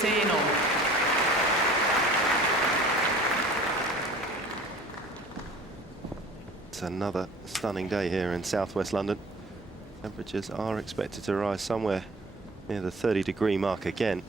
15 all. It's another stunning day here in southwest London. Temperatures are expected to rise somewhere near the 30-degree mark again.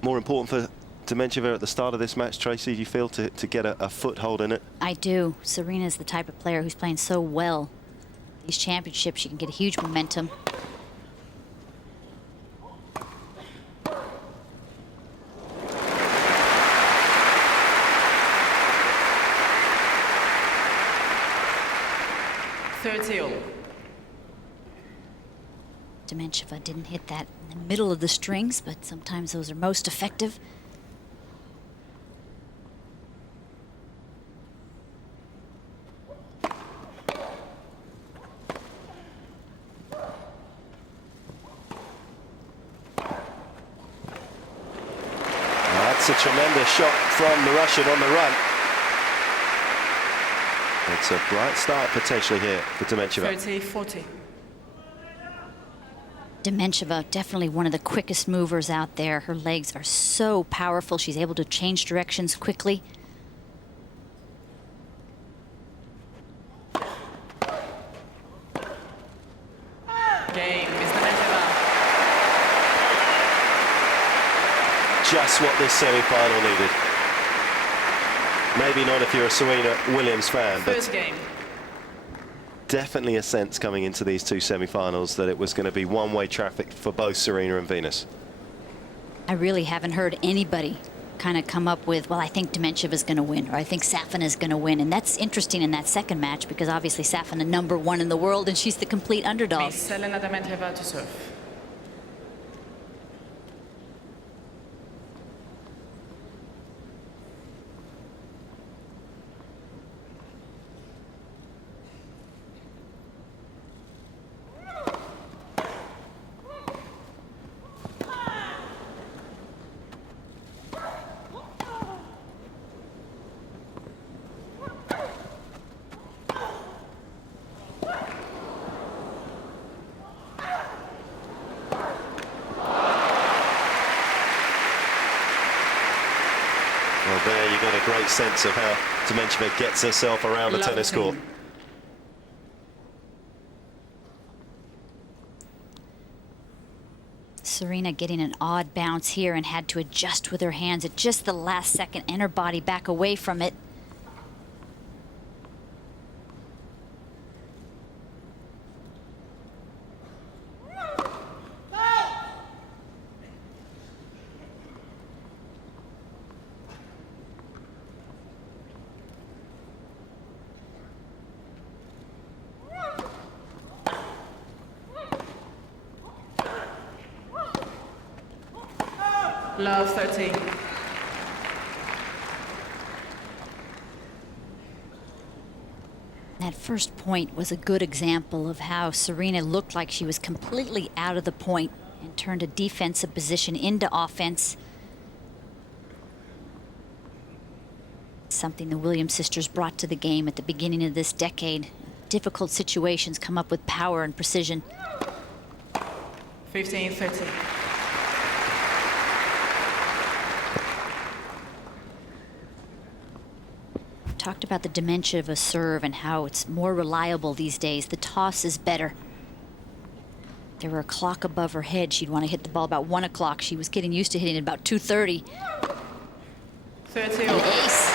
More important for Dementieva at the start of this match, Tracy, do you feel, to get a foothold in it? I do. Serena's the type of player who's playing so well. These championships, she can get a huge momentum. Dementieva didn't hit that in the middle of the strings, but sometimes those are most effective. That's a tremendous shot from the Russian on the run. It's a bright start potentially here for Dementieva. 30-40. Dementieva, definitely one of the quickest movers out there. Her legs are so powerful. She's able to change directions quickly. Game is Dementieva. Just what this semi-final needed. Maybe not if you're a Serena Williams fan, but First game. definitely a sense coming into these two semi-finals that it was going to be one-way traffic for both Serena and Venus. I really haven't heard anybody kind of come up with, well, I think Dementieva is going to win, or I think Safina is going to win. And that's interesting in that second match because obviously Safina #1 in the world and she's the complete underdog. Miss Elena Dementieva to serve. Well, there you got a great sense of how Dementieva gets herself around the tennis court. Serena getting an odd bounce here and had to adjust with her hands at just the last second and her body back away from it. Love 13. That first point was a good example of how Serena looked like she was completely out of the point and turned a defensive position into offense. Something the Williams sisters brought to the game at the beginning of this decade. Difficult situations come up with power and precision. 15-13. Talked about the Dementieva serve and how it's more reliable these days. The toss is better. There were a clock above her head. She'd want to hit the ball about 1 o'clock. She was getting used to hitting it about 2:30. 30. An ace.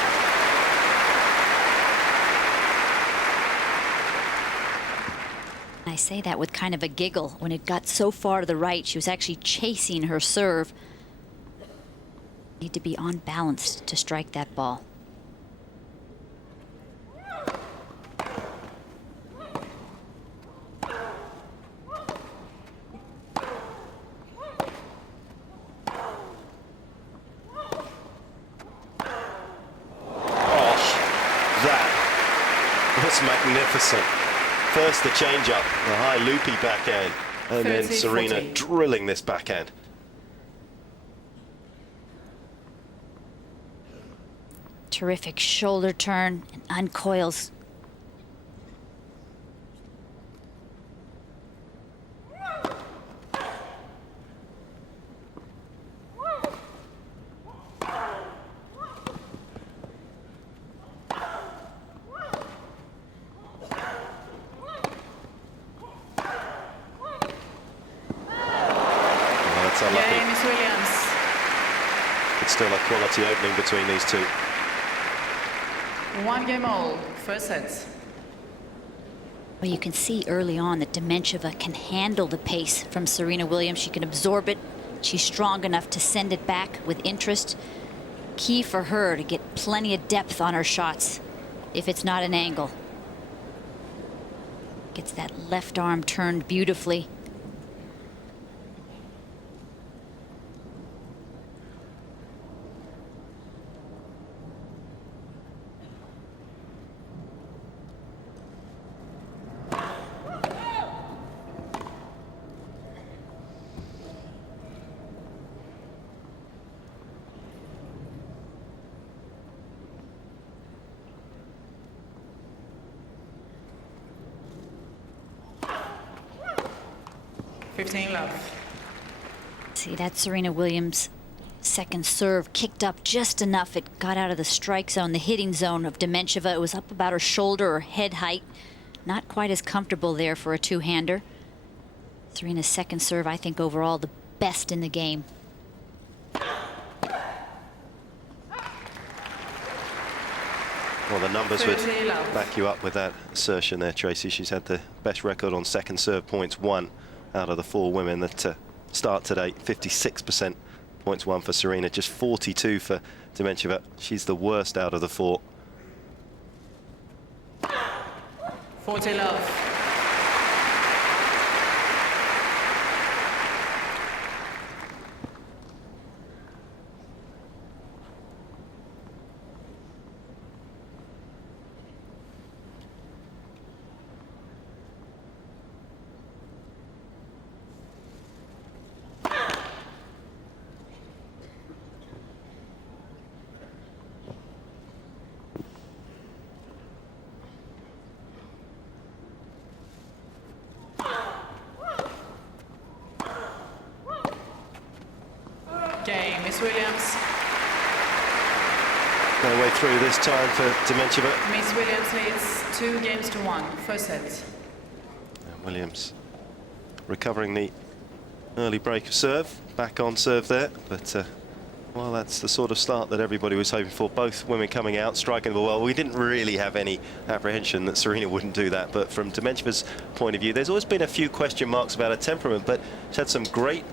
I say that with kind of a giggle. When it got so far to the right, she was actually chasing her serve. Need to be unbalanced to strike that ball. That's magnificent. First the change-up, the high loopy backhand, and then 30, Serena 40. drilling this backhand. Terrific shoulder turn and uncoils. That's unlucky. Game is Williams. It's still a quality opening between these two. 1 game all, first set. Well, you can see early on that Dementieva can handle the pace from Serena Williams. She can absorb it. She's strong enough to send it back with interest. Key for her to get plenty of depth on her shots if it's not an angle. Gets that left arm turned beautifully. Love. See, that Serena Williams second serve kicked up just enough. It got out of the strike zone, the hitting zone of Dementieva. It was up about her shoulder or head height. Not quite as comfortable there for a two-hander. Serena's second serve, I think, overall the best in the game. Well, the numbers would 30 love. back you up with that assertion there, Tracy. She's had the best record on second serve points won out of the 4 women that start today. 56% points won for Serena, just 42 for Dementieva. She's the worst out of the 4. 40 love. Game, Miss Williams. No way through this time for Dementieva. Miss Williams leads 2 games to 1, first set. And Williams recovering the early break of serve, back on serve there, but well, that's the sort of start that everybody was hoping for. Both women coming out, striking the ball well. We didn't really have any apprehension that Serena wouldn't do that, but from Dementieva's point of view, there's always been a few question marks about her temperament, but she's had some great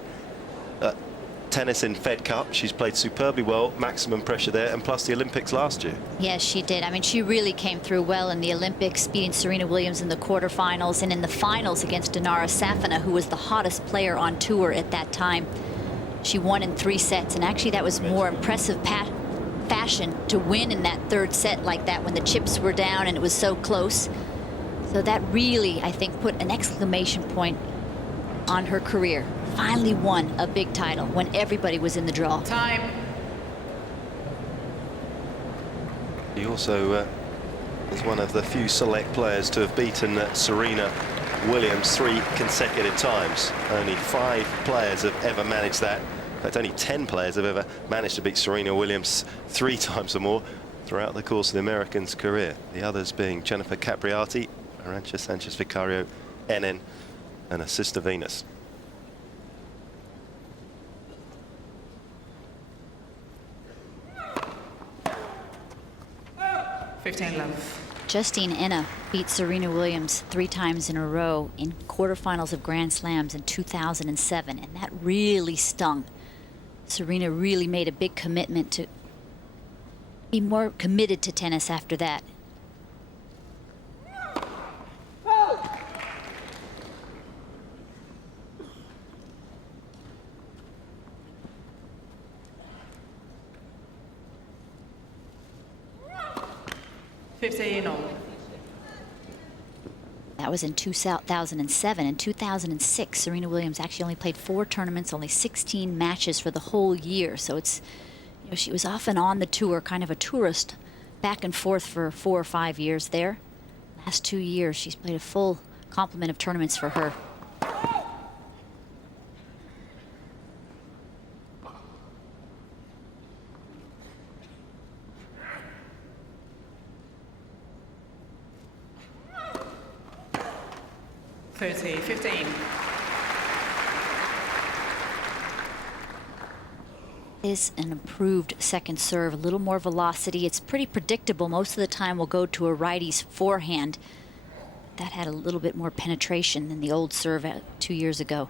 tennis in Fed Cup. She's played superbly well, maximum pressure there, and plus the Olympics last year. Yes, she did. I mean, she really came through well in the Olympics, beating Serena Williams in the quarterfinals and in the finals against Dinara Safina, who was the hottest player on tour at that time. She won in 3 sets, and actually that was more impressive fashion to win in that 3rd set like that when the chips were down and it was so close. So that really, I think, put an exclamation point on her career. Finally won a big title when everybody was in the draw. Time. He also is one of the few select players to have beaten Serena Williams 3 consecutive times. Only 5 players have ever managed that. In fact, only 10 players have ever managed to beat Serena Williams 3 times or more throughout the course of the American's career. The others being Jennifer Capriati, Arantxa Sanchez Vicario, NN, and her sister Venus. Love. Justine Henin beat Serena Williams 3 times in a row in quarterfinals of Grand Slams in 2007, and that really stung. Serena really made a big commitment to be more committed to tennis after that. All. That was in 2007. In 2006, Serena Williams actually only played 4 tournaments, only 16 matches for the whole year. So it's, you know, she was often on the tour, kind of a tourist, back and forth for 4 or 5 years there. Last 2 years, she's played a full complement of tournaments for her. Is an improved second serve, a little more velocity. It's pretty predictable. Most of the time will go to a righty's forehand. That had a little bit more penetration than the old serve 2 years ago.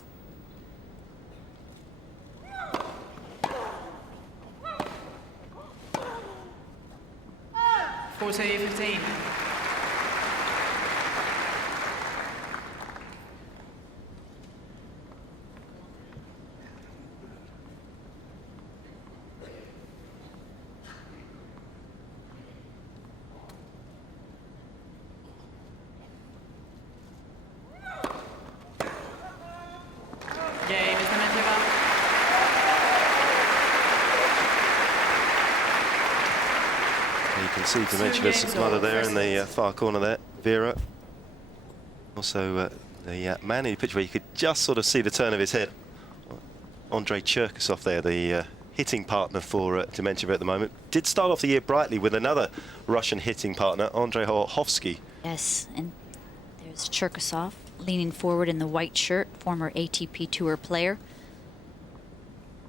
Game is Dementieva. You can see Dementieva's mother there in the far corner there, Vera. Also the man in the picture where you could just sort of see the turn of his head. Andrei Cherkasov there, the hitting partner for Dementieva at the moment. Did start off the year brightly with another Russian hitting partner, Andrei Horhovsky. Yes, and there's Cherkasov leaning forward in the white shirt, former ATP Tour player.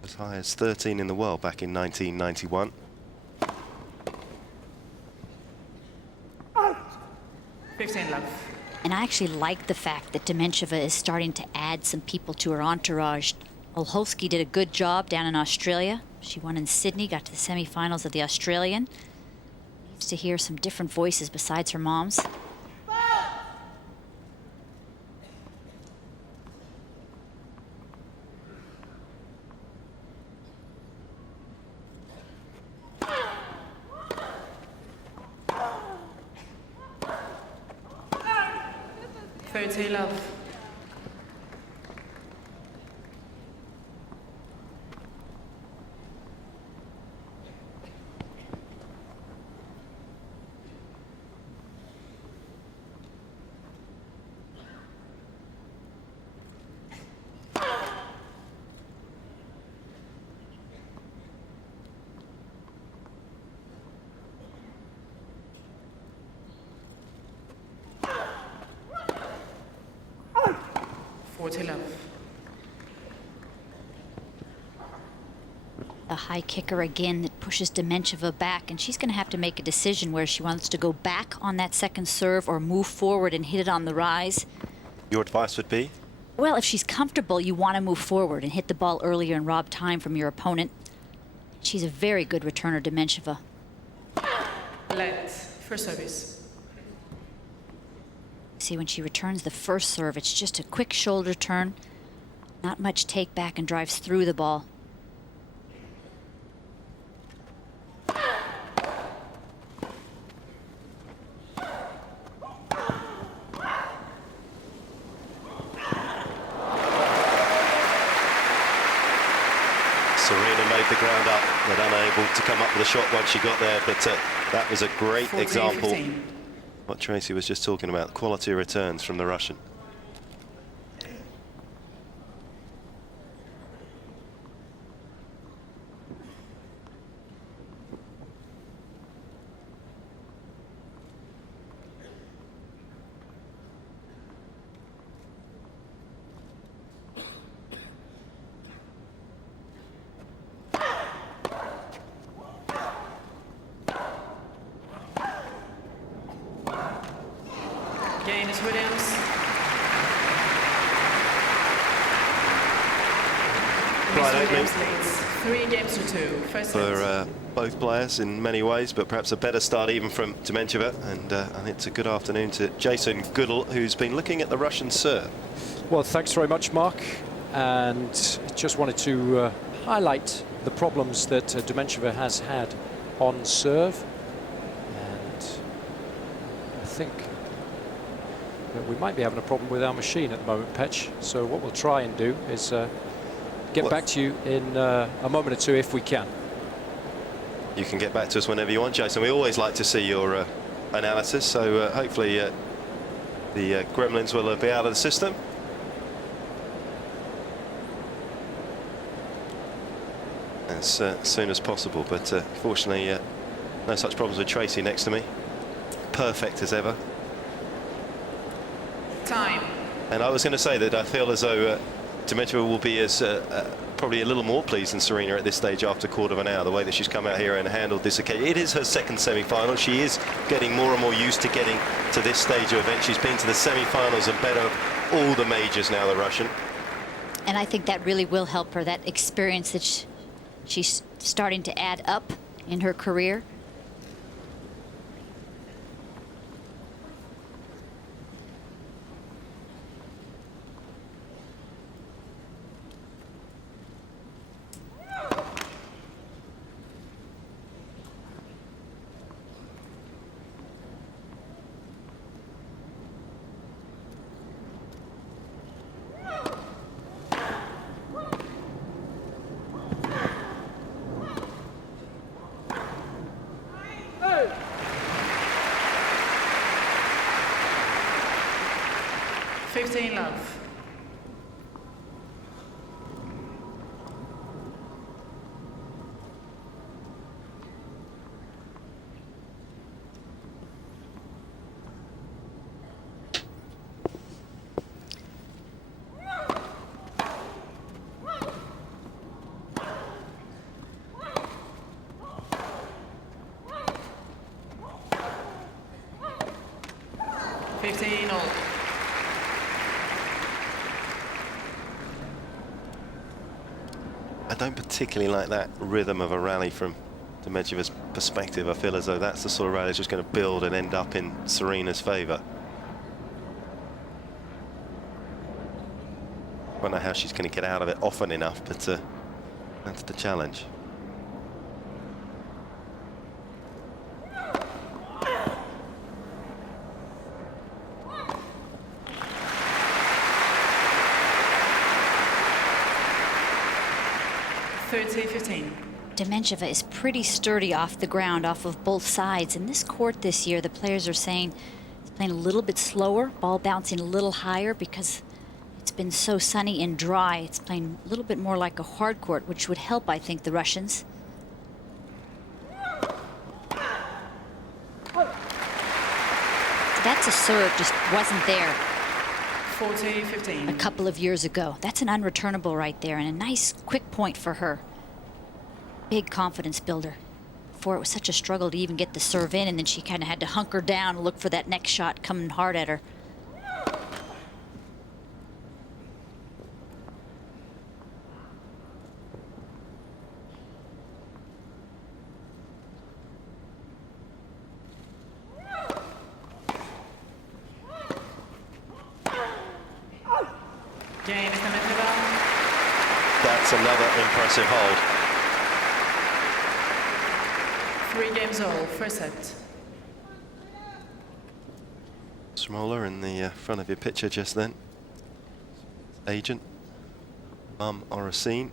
As high as 13 in the world back in 1991. 15 love. And I actually like the fact that Dementieva is starting to add some people to her entourage. Olholski did a good job down in Australia. She won in Sydney, got to the semifinals of the Australian. Needs to hear some different voices besides her mom's. Love. A high kicker again that pushes Dementieva back, and she's going to have to make a decision where she wants to go back on that second serve or move forward and hit it on the rise. Your advice would be? Well, if she's comfortable, you want to move forward and hit the ball earlier and rob time from your opponent. She's a very good returner, Dementieva. Let first service. See, when she returns the first serve, it's just a quick shoulder turn, not much take back, and drives through the ball. Serena made the ground up, but unable to come up with a shot once she got there, but that was a great example. 15. What Tracy was just talking about, quality returns from the Russian. Game is Williams. Right opening. Williams leads 3-2. First set. For both players in many ways, but perhaps a better start even from Dementieva. And I think it's a good afternoon to Jason Goodall, who's been looking at the Russian serve. Well, thanks very much, Mark. And just wanted to highlight the problems that Dementieva has had on serve. And I think But we might be having a problem with our machine at the moment, Petch. So what we'll try and do is get back to you in a moment or two if we can. You can get back to us whenever you want, Jason. We always like to see your analysis, so hopefully the gremlins will be out of the system. As soon as possible, but fortunately no such problems with Tracy next to me. Perfect as ever. Time. And I was going to say that I feel as though Dementieva will be as probably a little more pleased than Serena at this stage after a quarter of an hour, the way that she's come out here and handled this occasion. It is her second semi-final. She is getting more and more used to getting to this stage of event. She's been to the semi-finals and better of all the majors now, the Russian. And I think that really will help her, that experience that she's starting to add up in her career. Love. All. I don't particularly like that rhythm of a rally from Dementieva's perspective. I feel as though that's the sort of rally that's just going to build and end up in Serena's favour. I don't know how she's going to get out of it often enough, but that's the challenge. Dementieva is pretty sturdy off the ground, off of both sides. In this court this year, the players are saying it's playing a little bit slower, ball bouncing a little higher because it's been so sunny and dry. It's playing a little bit more like a hard court, which would help, I think, the Russians. That's a serve, just wasn't there 40-15. a couple of years ago. That's an unreturnable right there, and a nice quick point for her. Big confidence builder. Before it was such a struggle to even get the serve in, and then she kind of had to hunker down and look for that next shot coming hard at her. Game is Dementieva. That's another impressive hold. 3-all, first set. Smoller in the front of your picture just then. Agent, Mum Oracine.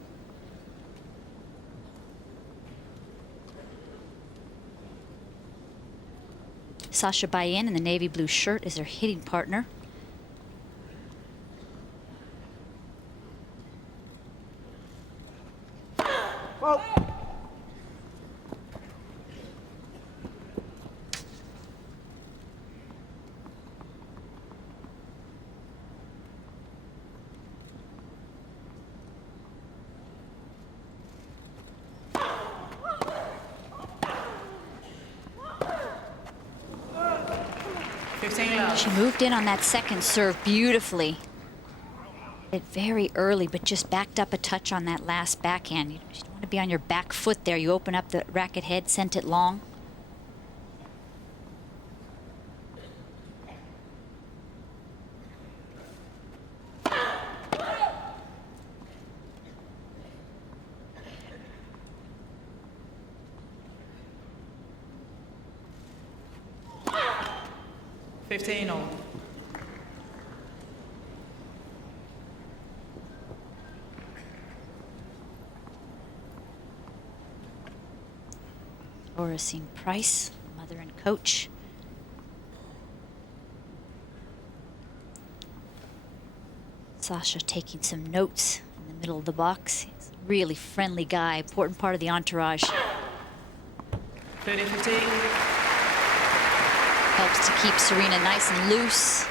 Sasha Bayen in the navy blue shirt is her hitting partner. Well. She moved in on that second serve beautifully. It very early, but just backed up a touch on that last backhand. You don't want to be on your back foot there. You open up the racket head, sent it long. All. Oracine Price, mother and coach. Sasha taking some notes in the middle of the box. He's a really friendly guy, important part of the entourage. 30-15. Helps to keep Serena nice and loose.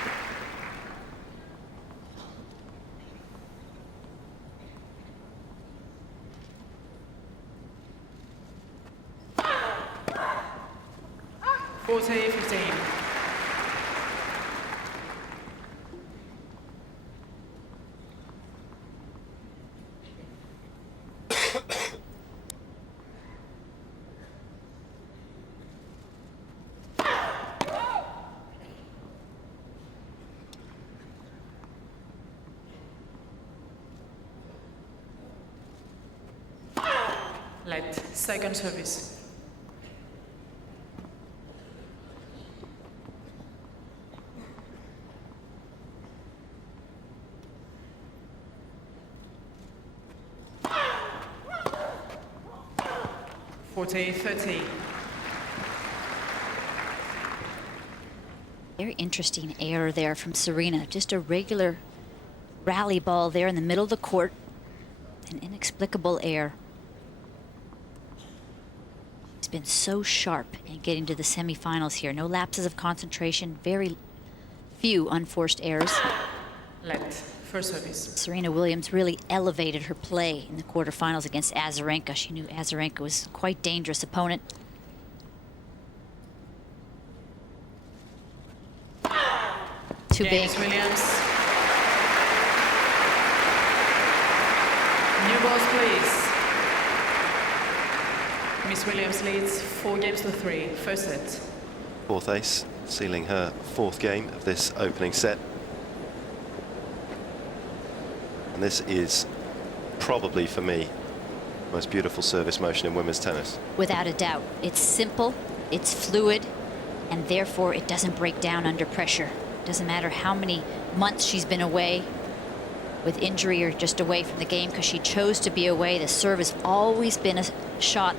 Let second service. (40-30). Very interesting error there from Serena. Just a regular rally ball there in the middle of the court. An inexplicable error. She's been so sharp in getting to the semifinals here. No lapses of concentration, very few unforced errors. Let first service. Serena Williams really elevated her play in the quarterfinals against Azarenka. She knew Azarenka was a quite dangerous opponent. Too big. Williams. New balls, please. Miss Williams leads 4-3, first set. Fourth ace, sealing her fourth game of this opening set. And this is probably, for me, the most beautiful service motion in women's tennis. Without a doubt. It's simple, it's fluid, and therefore it doesn't break down under pressure. Doesn't matter how many months she's been away with injury or just away from the game, because she chose to be away. The serve has always been a shot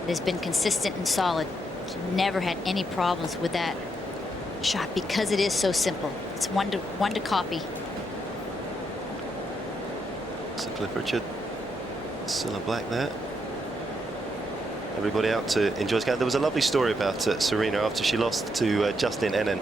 that has been consistent and solid. She never had any problems with that shot because it is so simple. It's one to copy. So Cliff Richard, Cilla Black there. Everybody out to enjoy this game. There was a lovely story about Serena after she lost to Justin Ennen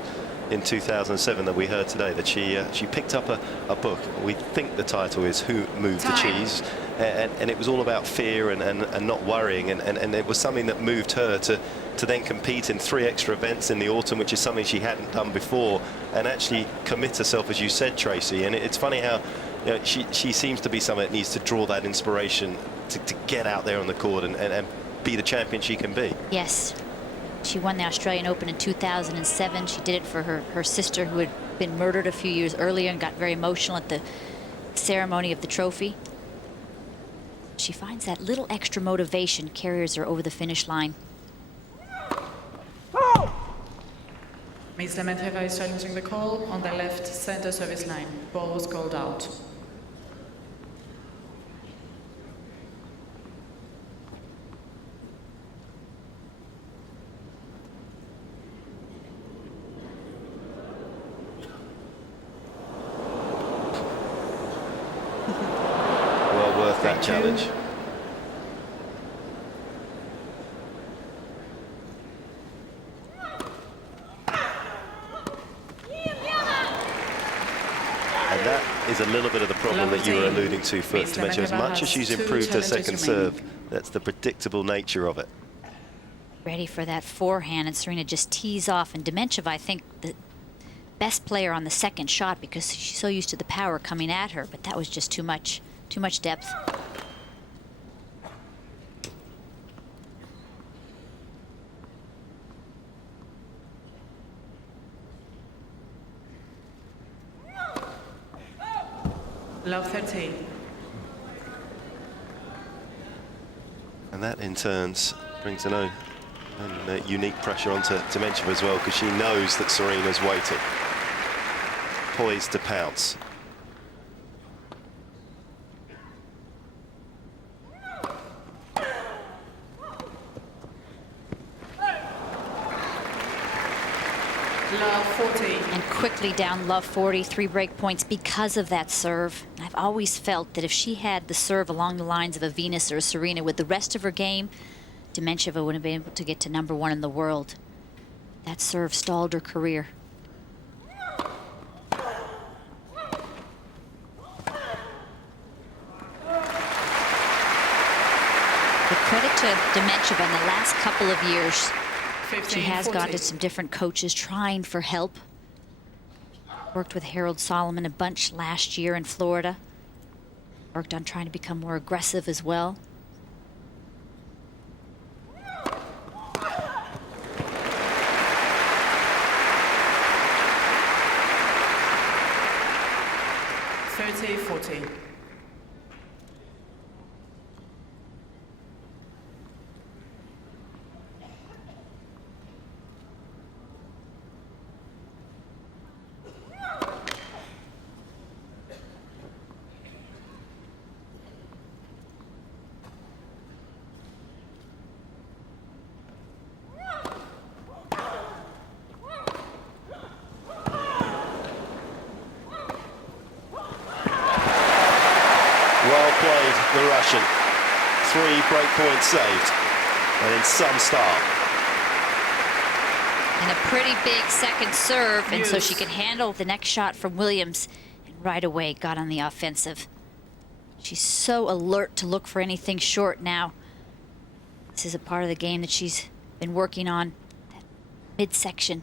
in 2007 that we heard today, that she picked up a book. We think the title is Who Moved the Cheese, and it was all about fear and not worrying, and it was something that moved her to then compete in 3 extra events in the autumn, which is something she hadn't done before, and actually commit herself, as you said, Tracy. And it's funny how, you know, she seems to be someone that needs to draw that inspiration to get out there on the court and be the champion she can be. Yes. She won the Australian Open in 2007. She did it for her sister, who had been murdered a few years earlier, and got very emotional at the ceremony of the trophy. She finds that little extra motivation carries her over the finish line. Miss Dementieva is challenging the call on the left center service line. Ball was called out. Well worth that challenge. And that is a little bit of the problem that you were alluding to for Dementieva. As much as she's improved her second serve, that's the predictable nature of it. Ready for that forehand, and Serena just tees off. And Dementieva, I think, the best player on the second shot, because she's so used to the power coming at her, but that was just too much depth. Love 13. And that in turns brings an unique pressure onto Dementieva as well, because she knows that Serena's waiting, poised to pounce. love 40. And quickly down love 40, 3 break points because of that serve. And I've always felt that if she had the serve along the lines of a Venus or a Serena with the rest of her game, Dementieva wouldn't have been able to get to #1 in the world. That serve stalled her career. The credit to Dementieva in the last couple of years, 15, she has 40. gone to some different coaches trying for help. Worked with Harold Solomon a bunch last year in Florida. Worked on trying to become more aggressive as well. Thirty, 40. Well played, the Russian. 3 break points saved, and in some style. And a pretty big second serve, and so Yes. she could handle the next shot from Williams, and right away got on the offensive. She's so alert to look for anything short now. This is a part of the game that she's been working on, that midsection.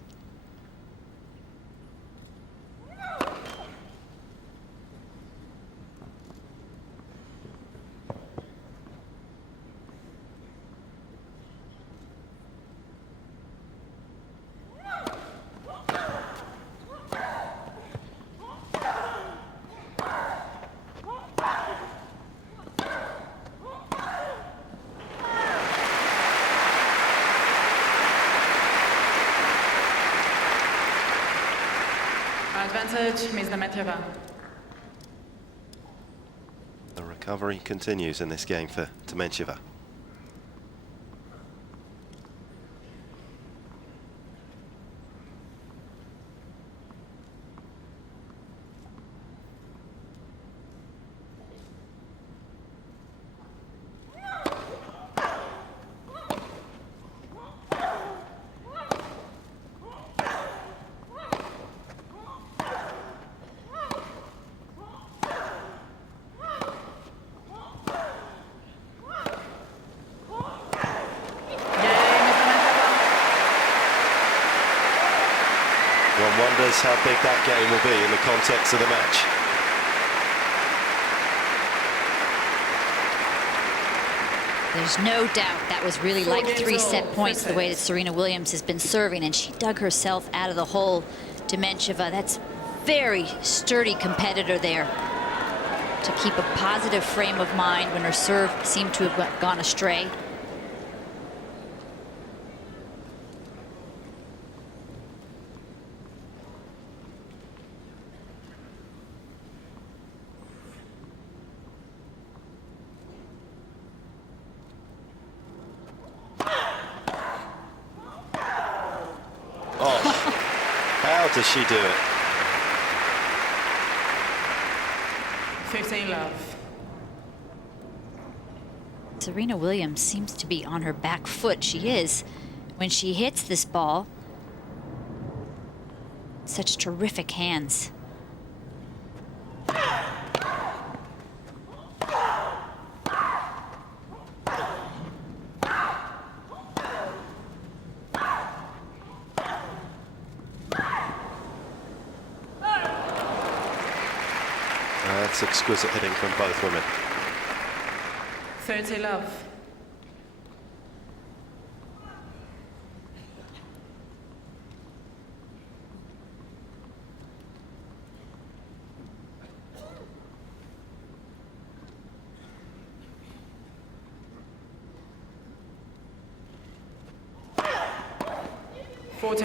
Advantage, Ms. Dementieva. The recovery continues in this game for Dementieva. One wonders how big that game will be in the context of the match. There's no doubt that was really like 3 set all, points, the way that sets. Serena Williams has been serving, and she dug herself out of the hole. Dementieva, that's very sturdy competitor there to keep a positive frame of mind when her serve seemed to have gone astray. How does she do it? 15 love. Serena Williams seems to be on her back foot. She is. When she hits this ball, such terrific hands. That's exquisite hitting from both women. 30 love.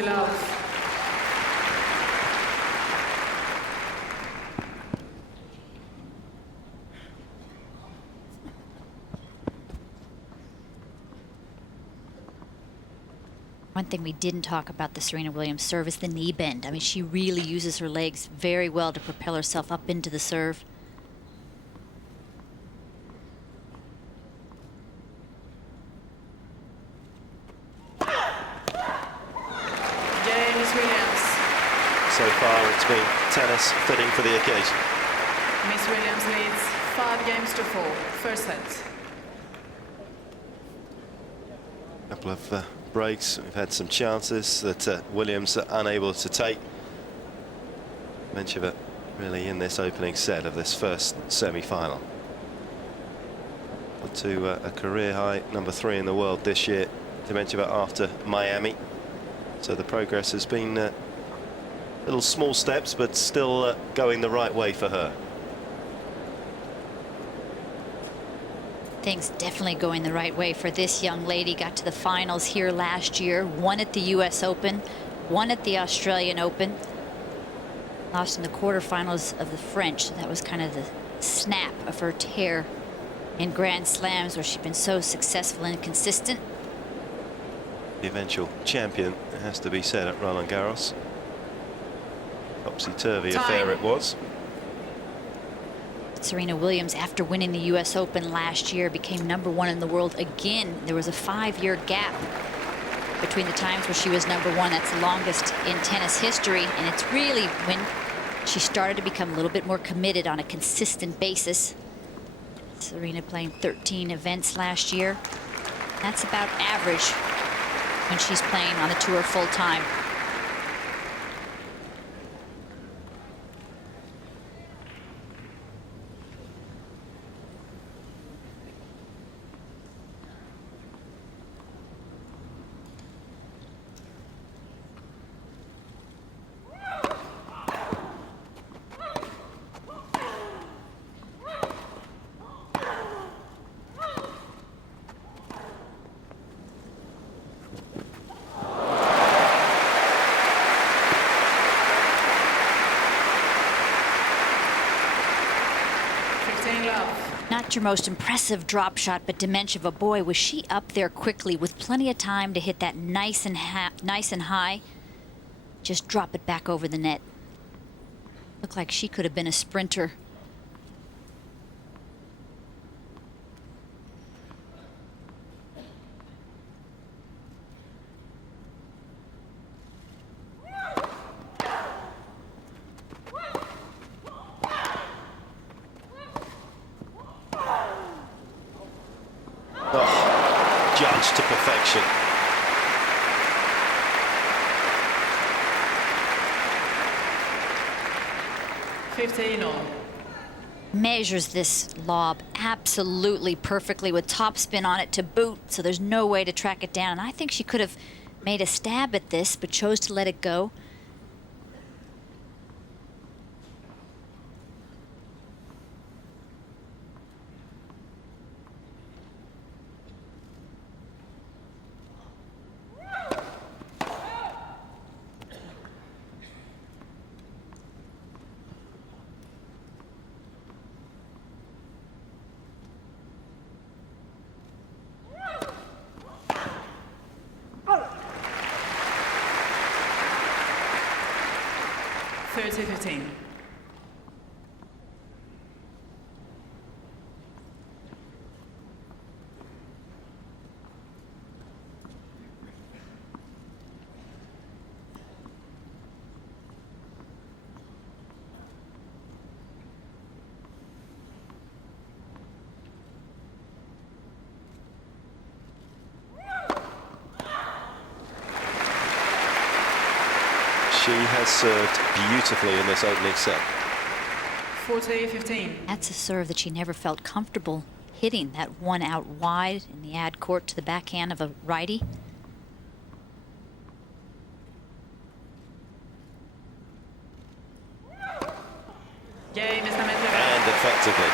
love. One thing we didn't talk about the Serena Williams serve is the knee bend. I mean, she really uses her legs very well to propel herself up into the serve. Game is Williams. So far, it's been tennis fitting for the occasion. Miss Williams leads 5-4. First set. Couple of breaks. We've had some chances that Williams are unable to take. Dementieva really in this opening set of this first semi-final. To a career high #3 in the world this year, Dementieva, after Miami. So the progress has been little small steps, but still going the right way for her. Things definitely going the right way for this young lady. Got to the finals here last year, won at the US Open, won at the Australian Open, lost in the quarterfinals of the French. So that was kind of the snap of her tear in Grand Slams, where she's been so successful and consistent. The eventual champion, it has to be said, at Roland Garros. Topsy-turvy affair it was. Serena Williams, after winning the US Open last year, became #1 in the world again. There was a 5-year gap between the times where she was #1. That's the longest in tennis history. And it's really when she started to become a little bit more committed on a consistent basis. Serena playing 13 events last year. That's about average when she's playing on the tour full time. Not your most impressive drop shot, but Dementieva, boy, was she up there quickly with plenty of time to hit that nice and high. Just drop it back over the net. Looked like she could have been a sprinter. Judged to perfection. Measures this lob absolutely perfectly with topspin on it to boot, so there's no way to track it down. And I think she could have made a stab at this, but chose to let it go. She has served beautifully in this opening set. 40-15. That's a serve that she never felt comfortable hitting. That one out wide in the ad court to the backhand of a righty. Game is Dementieva. And effectively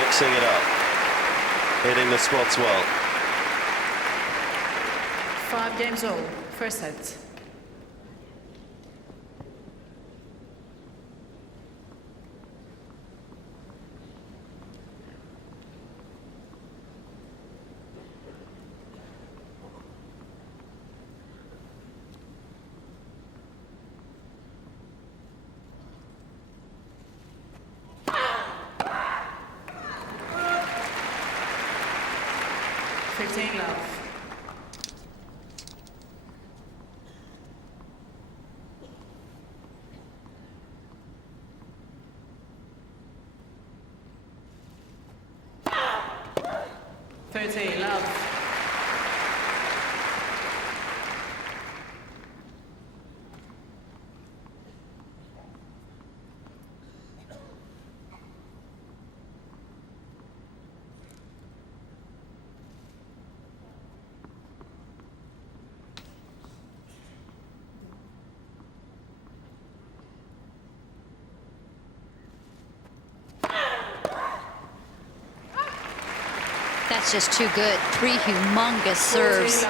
mixing it up, hitting the spots well. 5-all. First set. 15 love. Love. That's just too good. 3 humongous serves.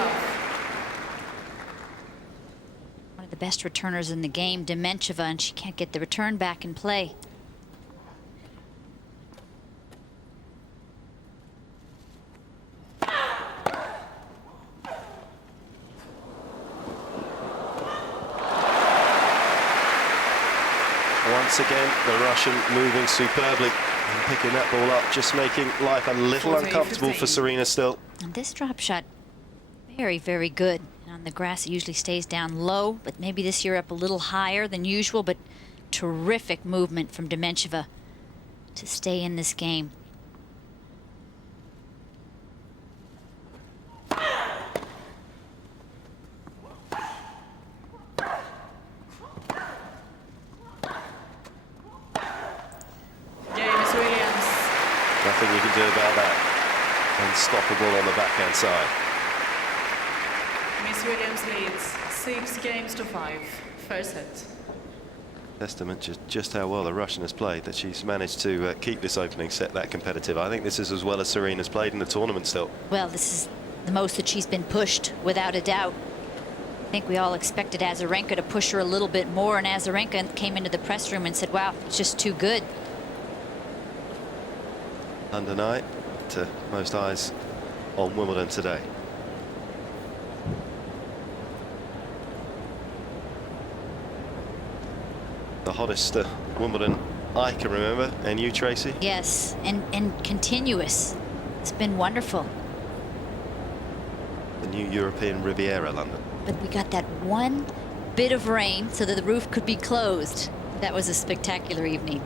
One of the best returners in the game, Dementieva, and she can't get the return back in play. Once again, the Russian moving superbly and picking that ball up, just making life a little uncomfortable for Serena still. And this drop shot, very, very good. And on the grass, it usually stays down low, but maybe this year up a little higher than usual, but terrific movement from Dementieva to stay in this game. Nothing you can do about that. Unstoppable on the backhand side. Miss Williams leads 6 games to 5. First set. Testament to just how well the Russian has played, that she's managed to keep this opening set that competitive. I think this is as well as Serena's played in the tournament still. Well, this is the most that she's been pushed, without a doubt. I think we all expected Azarenka to push her a little bit more, and Azarenka came into the press room and said, wow, it's just too good. London night, to most eyes on Wimbledon today. The hottest Wimbledon I can remember, and you, Tracy? Yes, and continuous. It's been wonderful. The new European Riviera, London. But we got that one bit of rain so that the roof could be closed. That was a spectacular evening.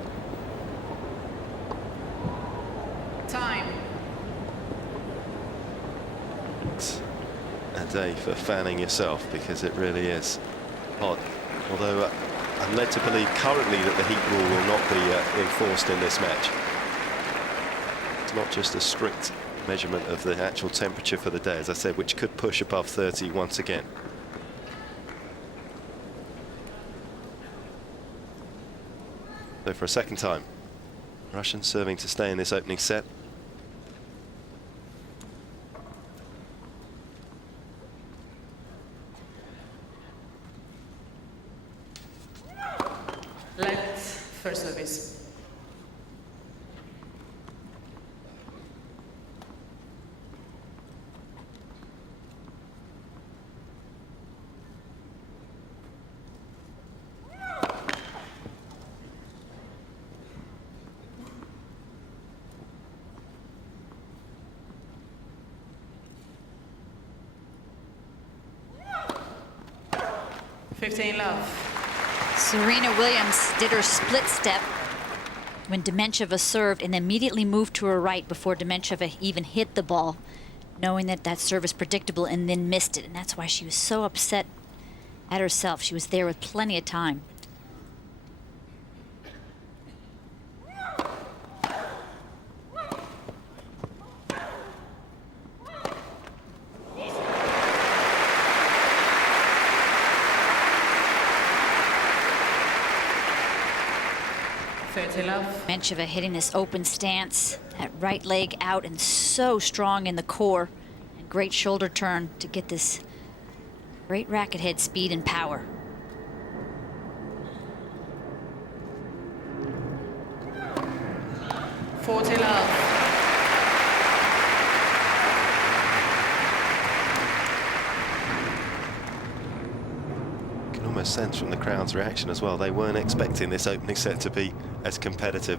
Time. It's a day for fanning yourself, because it really is hot. Although I'm led to believe currently that the heat rule will not be enforced in this match. It's not just a strict measurement of the actual temperature for the day, as I said, which could push above 30 once again. So for a second time, Russian serving to stay in this opening set. Left first service. Love. Serena Williams did her split step when Dementieva served and immediately moved to her right before Dementieva even hit the ball, knowing that that serve was predictable, and then missed it. And that's why she was so upset at herself. She was there with plenty of time. Dementieva hitting this open stance, that right leg out and so strong in the core, and great shoulder turn to get this great racket head speed and power. Love. Almost sense from the crowd's reaction as well. They weren't expecting this opening set to be as competitive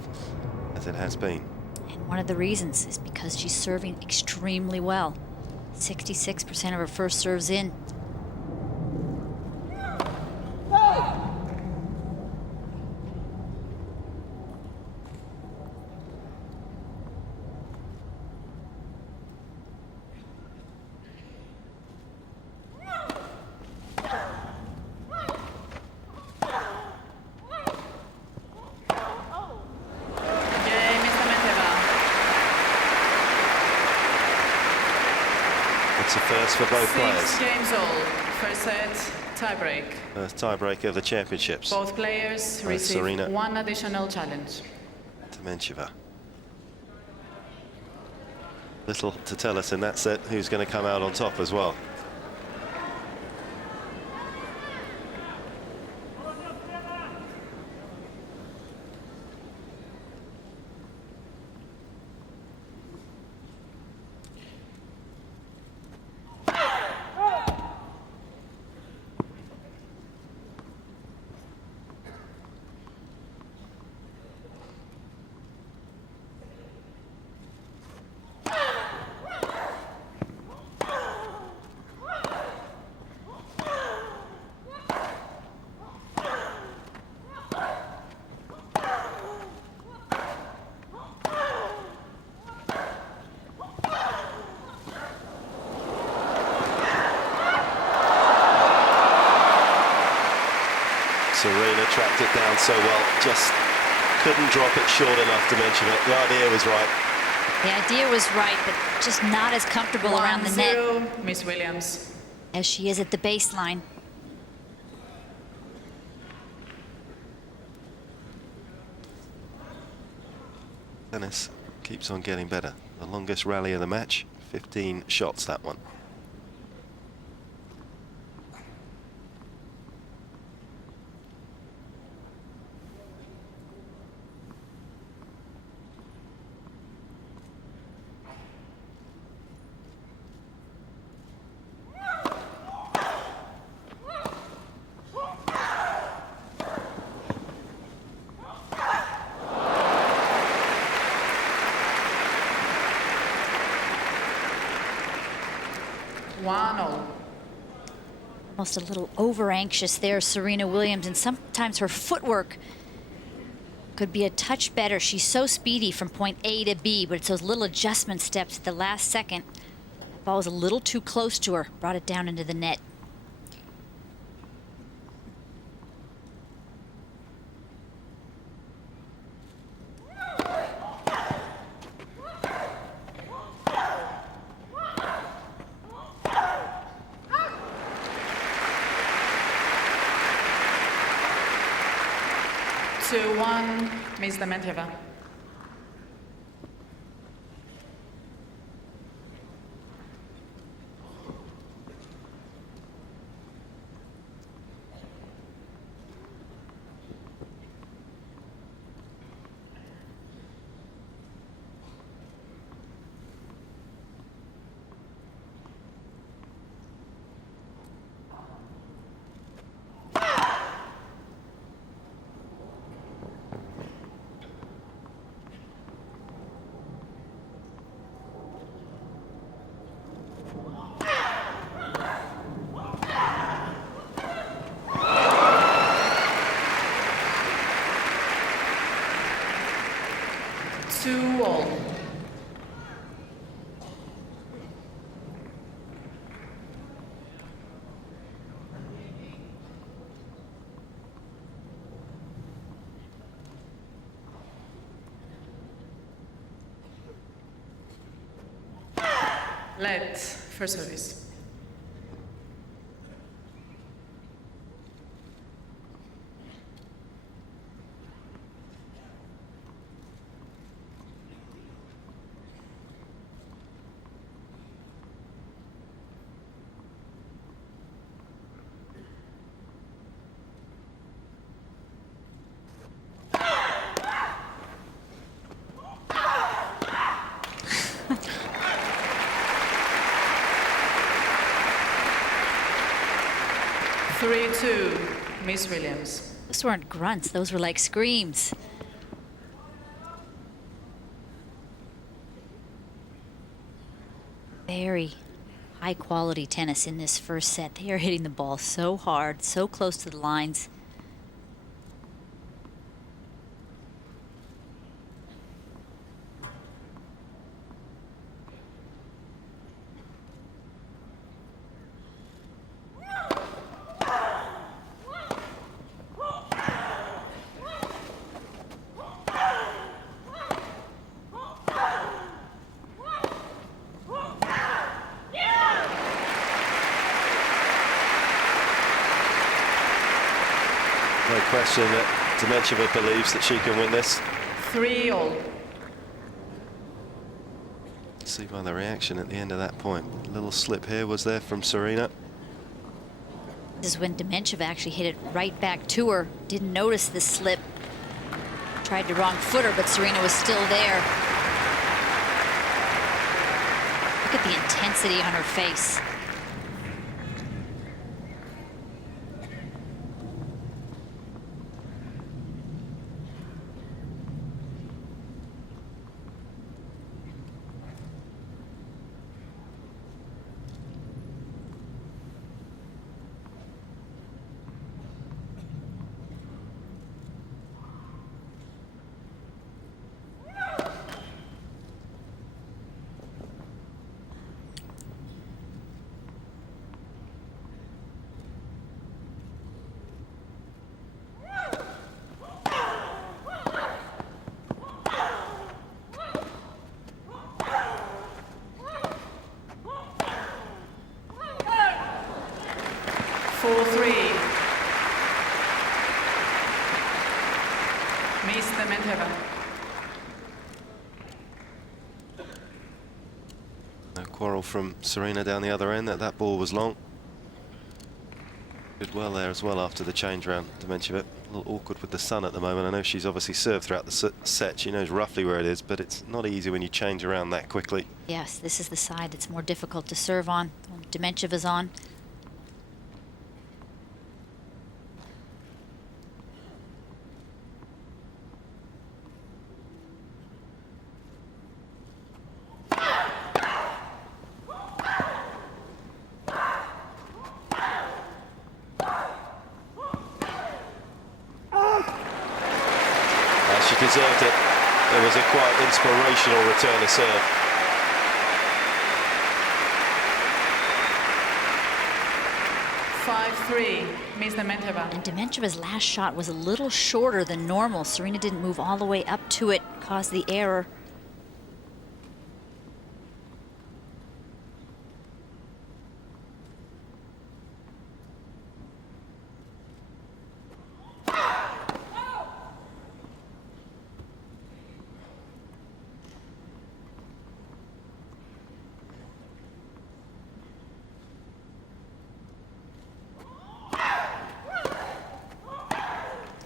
as it has been. And one of the reasons is because she's serving extremely well. 66% of her first serves in. It's a first for both players. 6 games all. First set, tiebreak. First tiebreak of the championships. Both players receive Serena. 1 additional challenge. Dementieva. Little to tell us in that set who's going to come out on top as well. Serena tracked it down so well, just couldn't drop it short enough to mention it. The idea was right. The idea was right, but just not as comfortable around the net 1-0, Miss Williams. as she is at the baseline. Tennis keeps on getting better. The longest rally of the match, 15 shots that one. Almost a little over anxious there, Serena Williams, and sometimes her footwork could be a touch better. She's so speedy from point A to B, but it's those little adjustment steps at the last second. The ball was a little too close to her, brought it down into the net. Miss Dementieva. Let for service. Three-two, Miss Williams. Those weren't grunts, those were like screams. Very, high-quality tennis in this first set. They are hitting the ball so hard, so close to the lines. No question that Dementieva believes that she can win this. 3-all. See by the reaction at the end of that point. A little slip here was there from Serena. This is when Dementieva actually hit it right back to her. Didn't notice the slip. Tried the wrong footer, but Serena was still there. Look at the intensity on her face. Miss Dementieva. No quarrel from Serena down the other end, that ball was long. Did well there as well after the change round. Dementieva a little awkward with the sun at the moment. I know she's obviously served throughout the set. She knows roughly where it is, but it's not easy when you change around that quickly. Yes, this is the side that's more difficult to serve on. Dementieva's on. She deserved it. It was a quite inspirational return of serve. Miss Dementieva. And Dementieva's last shot was a little shorter than normal. Serena didn't move all the way up to it, caused the error.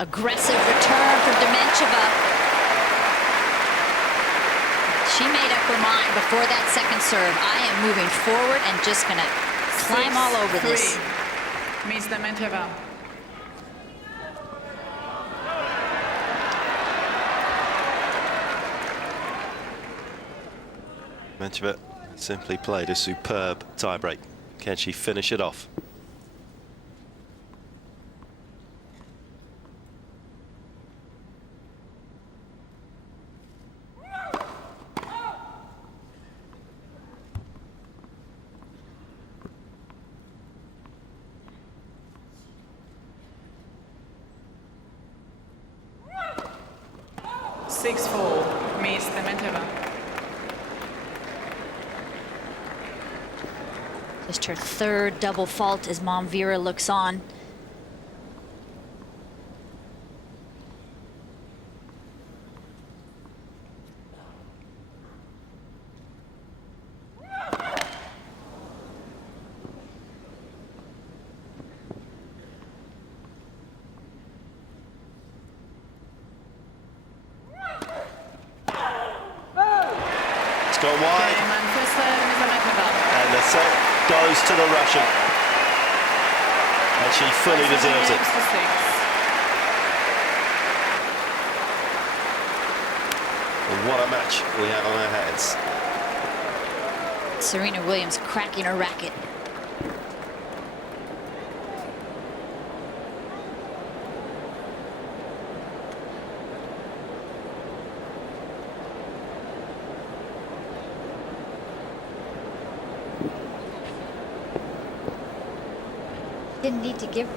Aggressive return from Dementieva. She made up her mind before that second serve. I am moving forward and just going to climb all over this. Miss Dementieva. Dementieva simply played a superb tiebreak. Can she finish it off? Miss Dementieva. Just her third double fault as Mom Vera looks on. Gone wide. And the set goes to the Russian. And she fully deserves it. And what a match we have on our hands. Serena Williams cracking her racket. Didn't need to give.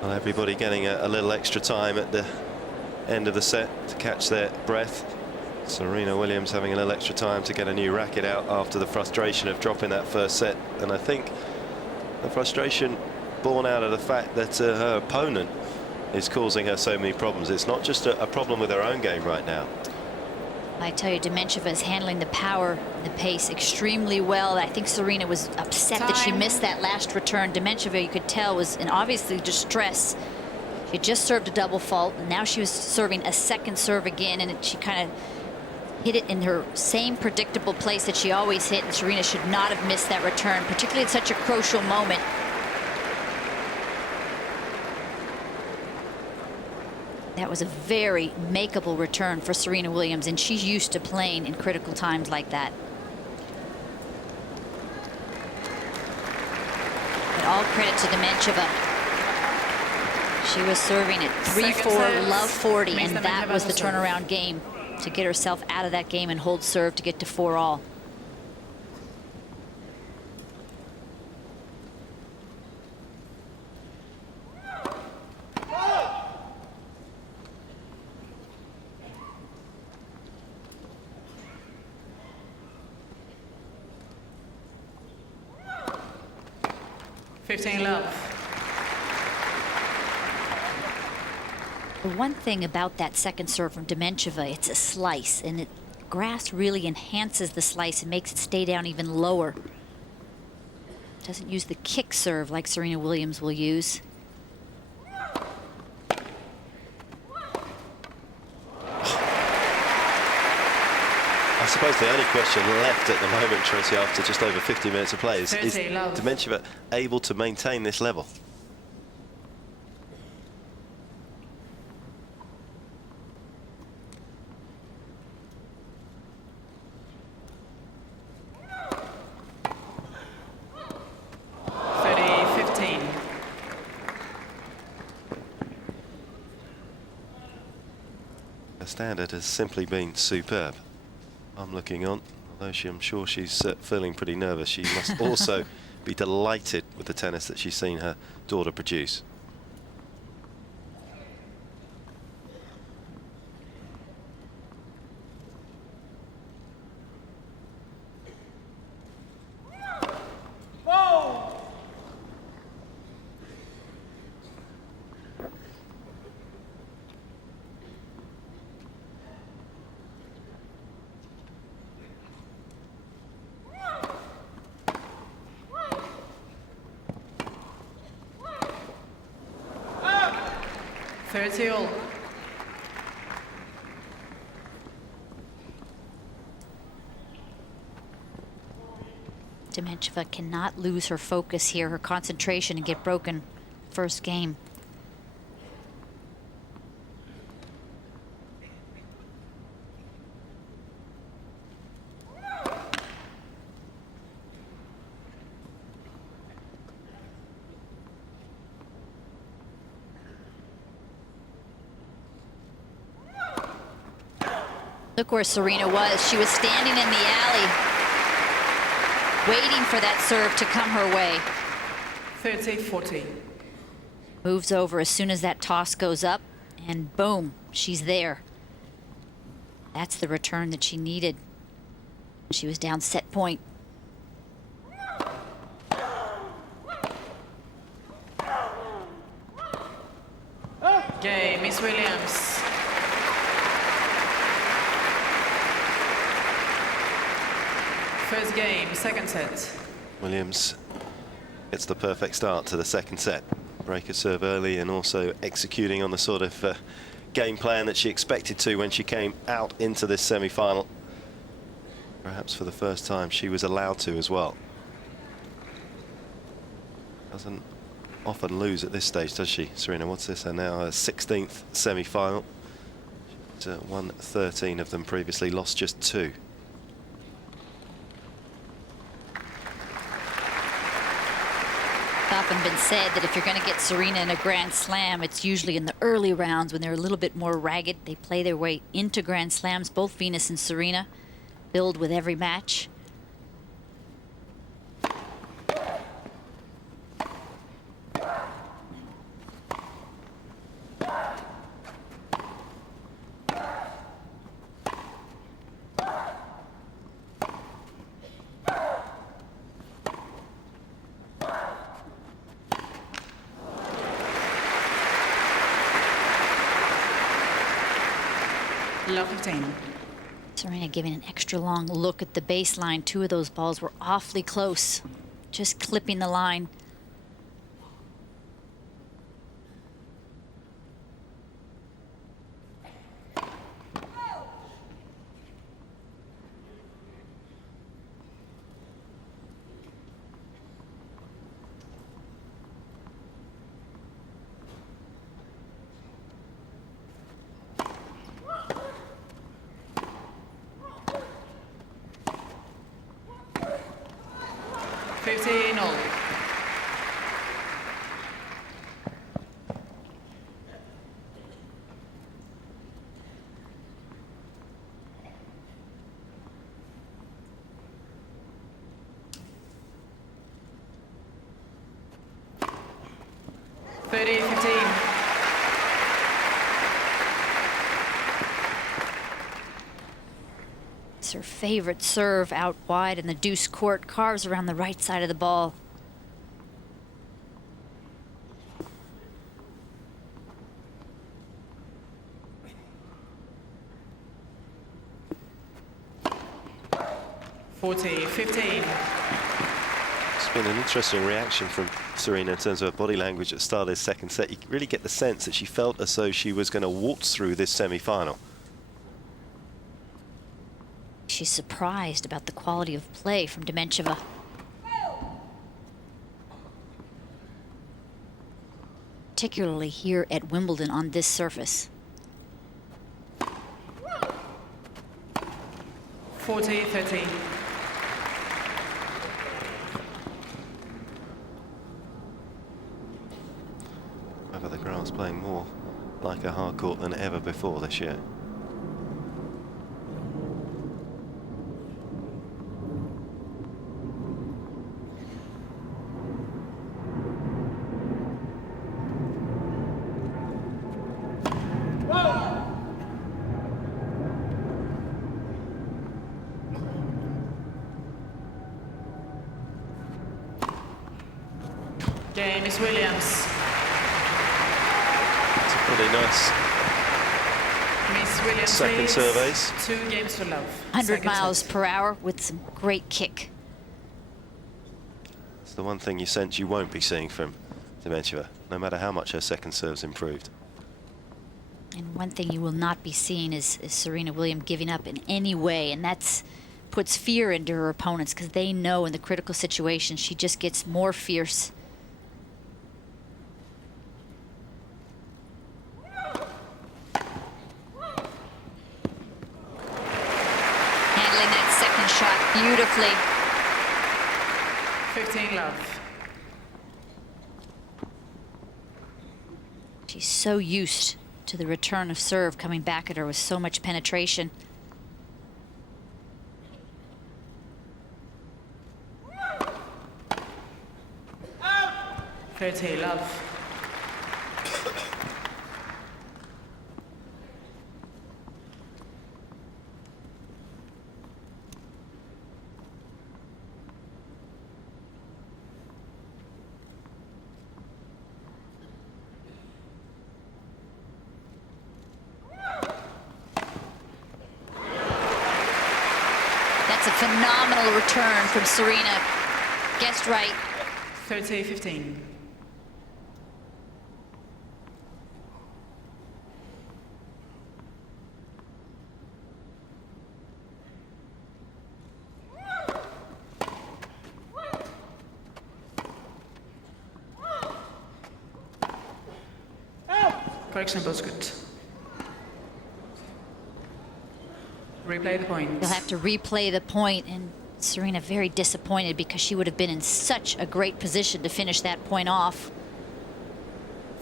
Well, everybody getting a little extra time at the end of the set to catch their breath. Serena Williams having a little extra time to get a new racket out after the frustration of dropping that first set. And I think the frustration born out of the fact that her opponent is causing her so many problems. It's not just a problem with her own game right now. I tell you, Dementieva is handling the power, the pace extremely well. I think Serena was upset that she missed that last return. Dementieva, you could tell, was in obviously distress. She had just served a double fault, and now she was serving a second serve again, and she kind of hit it in her same predictable place that she always hit, and Serena should not have missed that return, particularly at such a crucial moment. That was a very makeable return for Serena Williams, and she's used to playing in critical times like that. But all credit to Dementieva. She was serving at 3-4, love 40, and that was the turnaround game to get herself out of that game and hold serve to get to 4-all. Love. The one thing about that second serve from Dementieva, it's a slice, and grass really enhances the slice and makes it stay down even lower. Doesn't use the kick serve like Serena Williams will use. I suppose the only question left at the moment, Tracy, after just over 50 minutes of play is Dementieva able to maintain this level? The standard has simply been superb. I'm looking on, although I'm sure she's feeling pretty nervous. She must also be delighted with the tennis that she's seen her daughter produce. All. Dementieva cannot lose her focus here, her concentration, and get broken first game. Look where Serena was. She was standing in the alley, waiting for that serve to come her way. 30-40. Moves over as soon as that toss goes up, and boom, she's there. That's the return that she needed. She was down set point. Game, Miss Williams. First game, second set. Williams gets the perfect start to the second set. Break a serve early and also executing on the sort of game plan that she expected to when she came out into this semi-final. Perhaps for the first time she was allowed to as well. Doesn't often lose at this stage, does she, Serena? What's this? And now her 16th semi-final. She's won 13 of them previously, lost just 2. It's often been said that if you're going to get Serena in a Grand Slam, it's usually in the early rounds when they're a little bit more ragged. They play their way into Grand Slams. Both Venus and Serena build with every match. Love 15. Serena giving an extra long look at the baseline. 2 of those balls were awfully close, just clipping the line. All. It's her favorite serve out wide, and the deuce court carves around the right side of the ball. It's been an interesting reaction from Serena in terms of her body language at the start of this second set. You really get the sense that she felt as though she was going to waltz through this semi-final. She's surprised about the quality of play from Dementieva. Particularly here at Wimbledon on this surface. 40-13. Over the grass, playing more like a hard court than ever before this year. Game is Williams. It's a pretty nice Miss Williams second leads serve ace. 2 games to love. 100 Second miles set. per hour with some great kick. It's the one thing you sense you won't be seeing from Dementieva, no matter how much her second serve's improved. And one thing you will not be seeing is Serena Williams giving up in any way, and that's puts fear into her opponents because they know in the critical situation she just gets more fierce. Handling that second shot beautifully. 15 love. She's so used to the return of serve coming back at her with so much penetration. Out. 30 love. Phenomenal return from Serena. Guessed right. 30-15. Correction, both good. Replay the point. You'll have to replay the point, and Serena very disappointed because she would have been in such a great position to finish that point off.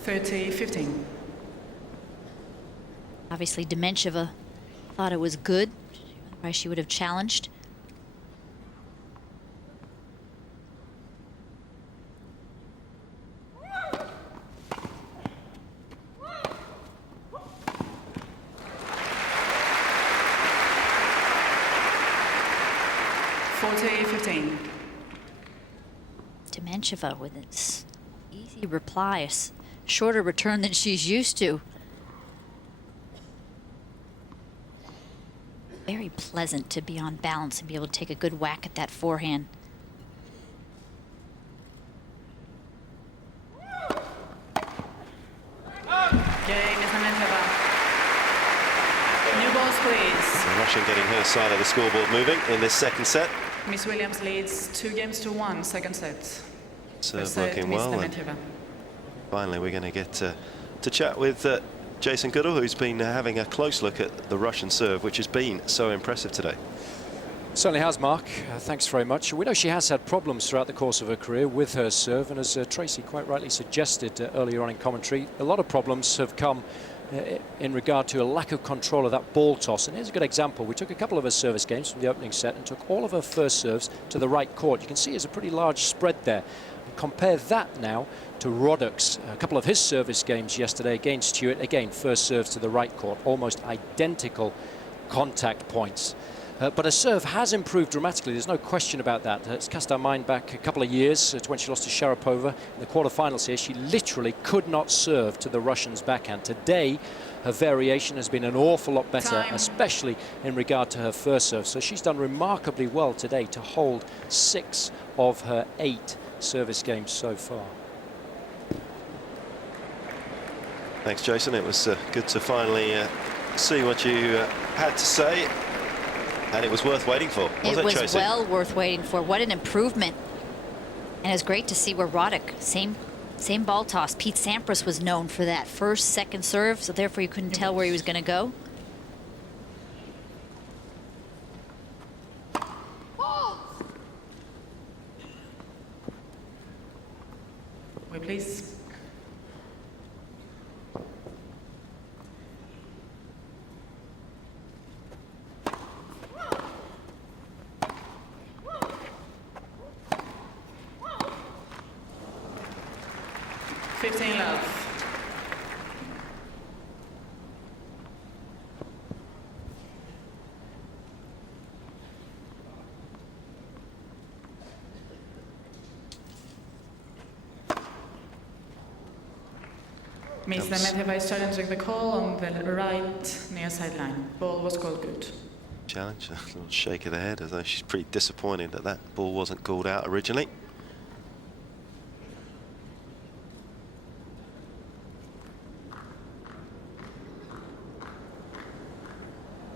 30-15. Obviously, Dementieva thought it was good, otherwise she would have challenged. Dementieva with its easy reply, a shorter return than she's used to. Very pleasant to be on balance and be able to take a good whack at that forehand. Game is Dementieva. New balls, please. The Russian getting her side of the scoreboard moving in this second set. Miss Williams leads 2-1, second set. Serve working well. And finally, we're going to get to chat with Jason Goodall, who's been having a close look at the Russian serve, which has been so impressive today. Certainly has, Mark. Thanks very much. We know she has had problems throughout the course of her career with her serve, and as Tracy quite rightly suggested earlier on in commentary, a lot of problems have come in regard to a lack of control of that ball toss. And here's a good example. We took a couple of her service games from the opening set and took all of her first serves to the right court. You can see there's a pretty large spread there. And compare that now to Roddick's, a couple of his service games yesterday against Stewart. Again, first serves to the right court, almost identical contact points. But her serve has improved dramatically, there's no question about that. Let's cast our mind back a couple of years to when she lost to Sharapova in the quarterfinals here. She literally could not serve to the Russians' backhand. Today, her variation has been an awful lot better, especially in regard to her first serve. So she's done remarkably well today to hold 6 of her 8 service games so far. Thanks, Jason. It was good to finally see what you had to say. And it was worth waiting for, wasn't it, Tracy? It was well worth waiting for. What an improvement. And it's great to see where Roddick, same ball toss. Pete Sampras was known for that first, second serve, so therefore you couldn't tell where he was going to go. Wait, please. Miss Dementieva is challenging the call on the right near sideline. Ball was called good. Challenge, a little shake of the head, as though she's pretty disappointed that that ball wasn't called out originally.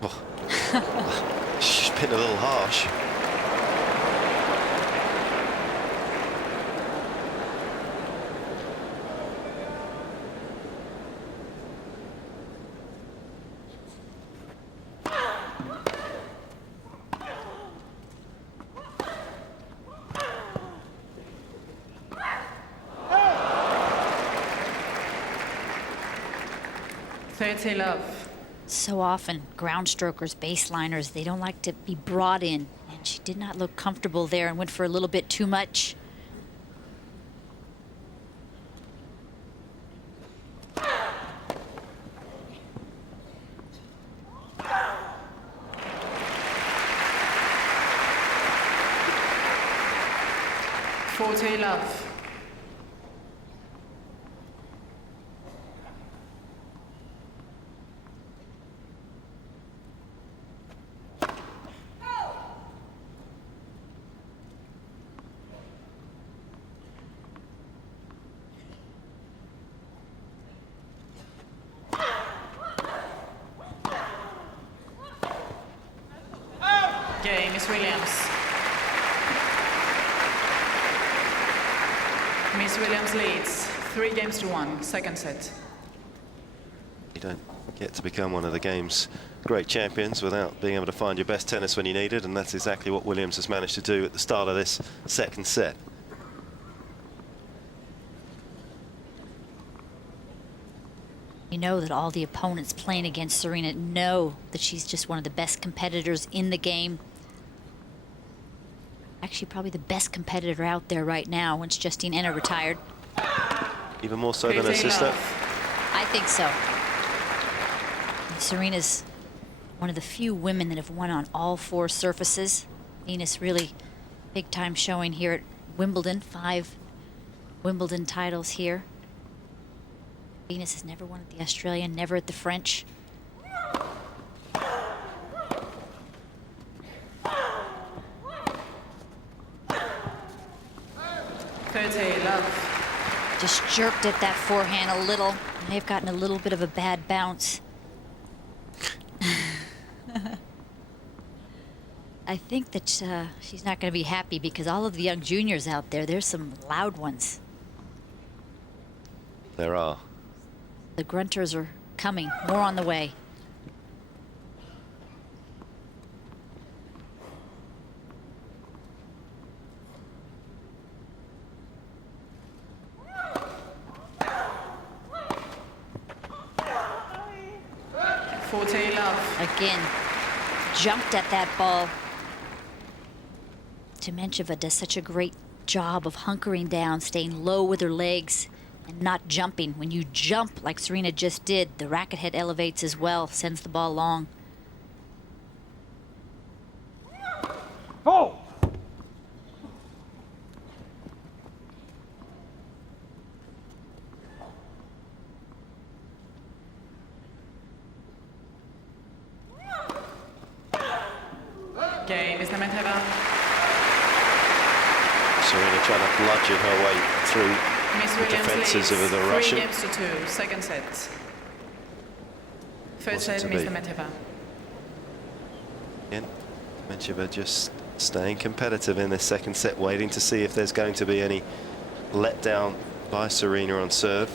Oh. She's been a little harsh. Love. So often, ground strokers, baseliners, they don't like to be brought in. And she did not look comfortable there and went for a little bit too much. Love. Miss Williams. Miss Williams leads 3-1, second set. You don't get to become one of the game's great champions without being able to find your best tennis when you need it, and that's exactly what Williams has managed to do at the start of this second set. You know that all the opponents playing against Serena know that she's just one of the best competitors in the game. Actually, probably the best competitor out there right now once Justine Henin retired. Even more so than her sister? I think so. And Serena's one of the few women that have won on all 4 surfaces. Venus really big time showing here at Wimbledon. 5 Wimbledon titles here. Venus has never won at the Australian, never at the French. Love. Just jerked at that forehand a little. May have gotten a little bit of a bad bounce. I think that she's not going to be happy because all of the young juniors out there, there's some loud ones. There are. The grunters are coming, more on the way. Love. Again, jumped at that ball. Dementieva does such a great job of hunkering down, staying low with her legs, and not jumping. When you jump like Serena just did, the racket head elevates as well, sends the ball long. Oh! Game is Dementieva. Serena trying to bludgeon her way through Miss the Williams defences leads of the Russian. 3-2, second set. First Wasn't set, to Miss be. Dementieva. Again, Dementieva just staying competitive in this second set, waiting to see if there's going to be any letdown by Serena on serve.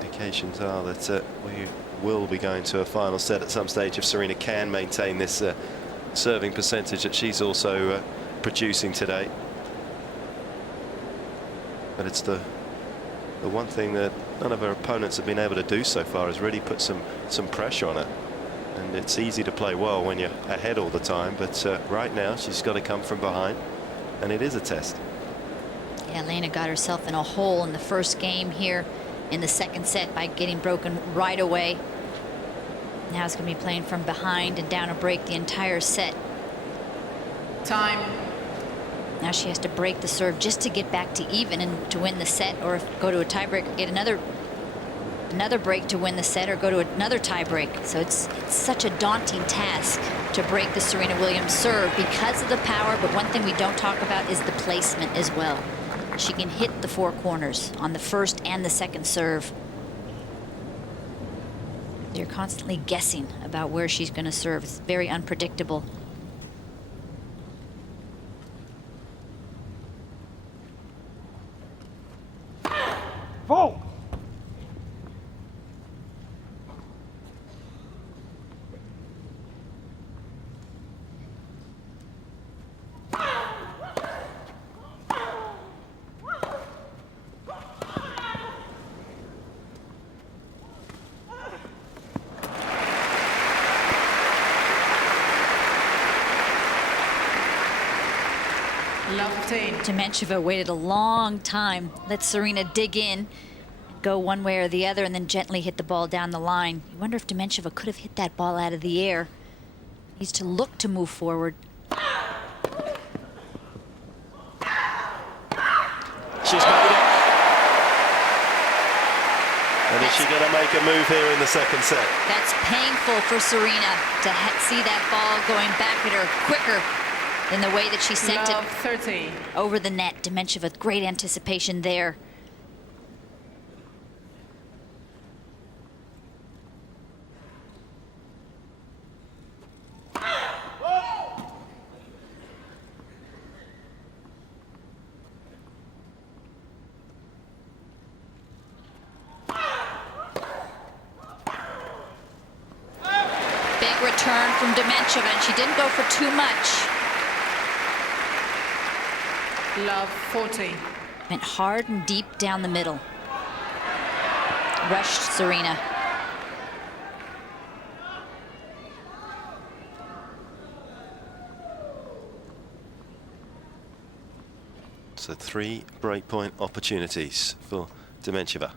Indications are that we will be going to a final set at some stage if Serena can maintain this serving percentage that she's also producing today. But it's the one thing that none of her opponents have been able to do so far is really put some pressure on her. And it's easy to play well when you're ahead all the time, but right now she's got to come from behind, and it is a test. Yeah, Elena got herself in a hole in the first game here in the second set by getting broken right away. Now it's going to be playing from behind and down a break the entire set. Time. Now she has to break the serve just to get back to even and to win the set, or go to a tiebreak, get another break to win the set, or go to another tiebreak. So it's such a daunting task to break the Serena Williams serve because of the power, but one thing we don't talk about is the placement as well. She can hit the 4 corners on the first and the second serve. You're constantly guessing about where she's going to serve. It's very unpredictable. Vote! Love 15. Dementieva waited a long time, let Serena dig in, go one way or the other, and then gently hit the ball down the line. You wonder if Dementieva could have hit that ball out of the air. Needs to look to move forward. She's made it. And is she going to make a move here in the second set? That's painful for Serena to see that ball going back at her quicker than the way that she sent Love it 30. over the net. Dementieva, great anticipation there. from Dementieva, and she didn't go for too much. Love 40. Went hard and deep down the middle. Rushed Serena. So 3 breakpoint opportunities for Dementieva.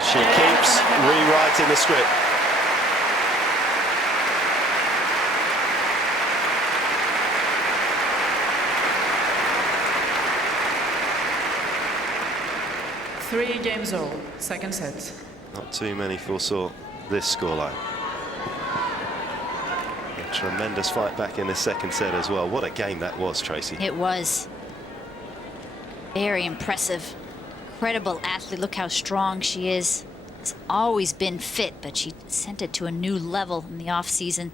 She keeps rewriting the script. Three games all, second set. Not too many foresaw this scoreline. A tremendous fight back in the second set as well. What a game that was, Tracy. It was. Very impressive. Incredible athlete. Look how strong she is. Has always been fit, but she sent it to a new level in the off season.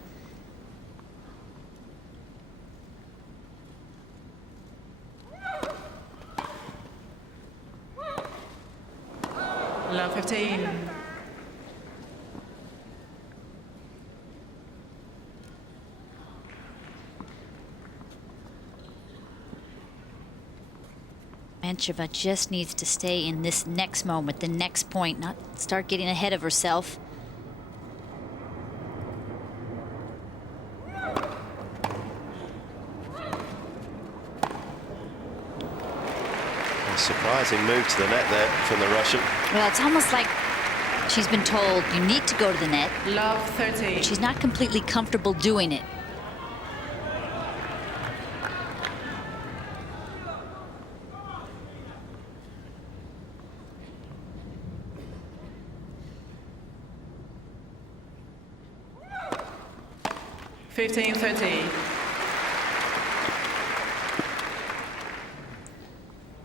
Love 15. Dementieva just needs to stay in this next moment, the next point, not start getting ahead of herself. A surprising move to the net there from the Russian. Well, it's almost like she's been told you need to go to the net. Love 30. But she's not completely comfortable doing it. — 15-30.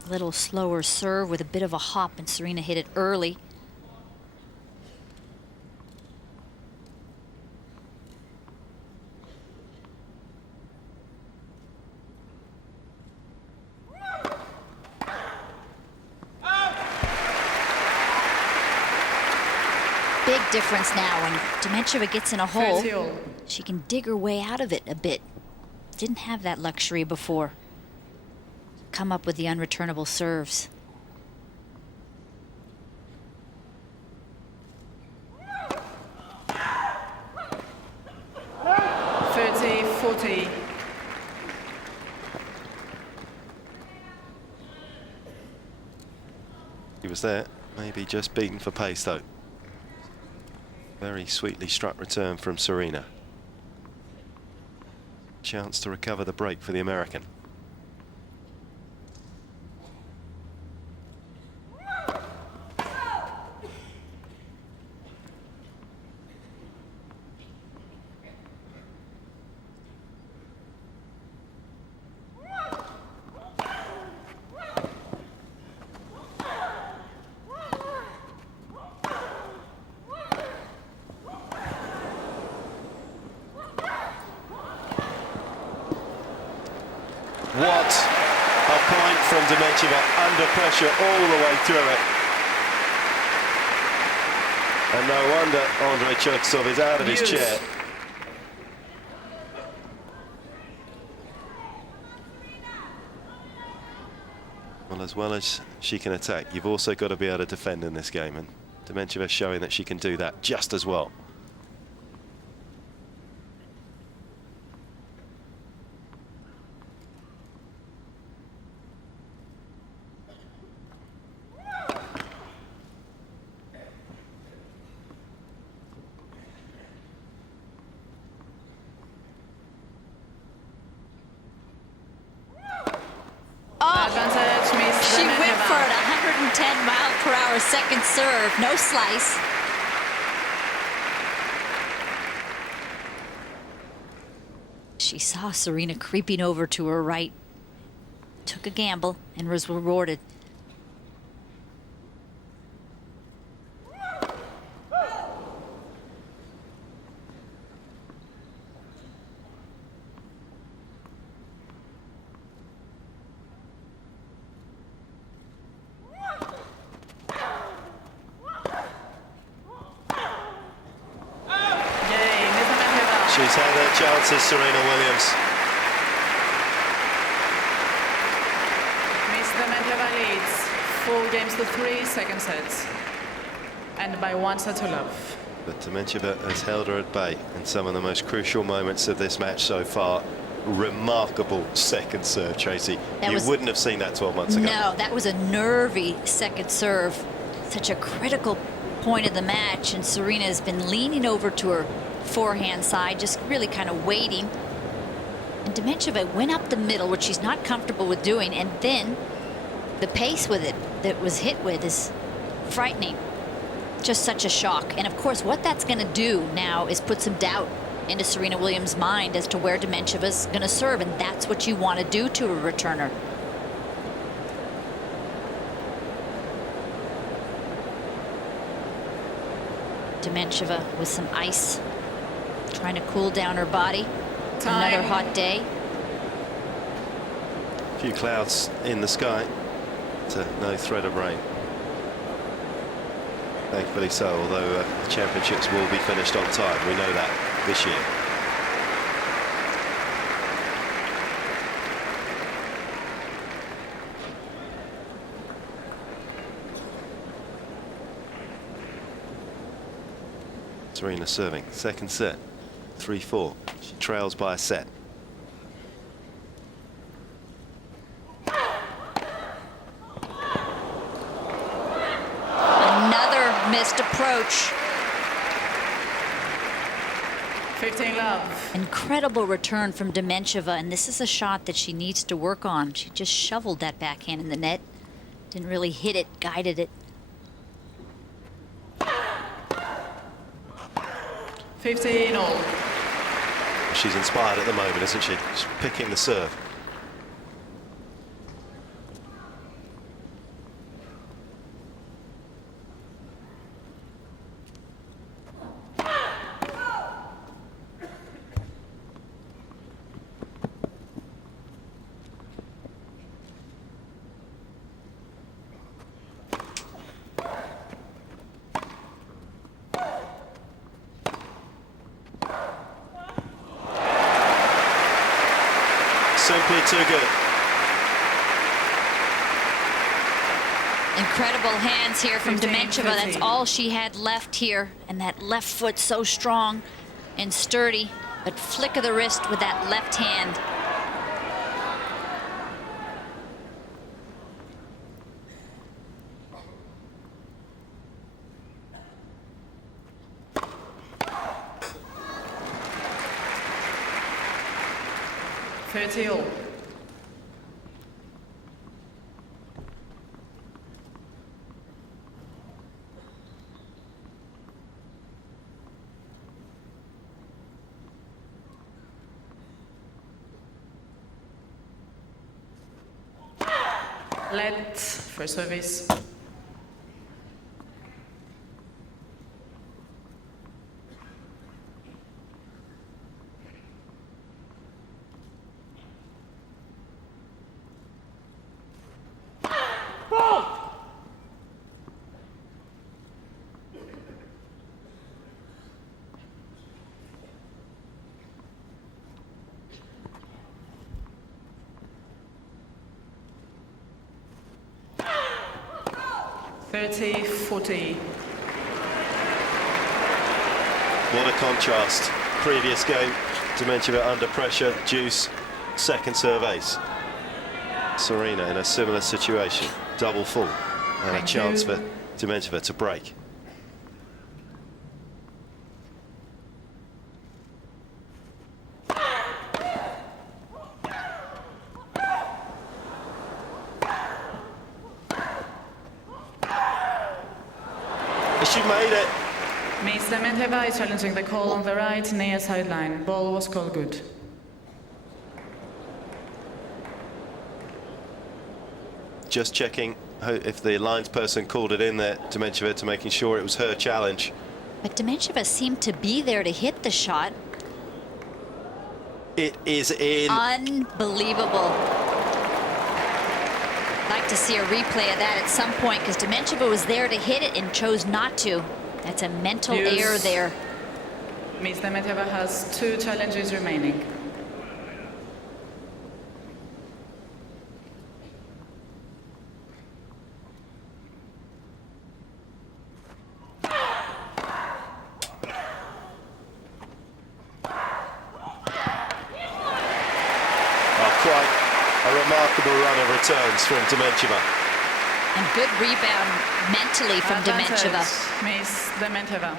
A little slower serve with a bit of a hop, and Serena hit it early. Big difference now when Dementieva gets in a hole. 30 all. She can dig her way out of it a bit. Didn't have that luxury before. Come up with the unreturnable serves. — 30-40. He was there, maybe just beaten for pace though. Very sweetly struck return from Serena. Chance to recover the break for the American. What a point from Dementieva, under pressure all the way through it. And no wonder Andrei Cherkasov is out of his chair. Well as she can attack, you've also got to be able to defend in this game, and Dementieva showing that she can do that just as well. Advantage, Miss She went Dementieva. for it, 110-mile-per-hour second serve, no slice. She saw Serena creeping over to her right, took a gamble, and was rewarded. is Serena Williams. Miss Dementieva leads 4-3 second sets, and by 1 set to love. But Dementieva has held her at bay in some of the most crucial moments of this match so far. Remarkable second serve, Tracy. You wouldn't have seen that 12 months ago. No, that was a nervy second serve. Such a critical point of the match, and Serena has been leaning over to her forehand side, just really kind of waiting. And Dementieva went up the middle, which she's not comfortable with doing, and then the pace with it that was hit with is frightening. Just such a shock. And of course, what that's going to do now is put some doubt into Serena Williams' mind as to where Dementieva's going to serve, and that's what you want to do to a returner. Dementieva with some ice, trying to cool down her body. Time. Another hot day. A few clouds in the sky, but no threat of rain. Thankfully so, although the championships will be finished on time. We know that this year. Serena serving, second set, 3-4. She trails by a set. Another missed approach. 15 love. Incredible return from Dementieva, and this is a shot that she needs to work on. She just shoveled that backhand in the net. Didn't really hit it, guided it. 15 all. She's inspired at the moment, isn't she? She's picking the serve. Simply too good. Incredible hands here from 15, Dementieva. That's 13. all she had left here, and that left foot so strong and sturdy, but flick of the wrist with that left hand. All. Let for service. Thirty, 40. What a contrast. Previous game, Dementieva under pressure, deuce, second serve ace. Serena in a similar situation, double full, and a chance for Dementieva to break. She made it. Miss Dementieva is challenging the call on the right near sideline. Ball was called good. Just checking if the lines person called it in there, Dementieva, to making sure it was her challenge. But Dementieva seemed to be there to hit the shot. It is in. Unbelievable. I'd like to see a replay of that at some point, because Dementieva was there to hit it and chose not to. That's a mental Yes. error there. Miss Dementieva has 2 challenges remaining. Quite a remarkable run of returns from Dementieva. And good rebound mentally from Dementieva. Advantage, Miss Dementieva.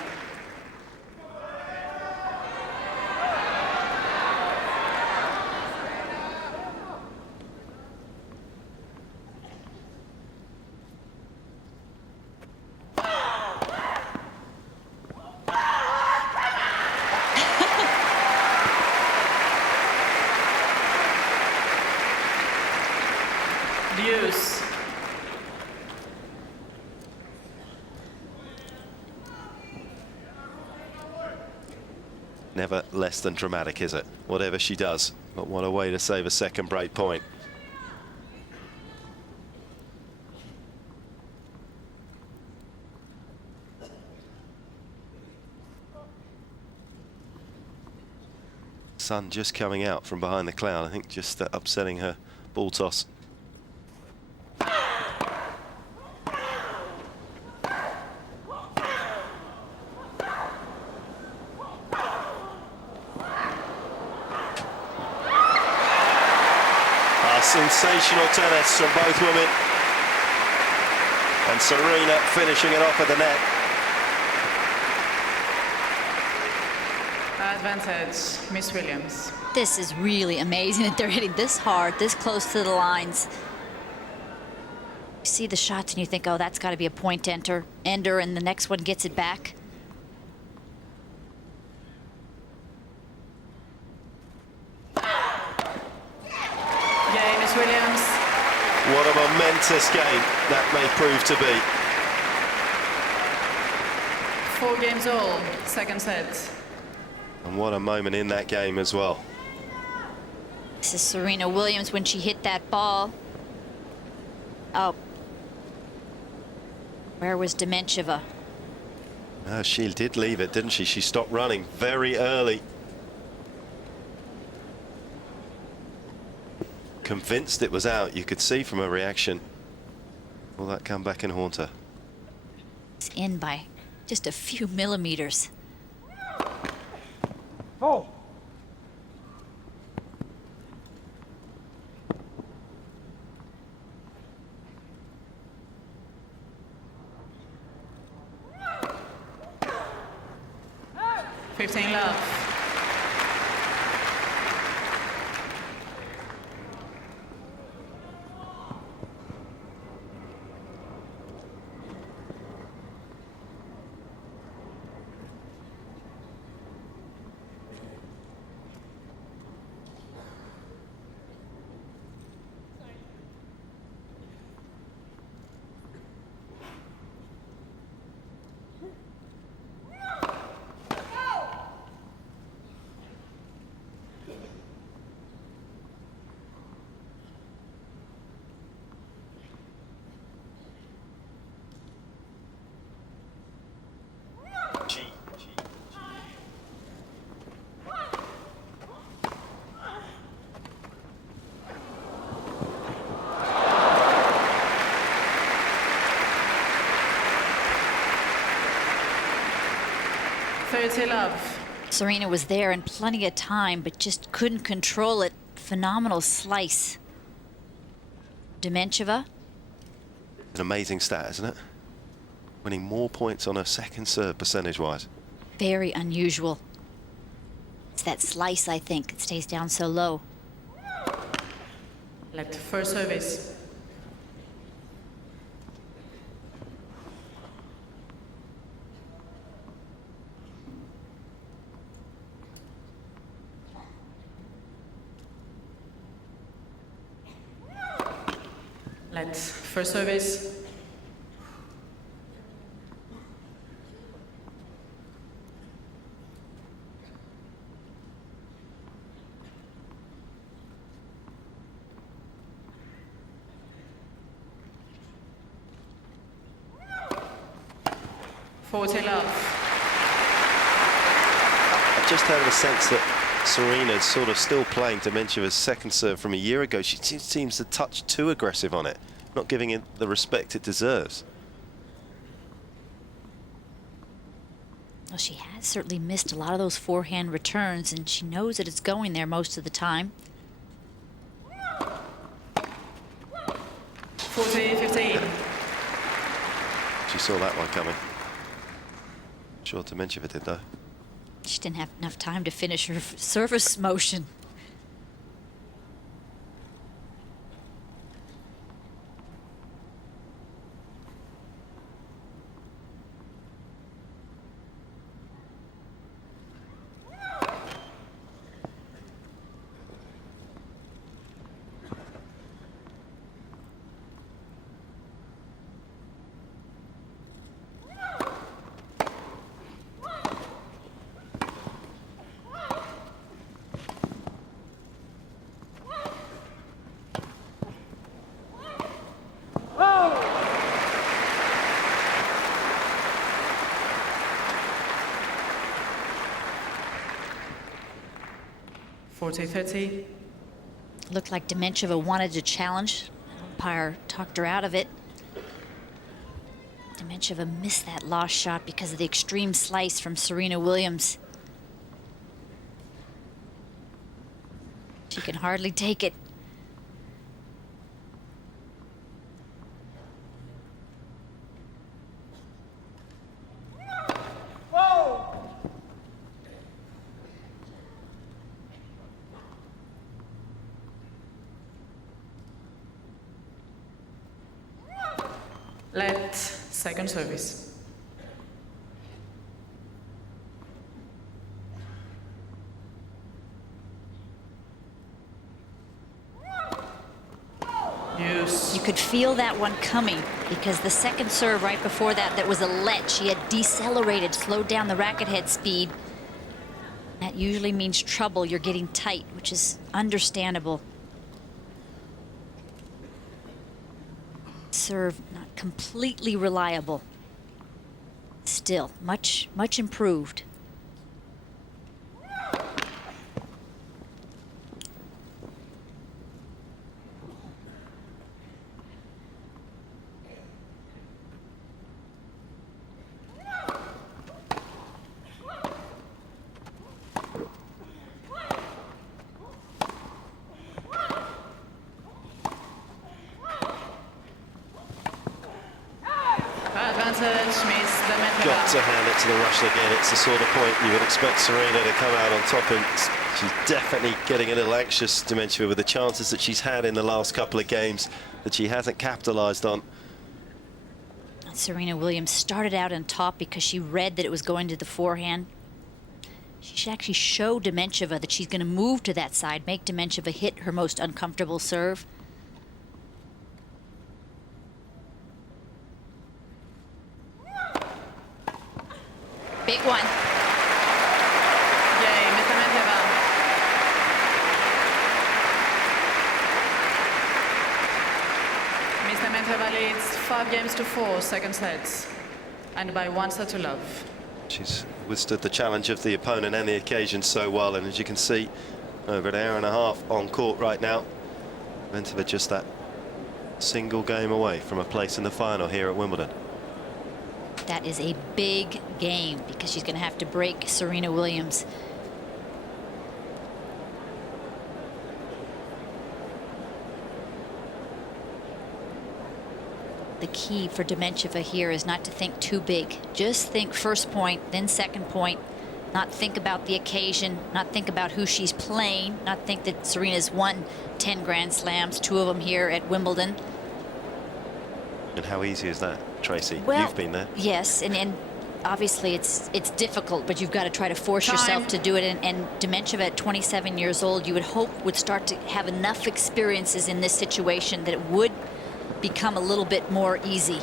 Deuce. Never less than dramatic, is it? Whatever she does. But what a way to save a second break point. Sun just coming out from behind the cloud. I think just upsetting her ball toss. Sensational tennis from both women. And Serena finishing it off at the net. Advantage, Miss Williams. This is really amazing that they're hitting this hard, this close to the lines. You see the shots and you think, oh, that's got to be a point ender, and the next one gets it back. Yay, Miss Williams. What a momentous game that may prove to be. 4 games all, second set. And what a moment in that game as well. This is Serena Williams when she hit that ball. Oh. Where was Dementieva? She did leave it, didn't she? She stopped running very early. Convinced it was out. You could see from her reaction. Will that come back and haunt her? It's in by just a few millimeters. Fault. Fifteen love. Love. Serena was there in plenty of time, but just couldn't control it. Phenomenal slice. Dementieva. An amazing stat, isn't it? Winning more points on her second serve percentage-wise. Very unusual. It's that slice, I think. It stays down so low. Let first service. Let first service. Forte love. just having a sense that Serena's sort of still playing Dementieva's second serve from a year ago. She seems a touch too aggressive on it, not giving it the respect it deserves. Well, she has certainly missed a lot of those forehand returns, and she knows that it's going there most of the time. 40-15. She saw that one coming. Sure, Dementieva did, though. She didn't have enough time to finish her service motion. Looked like Dementieva wanted to challenge. Umpire talked her out of it. Dementieva missed that lost shot because of the extreme slice from Serena Williams. She can hardly take it. Let second service. Yes. You could feel that one coming because the second serve right before that was a let. She had decelerated, slowed down the racket head speed. That usually means trouble. You're getting tight, which is understandable. Serve not completely reliable. Still, much improved. Got to hand it to the Russian again. It's the sort of point you would expect Serena to come out on top, and she's definitely getting a little anxious, Dementieva, with the chances that she's had in the last couple of games that she hasn't capitalized on. Serena Williams started out on top because she read that it was going to the forehand. She should actually show Dementieva that she's going to move to that side, make Dementieva hit her most uncomfortable serve. Big one. Yay, Miss Dementieva. Miss Dementieva leads 5-4, second sets, and by 1 set to love. She's withstood the challenge of the opponent and the occasion so well, and as you can see, over an hour and a half on court right now. Dementieva just that single game away from a place in the final here at Wimbledon. That is a big game because she's going to have to break Serena Williams. The key for Dementieva here is not to think too big. Just think first point, then second point. Not think about the occasion, not think about who she's playing, not think that Serena's won 10 Grand Slams, 2 of them here at Wimbledon. And how easy is that, Tracy? Well, you've been there. Yes, and obviously it's difficult, but you've got to try to force yourself to do it. And Dementieva at 27 years old, you would hope would start to have enough experiences in this situation that it would become a little bit more easy.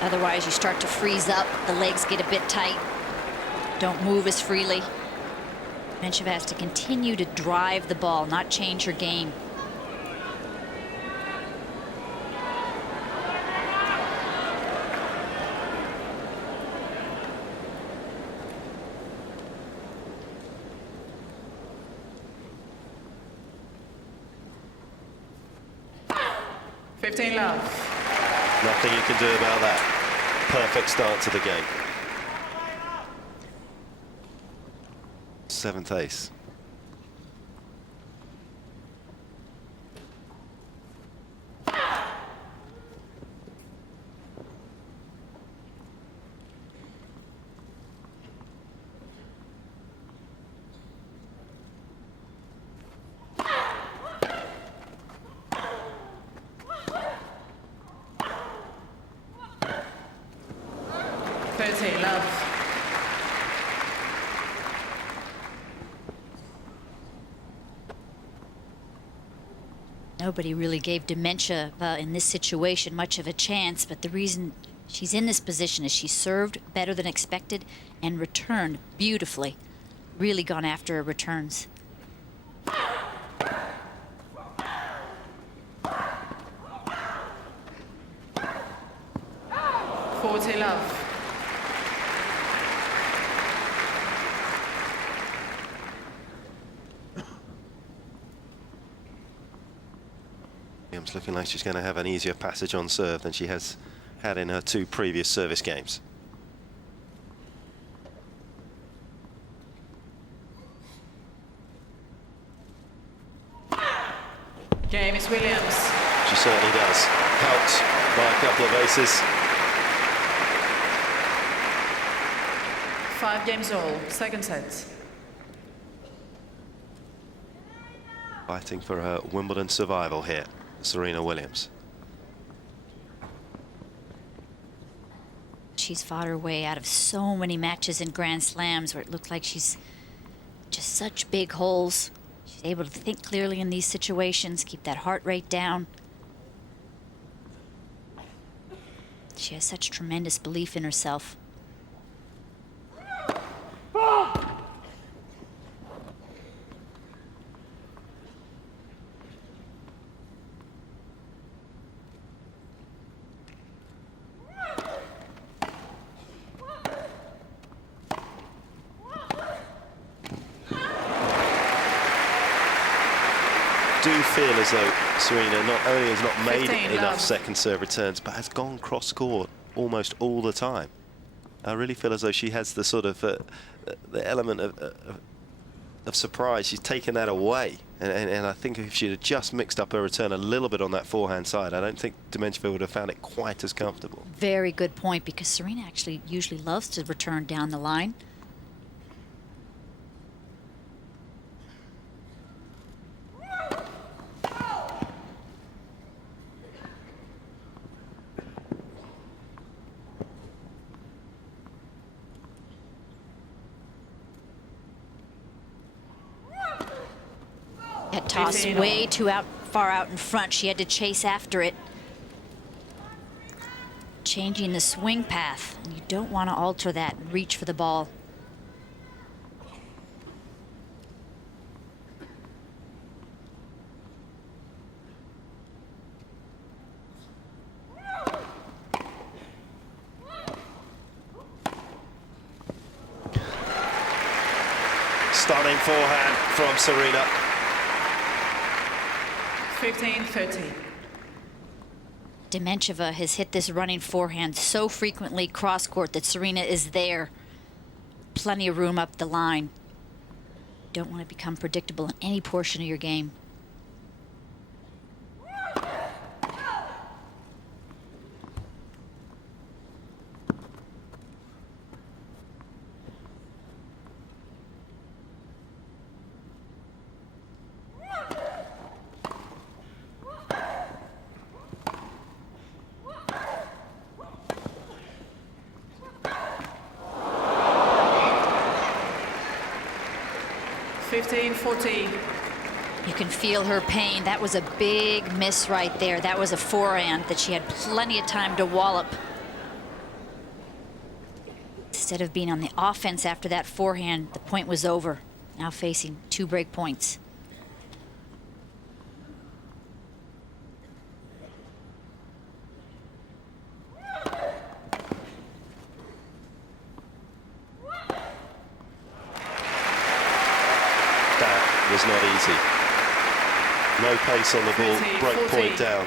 Otherwise, you start to freeze up, the legs get a bit tight, don't move as freely. Dementieva has to continue to drive the ball, not change her game. 15 love. Nothing you can do about that. Perfect start to the game. 7th ace. Love. Nobody really gave Dementieva in this situation much of a chance, but the reason she's in this position is she served better than expected and returned beautifully. Really gone after her returns. 40 love. Williams looking like she's going to have an easier passage on serve than she has had in her 2 previous service games. Game is Williams. She certainly does. Helped by a couple of aces. 5 games all. Second set. Fighting for her Wimbledon survival here, Serena Williams. She's fought her way out of so many matches in Grand Slams where it looked like she's just such big holes. She's able to think clearly in these situations, keep that heart rate down. She has such tremendous belief in herself. Do feel as though Serena not only has not made 15 enough love. second serve returns, but has gone cross-court almost all the time. I really feel as though she has the sort of the element of surprise. She's taken that away, and I think if she'd have just mixed up her return a little bit on that forehand side, I don't think Dementieva would have found it quite as comfortable. Very good point, because Serena actually usually loves to return down the line. That toss way too far out in front. She had to chase after it. Changing the swing path. You don't want to alter that and reach for the ball. Stunning forehand from Serena. 15-30. Dementieva has hit this running forehand so frequently cross-court that Serena is there. Plenty of room up the line. Don't want to become predictable in any portion of your game. You can feel her pain. That was a big miss right there. That was a forehand that she had plenty of time to wallop. Instead of being on the offense after that forehand, the point was over. Now facing 2 break points. Was not easy. No pace on the ball, 30, break 40. point down.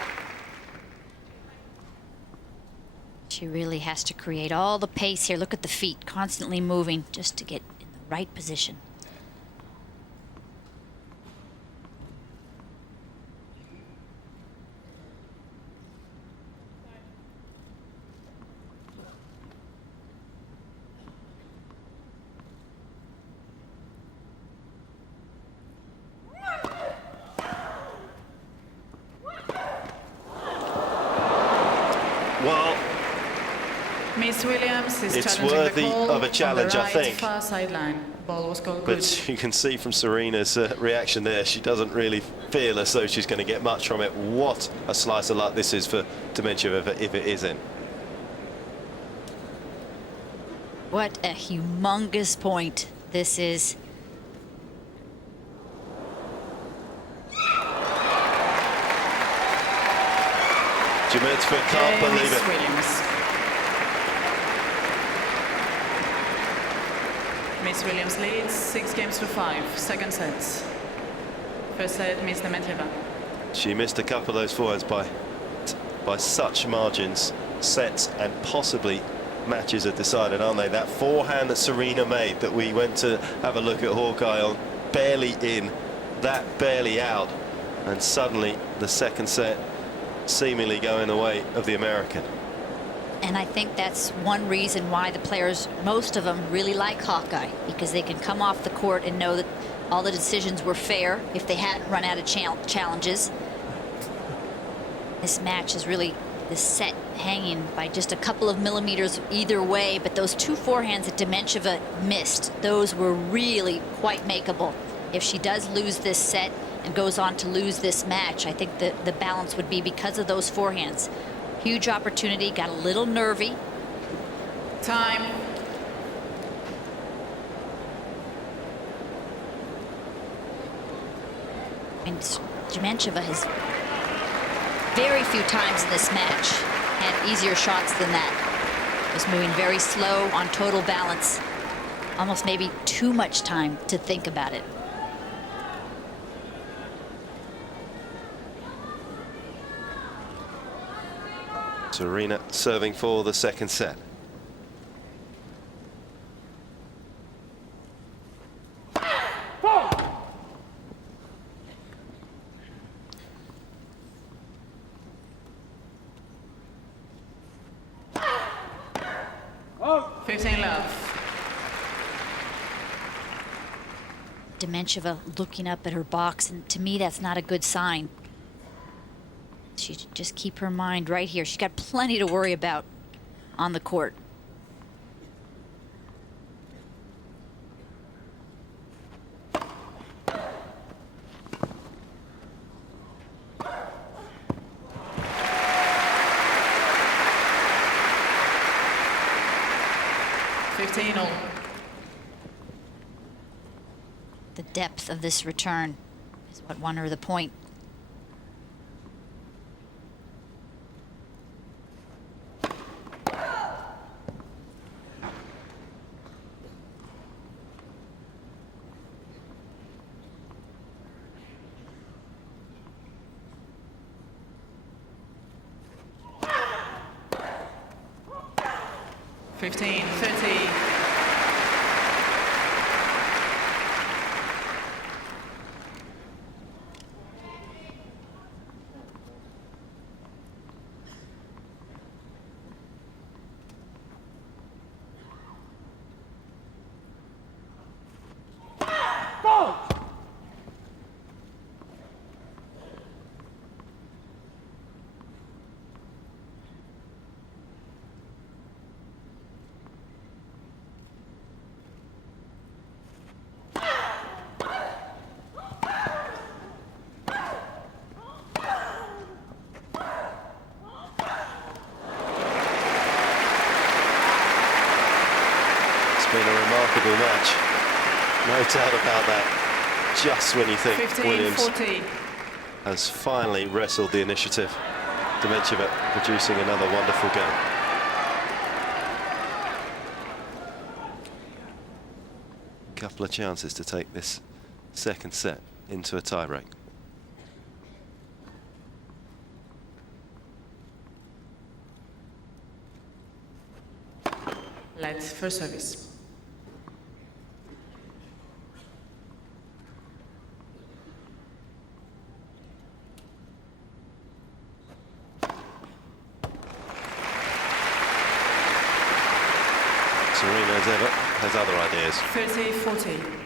She really has to create all the pace here. Look at the feet, constantly moving just to get in the right position. Well, Miss Williams is it's challenging worthy the call of a challenge, on I the right think. far sideline. Ball was called good. But you can see from Serena's reaction there, she doesn't really feel as though she's going to get much from it. What a slice of luck this is for Dementieva if it is in. What a humongous point this is. Dementieva can't believe Miss it. Williams. Miss Williams leads 6 games to 5. Second sets. First set, Miss Dementieva. She missed a couple of those forehands by such margins. Sets and possibly matches are decided, aren't they? That forehand that Serena made that we went to have a look at Hawkeye on, barely in, that barely out, and suddenly the second set seemingly going the way of the American. And I think that's one reason why the players, most of them, really like Hawkeye, because they can come off the court and know that all the decisions were fair if they hadn't run out of challenges. This match is really the set hanging by just a couple of millimeters either way, but those 2 forehands that Dementieva missed, those were really quite makeable. If she does lose this set and goes on to lose this match, I think the balance would be because of those forehands. Huge opportunity, got a little nervy. Time. And Dementieva has very few times in this match had easier shots than that. Was moving very slow on total balance. Almost maybe too much time to think about it. Serena serving for the second set. Oh. 15 love. Dementieva looking up at her box, and to me that's not a good sign. She should just keep her mind right here. She's got plenty to worry about on the court. The depth of this return is what won her the point. Been a remarkable match, no doubt about that. Just when you think 15, Williams 14. has finally wrestled the initiative, Dementieva producing another wonderful game. Couple of chances to take this second set into a tie-break. net for service. Serena, as ever, has other ideas. 30-40.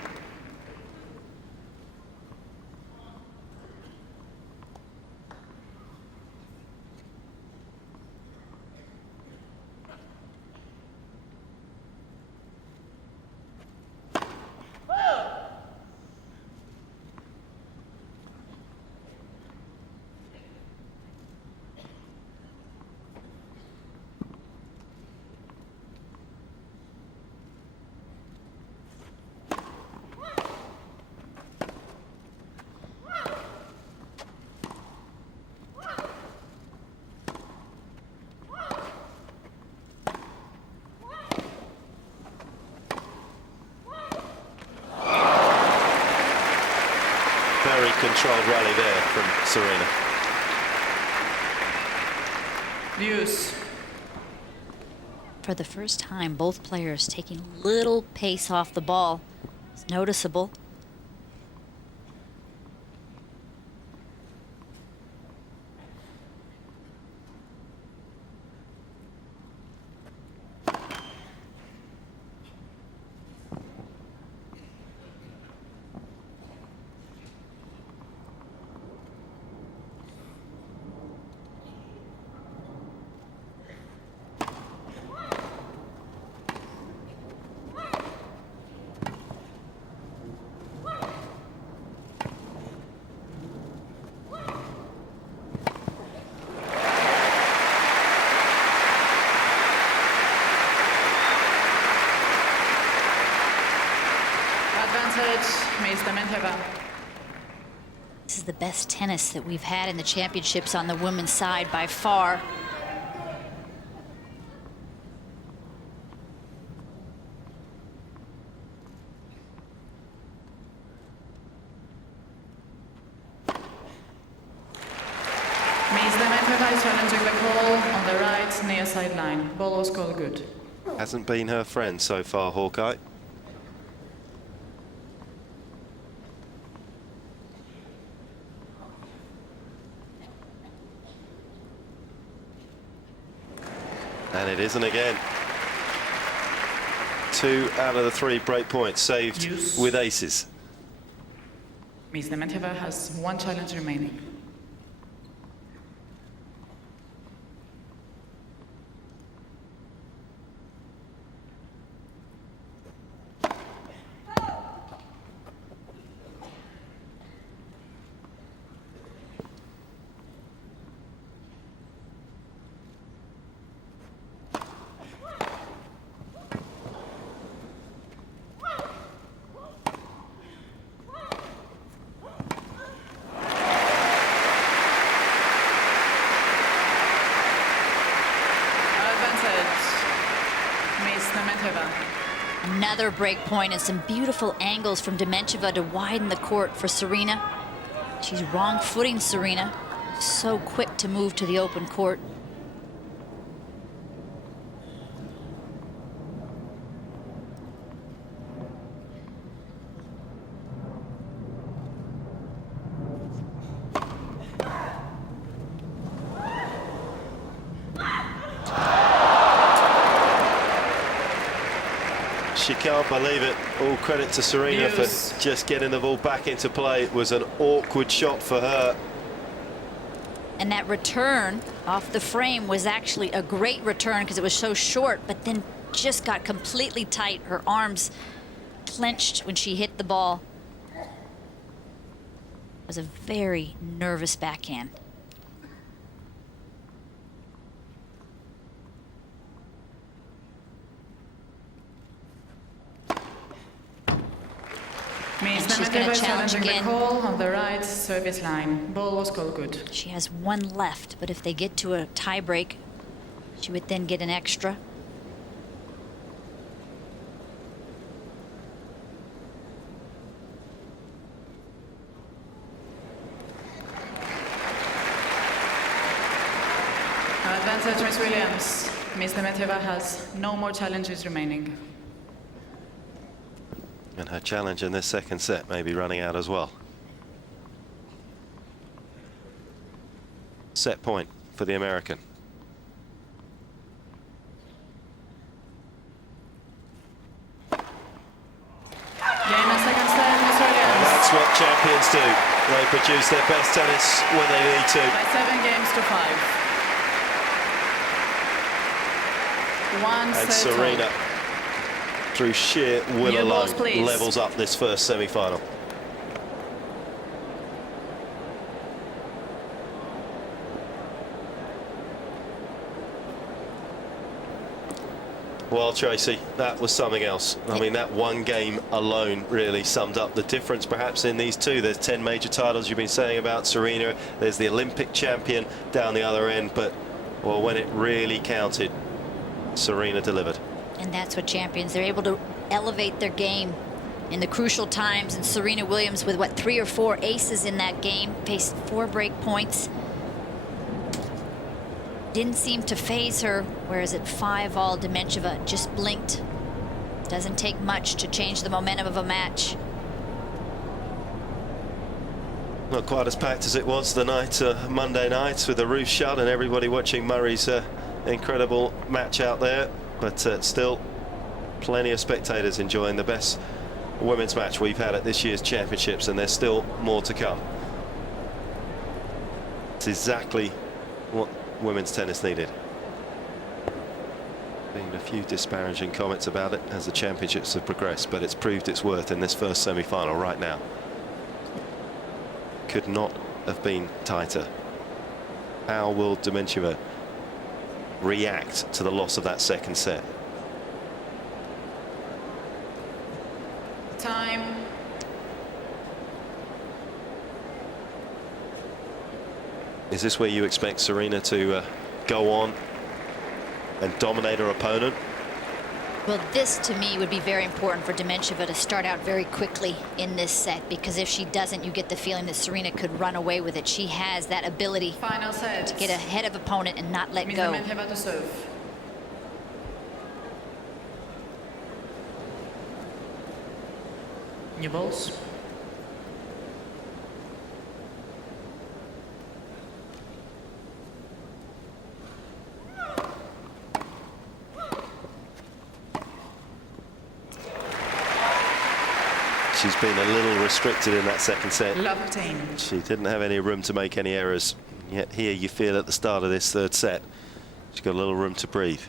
Very controlled rally there from Serena. Deuce. For the first time, both players taking a little pace off the ball. It's noticeable. Advantage, Miss Dementieva. This is the best tennis that we've had in the championships on the women's side by far. Miss Dementieva is challenging the call on the right near sideline. Ball was called good. Hasn't been her friend so far, Hawkeye. And it isn't again. 2 out of the 3 break points saved Use. with aces. Miss Dementieva has one challenge remaining. Another break point and some beautiful angles from Dementieva to widen the court for Serena. She's wrong-footing Serena. So quick to move to the open court. She can't believe it. All credit to Serena for just getting the ball back into play. It was an awkward shot for her. And that return off the frame was actually a great return because it was so short, but then just got completely tight. Her arms clenched when she hit the ball. It was a very nervous backhand. Miss And she's going Dementieva to challenge challenging again. the call on the right service line. Ball was called good. She has one left, but if they get to a tie break, she would then get an extra. Advantage, Miss Williams. Ms. Dementieva has no more challenges remaining. And her challenge in this second set may be running out as well. Set point for the American. Game and second set, Ms. Williams. That's what champions do. They produce their best tennis when they need to. By 7 games to 5. One And set Serena, all. through sheer will New balls, alone, please. levels up this first semi-final. Well, Tracy, that was something else. I mean, that one game alone really summed up the difference perhaps in these two. There's 10 major titles you've been saying about Serena. There's the Olympic champion down the other end. But, well, when it really counted, Serena delivered. And that's what champions, they're able to elevate their game in the crucial times. And Serena Williams with, what, 3 or 4 aces in that game, faced 4 break points. Didn't seem to phase her, whereas at 5-all, Dementieva just blinked. Doesn't take much to change the momentum of a match. Not quite as packed as it was the night, Monday night, with the roof shut and everybody watching Murray's incredible match out there. But still, plenty of spectators enjoying the best women's match we've had at this year's championships, and there's still more to come. It's exactly what women's tennis needed. Been a few disparaging comments about it as the championships have progressed, but it's proved its worth in this first semi-final right now. Could not have been tighter. How will Dementieva react to the loss of that second set? Time. Is this where you expect Serena to go on and dominate her opponent? Well, this to me would be very important for Dementieva to start out very quickly in this set, because if she doesn't, you get the feeling that Serena could run away with it. She has that ability Final set. to get ahead of opponent and not let Ms. go. Dementieva to serve. New balls. She's been a little restricted in that second set. Love 15. She didn't have any room to make any errors. Yet here you feel at the start of this third set, she's got a little room to breathe.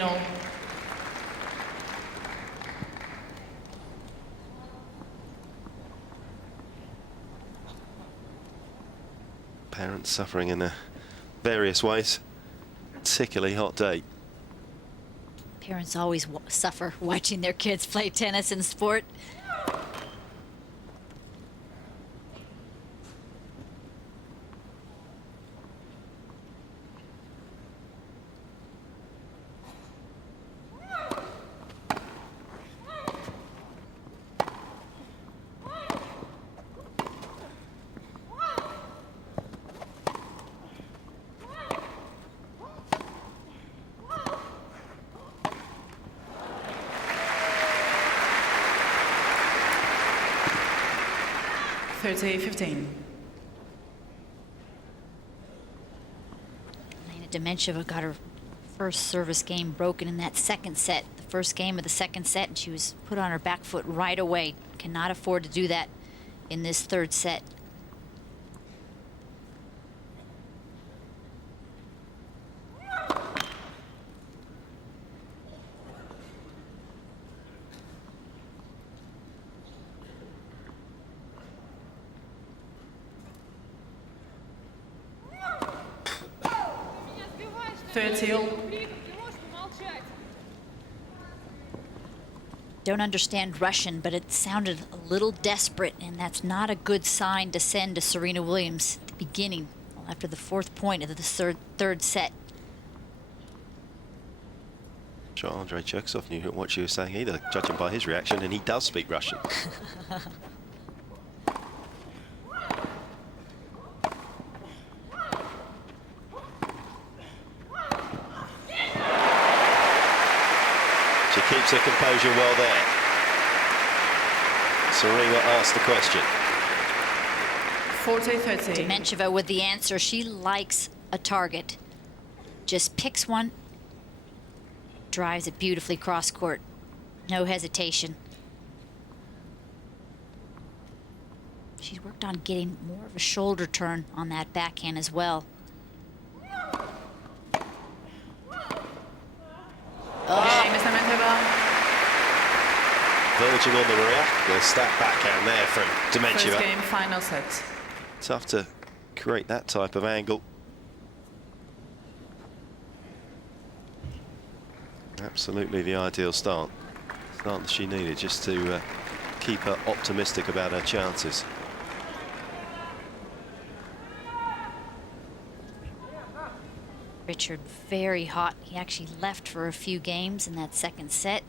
All. Parents suffering in various ways. Particularly hot day. Parents always suffer watching their kids play tennis and sport. (30-15). Elena Dementieva got her first service game broken in that second set, the first game of the second set, and she was put on her back foot right away. Cannot afford to do that in this third set. Don't understand Russian, but it sounded a little desperate, and that's not a good sign to send to Serena Williams at the beginning, after the 4th point of the third set. Sure, Andrei Cherkasov knew what she was saying either, judging by his reaction, and he does speak Russian. She keeps her composure well there. Serena asked the question. 40-30. Dementieva with the answer. She likes a target. Just picks one, drives it beautifully cross court. No hesitation. She's worked on getting more of a shoulder turn on that backhand as well. Game is Dementieva. Verging on the miraculous that backhand there from First Dementieva. game, final set. Tough to create that type of angle. Absolutely the ideal start. Start that she needed just to keep her optimistic about her chances. Richard very hot. He actually left for a few games in that second set.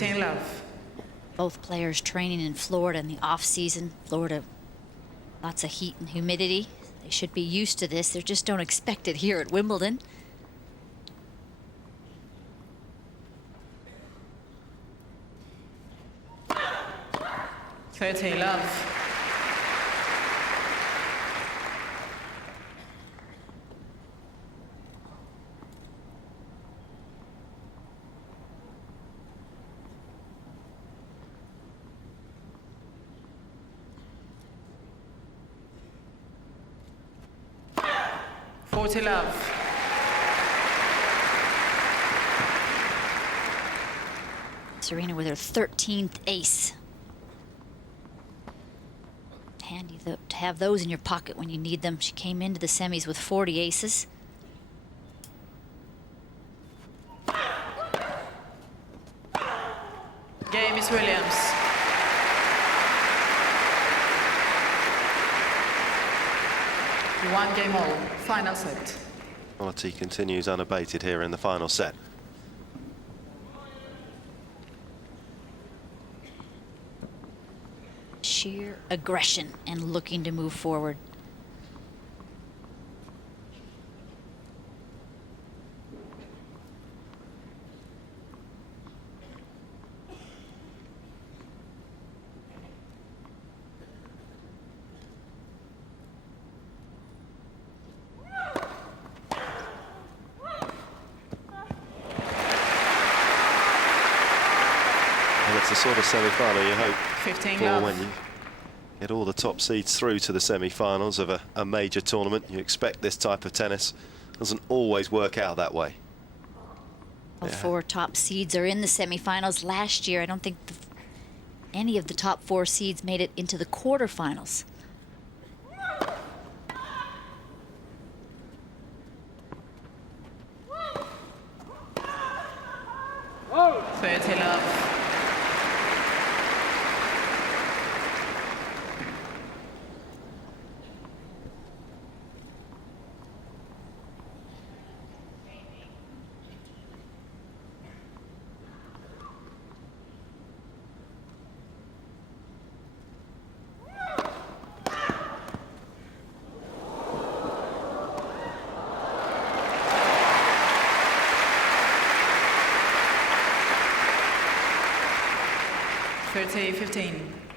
Love. Both players training in Florida in the off season. Florida, lots of heat and humidity. They should be used to this. They just don't expect it here at Wimbledon. Love. Love. Serena with her 13th ace. Handy to have those in your pocket when you need them. She came into the semis with 40 aces. Game is Williams. One game all. Final set. Quality continues unabated here in the final set. Sheer aggression and looking to move forward. It's the sort of semi-final you hope 15 for love. when you get all the top seeds through to the semi-finals of a major tournament. You expect this type of tennis. Doesn't always work out that way. All 4 top seeds are in the semifinals. Last year, I don't think any of the top 4 seeds made it into the quarterfinals. Oh! 30 love.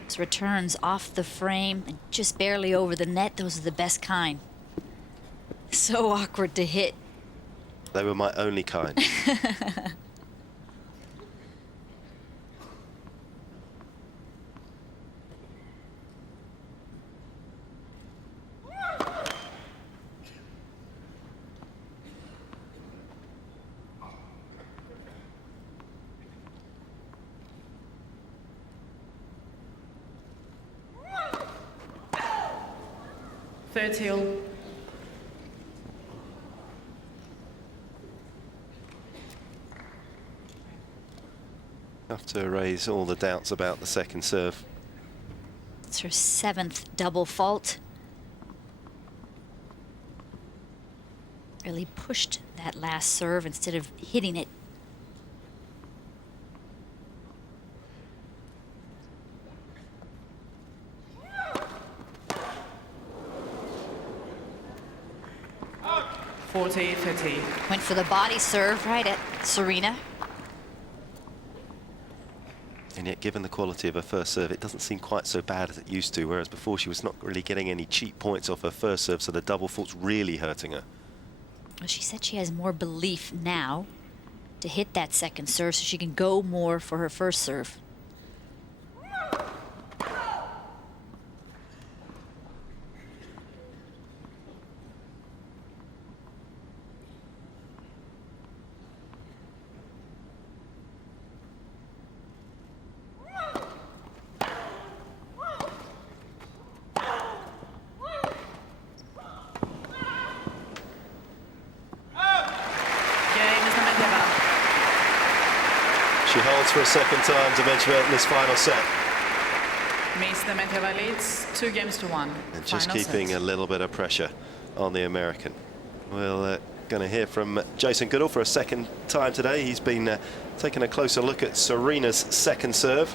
His returns off the frame and just barely over the net. Those are the best kind. So awkward to hit. They were my only kind. Third heel. Have to erase all the doubts about the second serve. It's her 7th double fault. Really pushed that last serve instead of hitting it. Went for the body serve right at Serena. And yet, given the quality of her first serve, it doesn't seem quite so bad as it used to, whereas before she was not really getting any cheap points off her first serve, so the double fault's really hurting her. Well, she said she has more belief now to hit that second serve so she can go more for her first serve. She holds for a second time, Dementieva, in this final set. Miss Dementieva leads 2-1. And just Final keeping set. a little bit of pressure on the American. We're going to hear from Jason Goodall for a second time today. He's been taking a closer look at Serena's second serve.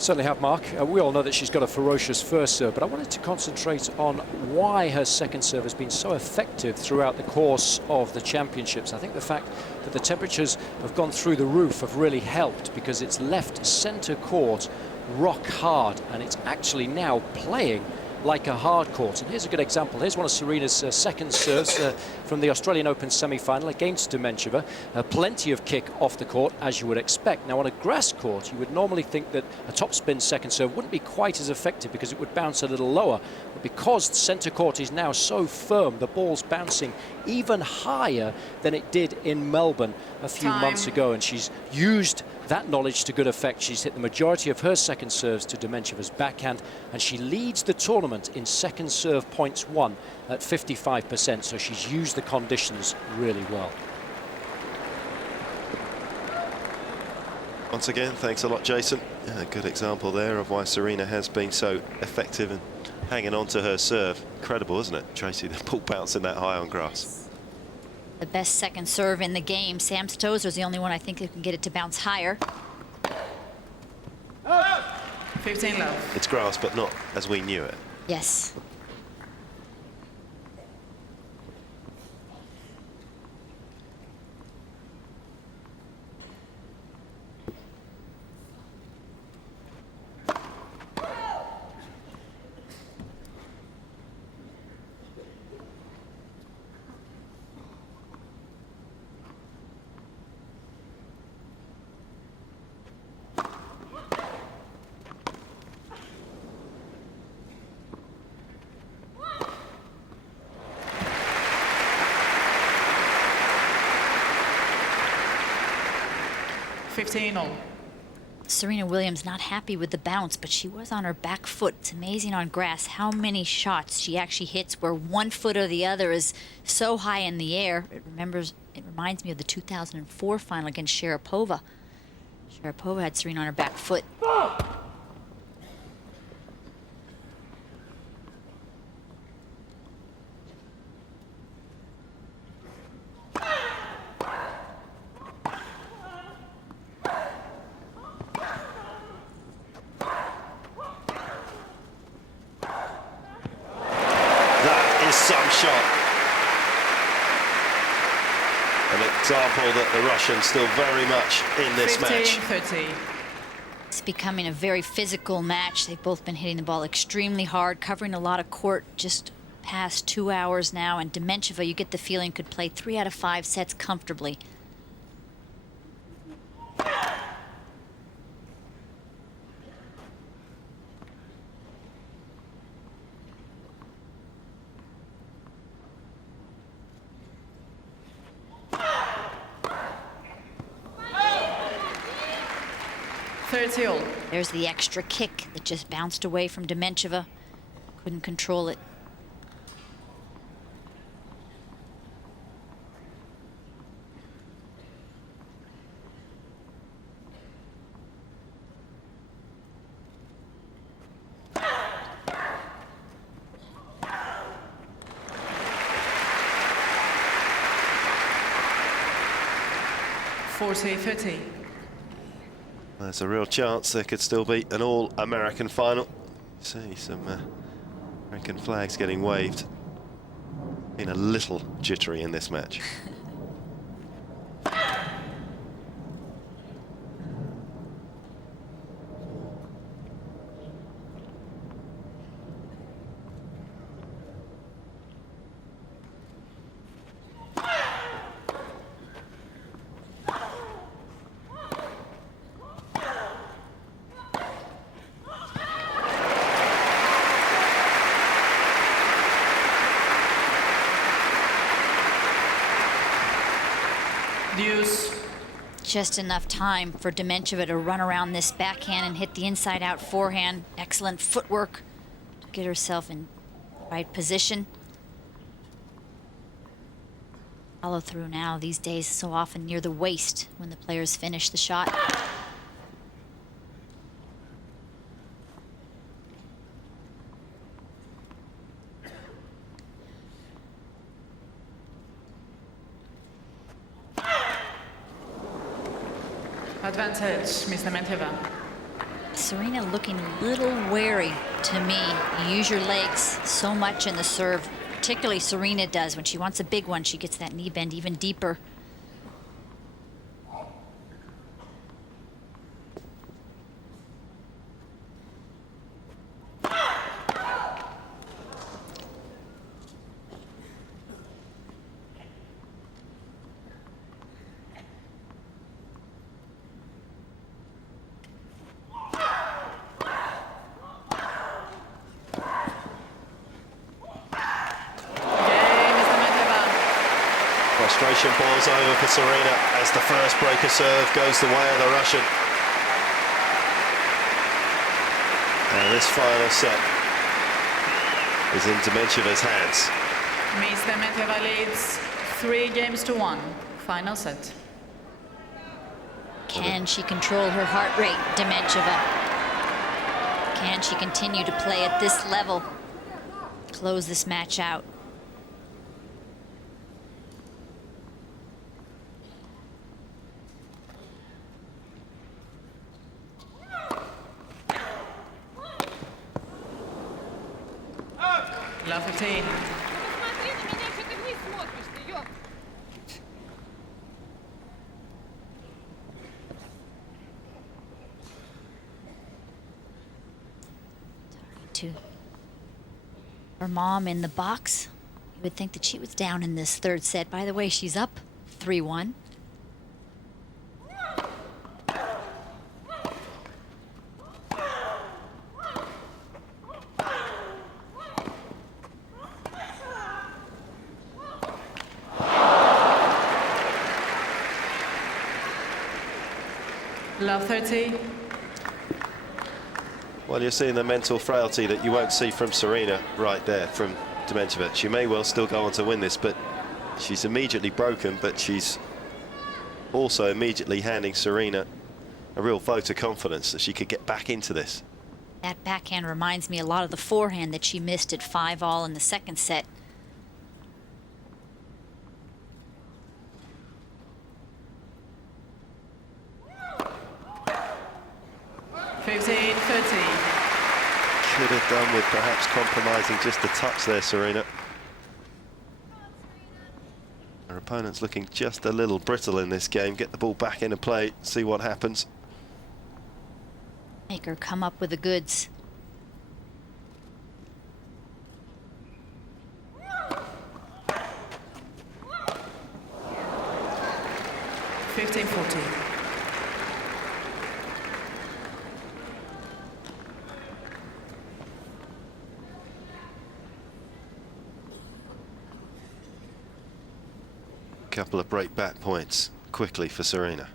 Certainly have, Mark. We all know that she's got a ferocious first serve, but I wanted to concentrate on why her second serve has been so effective throughout the course of the championships. I think the fact that the temperatures have gone through the roof have really helped, because it's left centre court rock hard, and it's actually now playing like a hard court. And here's a good example. Here's one of Serena's second serves from the Australian Open semi-final against Dementieva. Plenty of kick off the court, as you would expect. Now, on a grass court, you would normally think that a topspin second serve wouldn't be quite as effective because it would bounce a little lower. But because the centre court is now so firm, the ball's bouncing even higher than it did in Melbourne a few months ago. And she's used that knowledge to good effect. She's hit the majority of her second serves to Dementieva's backhand, and she leads the tournament in second serve points won at 55%, so she's used the conditions really well. Once again, thanks a lot, Jason. A good example there of why Serena has been so effective and hanging on to her serve. Incredible, isn't it, Tracy, the ball bouncing that high on grass. The best second serve in the game. Sam Stosur's the only one I think who can get it to bounce higher. 15 love. It's grass, but not as we knew it. Yes. Serena Williams not happy with the bounce, but she was on her back foot. It's amazing on grass how many shots she actually hits where one foot or the other is so high in the air. It reminds me of the 2004 final against Sharapova. Sharapova had Serena on her back foot. Some shot. An example that the Russians still very much in this match. 15-30. It's becoming a very physical match. They've both been hitting the ball extremely hard, covering a lot of court, just past 2 hours now, and Dementieva, you get the feeling, could play 3 out of 5 sets comfortably. All. There's the extra kick that just bounced away from Dementieva. Couldn't control it. There's a real chance there could still be an all-American final. See some American flags getting waved. Been a little jittery in this match. Just enough time for Dementieva to run around this backhand and hit the inside-out forehand. Excellent footwork to get herself in the right position. Follow through now these days so often near the waist when the players finish the shot. Advantage, Miss Dementieva. Serena looking a little wary to me. You use your legs so much in the serve. Particularly Serena does. When she wants a big one, she gets that knee bend even deeper. Frustration boils over for Serena as the first breaker serve goes the way of the Russian. And this final set is in Dementieva's hands. Miss Dementieva leads 3-1. Final set. Can she control her heart rate, Dementieva? Can she continue to play at this level? Close this match out. Love 15. To her mom in the box. You would think that she was down in this third set. By the way, she's up 3-1. Love 30. Well, you're seeing the mental frailty that you won't see from Serena right there from Dementieva. She may well still go on to win this, but she's immediately broken, but she's also immediately handing Serena a real vote of confidence that she could get back into this. That backhand reminds me a lot of the forehand that she missed at 5-all in the second set. Could have done with perhaps compromising just a touch there, Serena. Her opponent's looking just a little brittle in this game. Get the ball back into play, see what happens. Make her come up with the goods. 15-40. Couple of break back points quickly for Serena.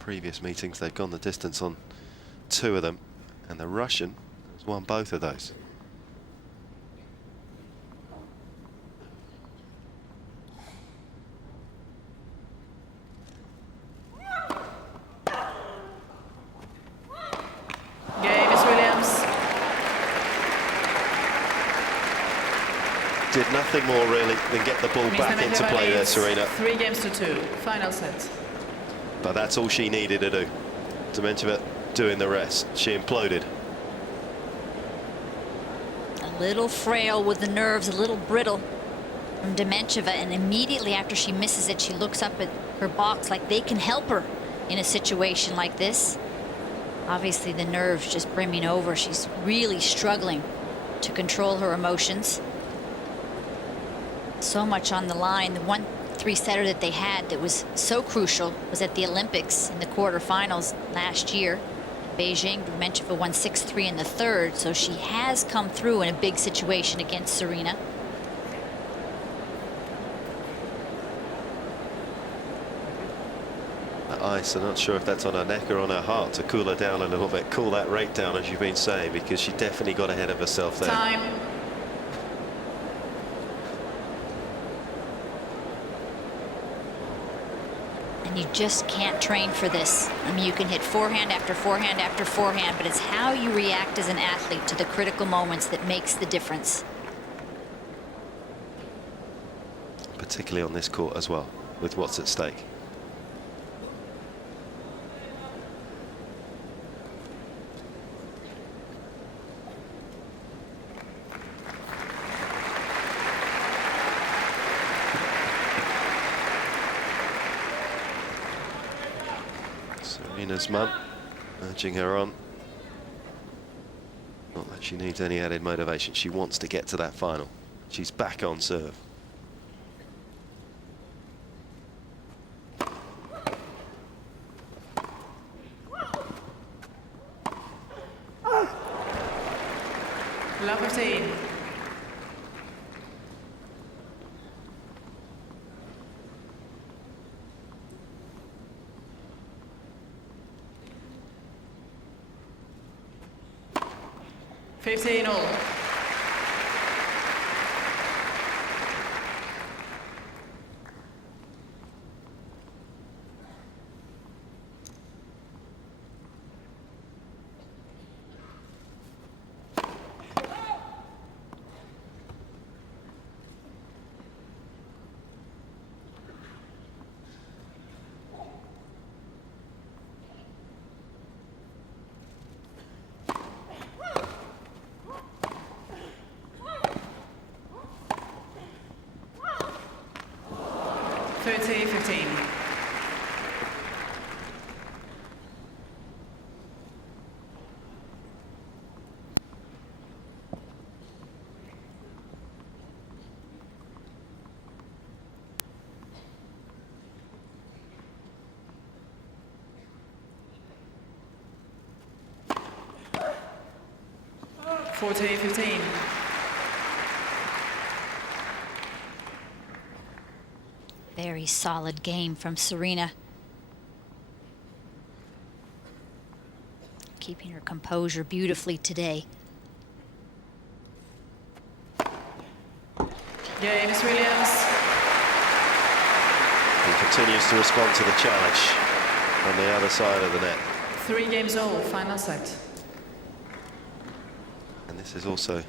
Previous meetings, they've gone the distance on 2 of them, and the Russian has won both of those. Game is Williams. Did nothing more really than get the ball back into play there, Serena. 3-2. Final set. But that's all she needed to do. Dementieva doing the rest. She imploded. A little frail with the nerves, a little brittle from Dementieva, and immediately after she misses it, she looks up at her box like they can help her in a situation like this. Obviously the nerves just brimming over. She's really struggling to control her emotions. So much on the line. The 1-3-setter that they had that was so crucial was at the Olympics in the quarterfinals last year. Beijing, Dementieva won 6-3 in the third, so she has come through in a big situation against Serena. The ice, I'm not sure if that's on her neck or on her heart to cool her down a little bit, cool that rate down, as you've been saying, because she definitely got ahead of herself there. Time. You just can't train for this. I mean, you can hit forehand after forehand after forehand, but it's how you react as an athlete to the critical moments that makes the difference. Particularly on this court as well, with what's at stake. Serena's mum urging her on. Not that she needs any added motivation. She wants to get to that final. She's back on serve. Love 15. All. (14-15). Very solid game from Serena. Keeping her composure beautifully today. James Williams. He continues to respond to the challenge on the other side of the net. 3-all, final set. And this is also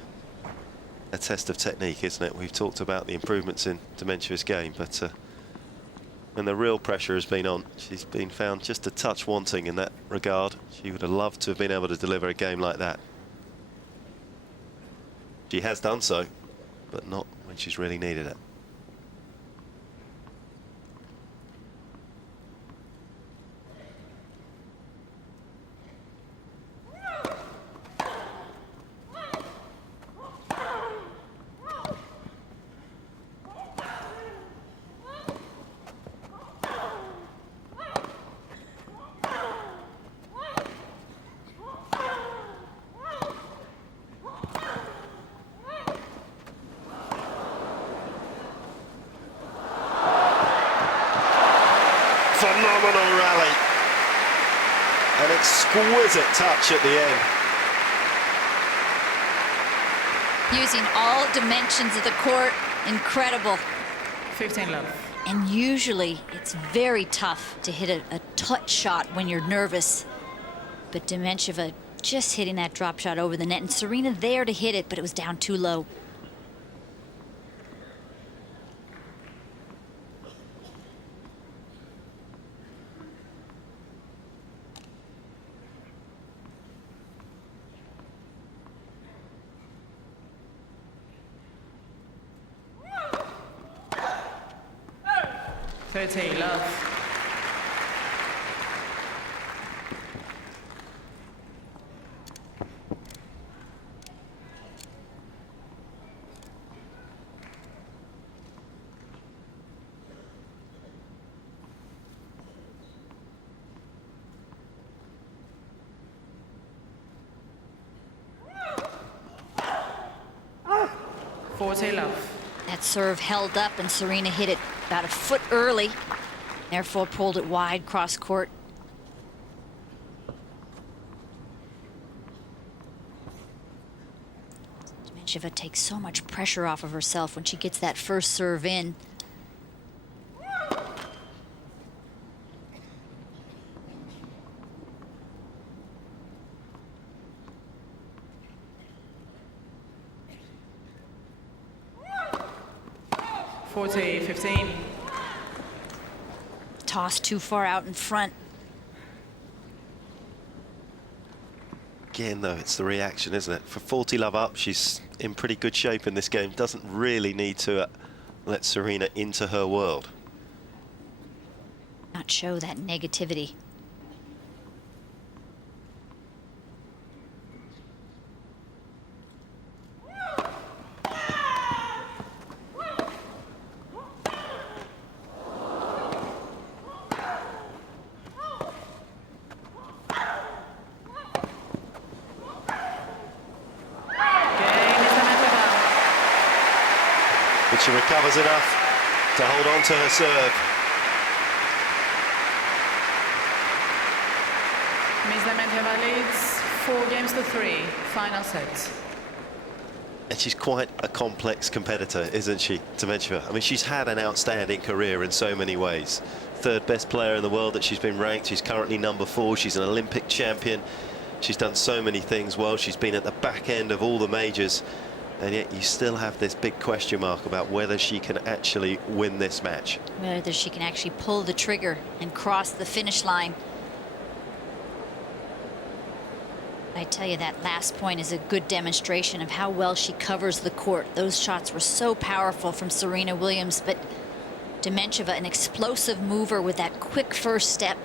a test of technique, isn't it? We've talked about the improvements in Dementieva's game, but when the real pressure has been on, she's been found just a touch wanting in that regard. She would have loved to have been able to deliver a game like that. She has done so, but not when she's really needed it. Phenomenal rally. An exquisite touch at the end. Using all dimensions of the court, incredible. 15 love. And usually it's very tough to hit a touch shot when you're nervous. But Dementieva just hitting that drop shot over the net, and Serena there to hit it, but it was down too low. Love. Love. That serve held up, and Serena hit it about a foot early, therefore pulled it wide cross court. Dementieva takes so much pressure off of herself when she gets that first serve in. Toss too far out in front. Again, though, it's the reaction, isn't it? For 40 love up, she's in pretty good shape in this game. Doesn't really need to let Serena into her world. Not show that negativity. She recovers enough to hold on to her serve. Ms. Dementieva leads 4-3, final set. And she's quite a complex competitor, isn't she, Dementieva? I mean, she's had an outstanding career in so many ways. Third best player in the world that she's been ranked. She's currently number 4. She's an Olympic champion. She's done so many things well. She's been at the back end of all the majors. And yet you still have this big question mark about whether she can actually win this match. Whether she can actually pull the trigger and cross the finish line. I tell you, that last point is a good demonstration of how well she covers the court. Those shots were so powerful from Serena Williams, but Dementieva, an explosive mover with that quick first step.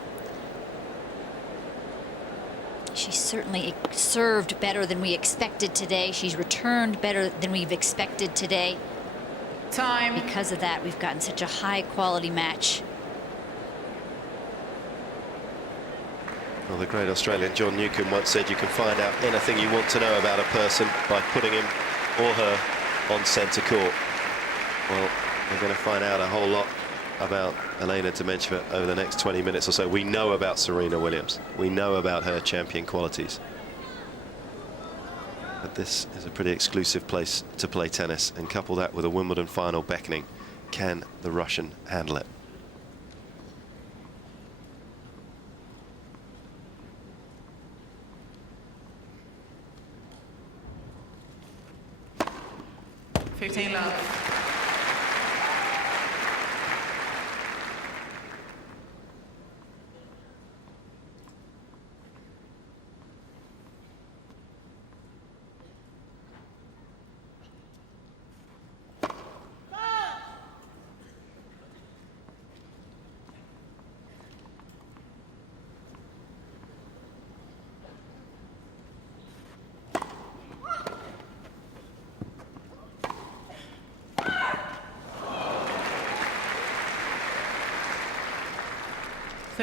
She certainly served better than we expected today. She's returned better than we've expected today. Time. Because of that, we've gotten such a high-quality match. Well, the great Australian John Newcombe once said you can find out anything you want to know about a person by putting him or her on centre court. Well, we're going to find out a whole lot about Elena Dementieva over the next 20 minutes or so. We know about Serena Williams. We know about her champion qualities. But this is a pretty exclusive place to play tennis, and couple that with a Wimbledon final beckoning. Can the Russian handle it? Love.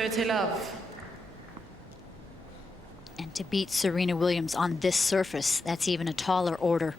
30 love. And to beat Serena Williams on this surface, that's even a taller order.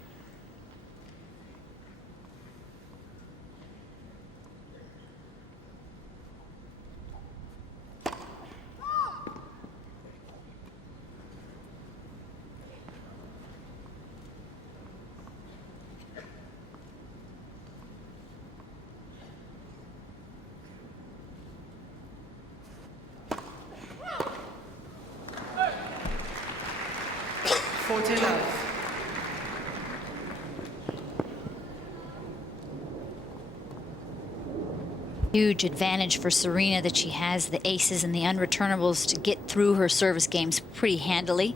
Huge advantage for Serena that she has the aces and the unreturnables to get through her service games pretty handily.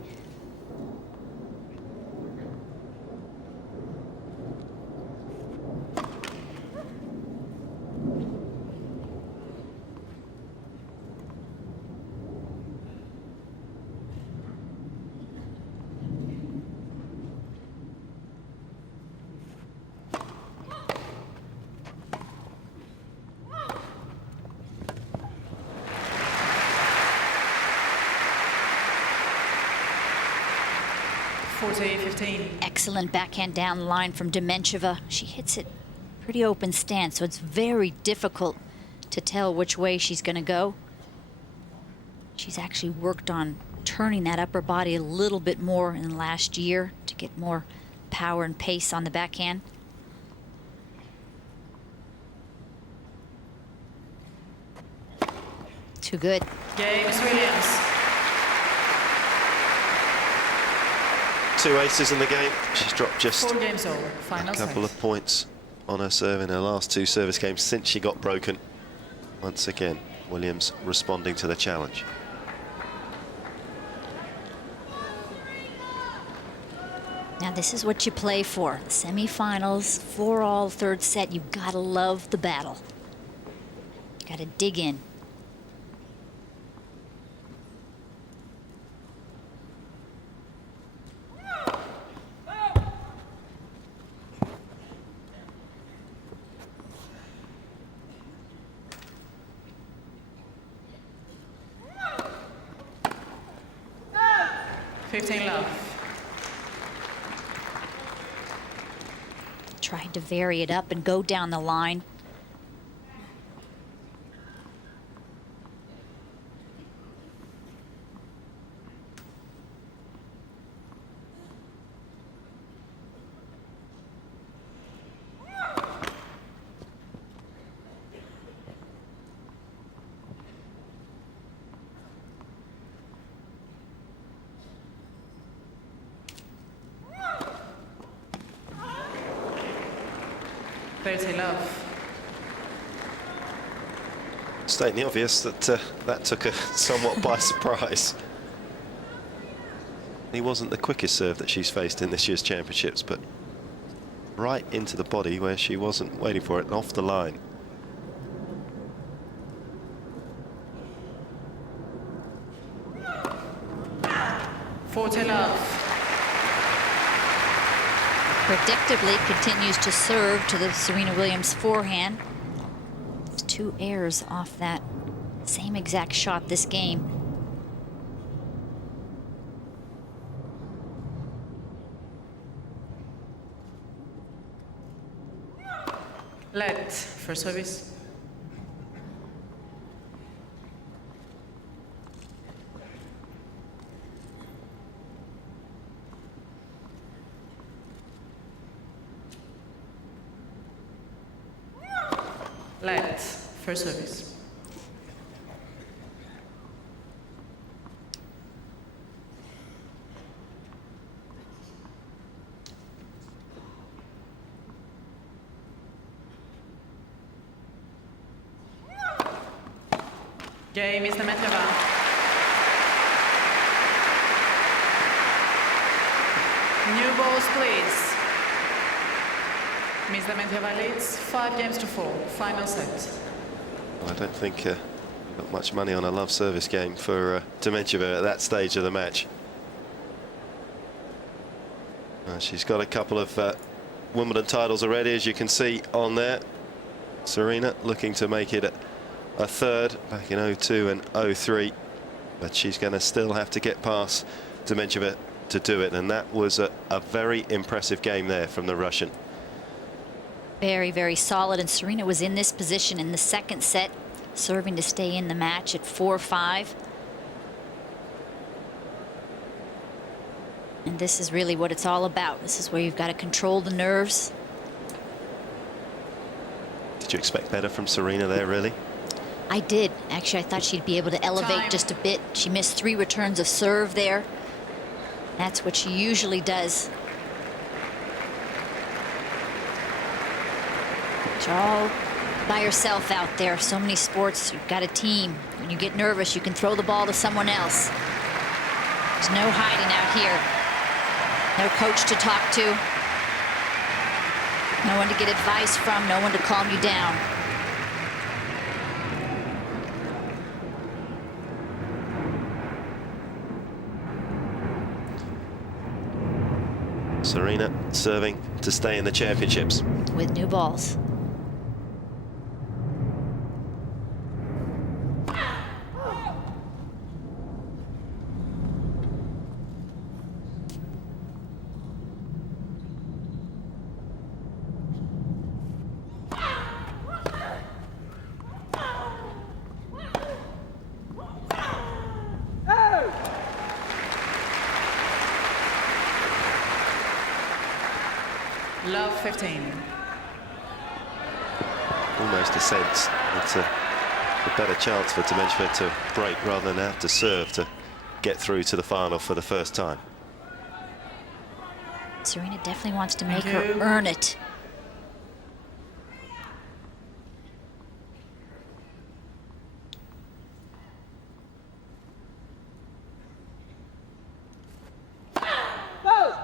Excellent backhand down the line from Dementieva. She hits it pretty open stance, so it's very difficult to tell which way she's going to go. She's actually worked on turning that upper body a little bit more in the last year to get more power and pace on the backhand. Too good. Games Williams. 2 aces in the game. She's dropped just 4 games over. Final a couple of points on her serve in her last 2 service games since she got broken. Once again, Williams responding to the challenge. Now this is what you play for. The semifinals, 4-all, third set. You've got to love the battle. You got to dig in. Tried to vary it up and go down the line. Love. Stating the obvious that that took her somewhat by surprise. He wasn't the quickest serve that she's faced in this year's championships, but right into the body where she wasn't waiting for it and off the line. Love. Predictably continues to serve to the Serena Williams forehand. It's 2 errors off that same exact shot this game. Let for service. Let for service. Game is Dementieva. New balls, please. Ms. Dementieva leads 5 games to 4. Final set. I don't think got much money on a love service game for Dementieva at that stage of the match. She's got a couple of Wimbledon titles already, as you can see on there. Serena looking to make it a third back in 02 and 03, but she's going to still have to get past Dementieva to do it, and that was a very impressive game there from the Russian. Very, very solid, and Serena was in this position in the second set, serving to stay in the match at 4-5. And this is really what it's all about. This is where you've got to control the nerves. Did you expect better from Serena there, really? I did. Actually, I thought she'd be able to elevate just a bit. She missed 3 returns of serve there. That's what she usually does. She's all by herself out there. So many sports, you've got a team. When you get nervous, you can throw the ball to someone else. There's no hiding out here. No coach to talk to. No one to get advice from. No one to calm you down. Serena serving to stay in the championships. With new balls. Love 15. Almost a sense it's a better chance for Dementieva to break rather than have to serve to get through to the final for the first time. Serena definitely wants to make her earn it. Go!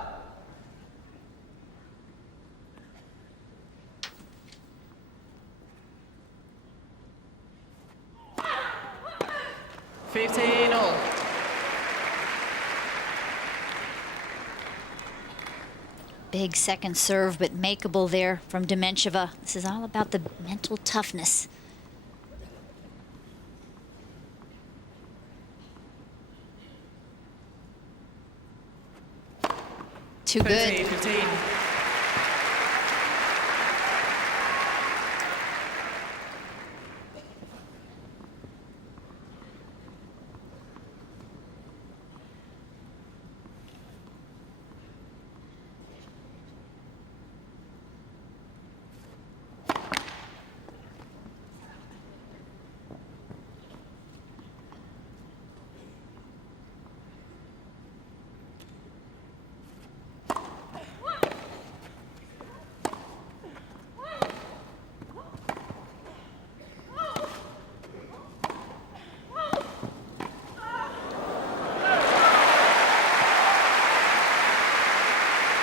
15 all. Big second serve, but makeable there from Dementieva. This is all about the mental toughness. Too good. 15.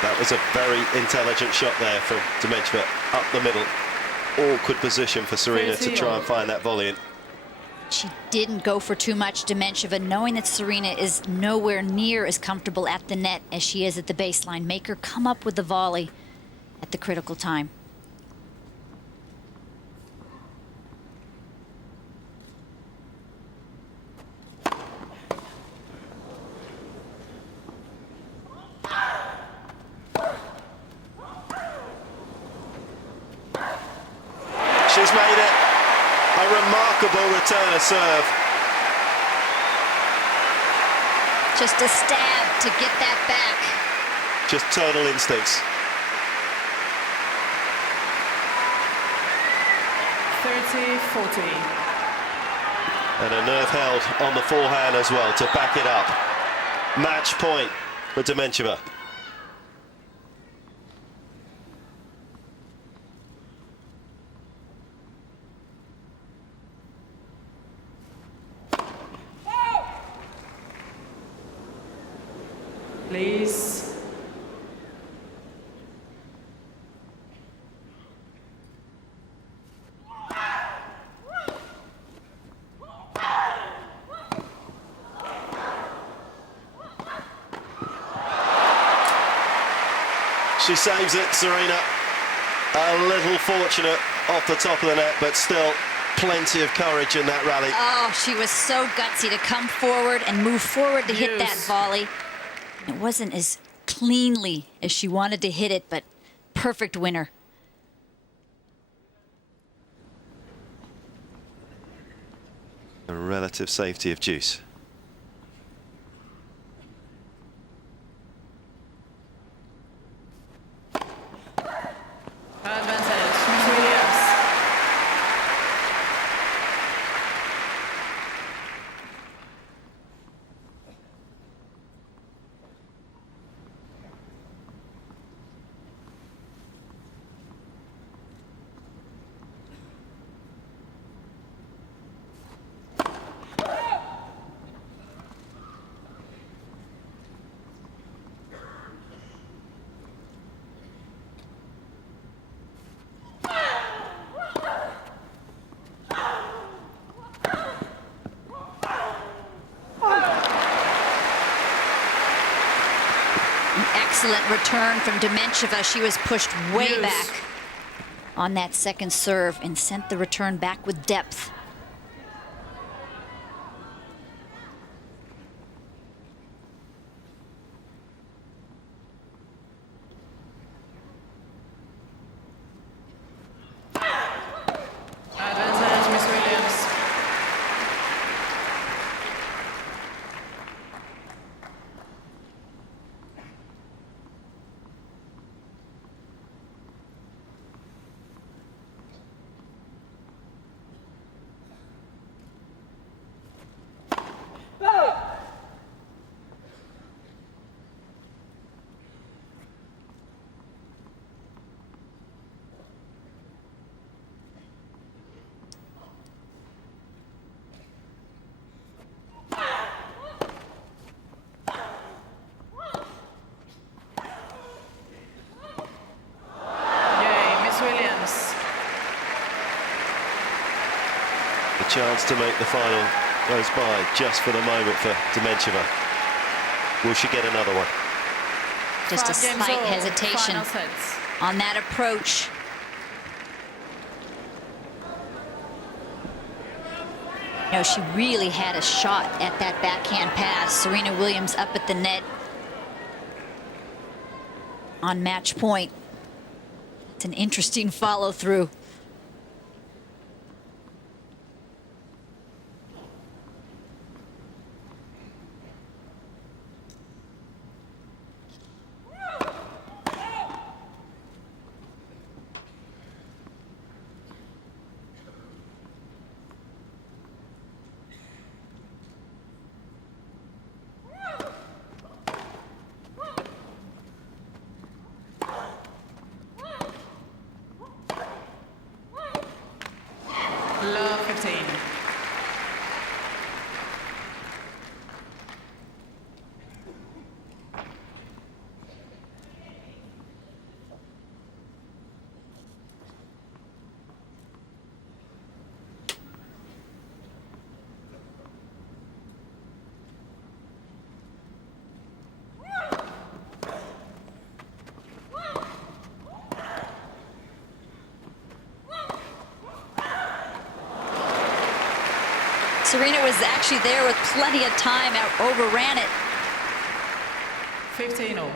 That was a very intelligent shot there from Dementieva up the middle. Awkward position for Serena to try and find that volley in. She didn't go for too much, Dementieva, knowing that Serena is nowhere near as comfortable at the net as she is at the baseline. Make her come up with the volley at the critical time. She's made it. A remarkable return of serve. Just a stab to get that back. Just total instincts. 30-40. And a nerve held on the forehand as well to back it up. Match point for Dementieva. Please. She saves it, Serena. A little fortunate off the top of the net, but still plenty of courage in that rally. Oh, she was so gutsy to come forward and move forward to hit that Yes. volley. It wasn't as cleanly as she wanted to hit it, but perfect winner. A relative safety of juice. Advantage, Miss Williams. Excellent return from Dementieva. She was pushed way Yes. back on that second serve and sent the return back with depth. Advantage, Miss Williams. Yay, Miss Williams. The chance to make the final goes by just for the moment for Dementieva. Will she get another one? Just a 5 games slight all, hesitation Final sets. on that approach. No, she really had a shot at that backhand pass. Serena Williams up at the net on match point. It's an interesting follow through. Love 15. Serena was actually there with plenty of time, overran it. 15-all.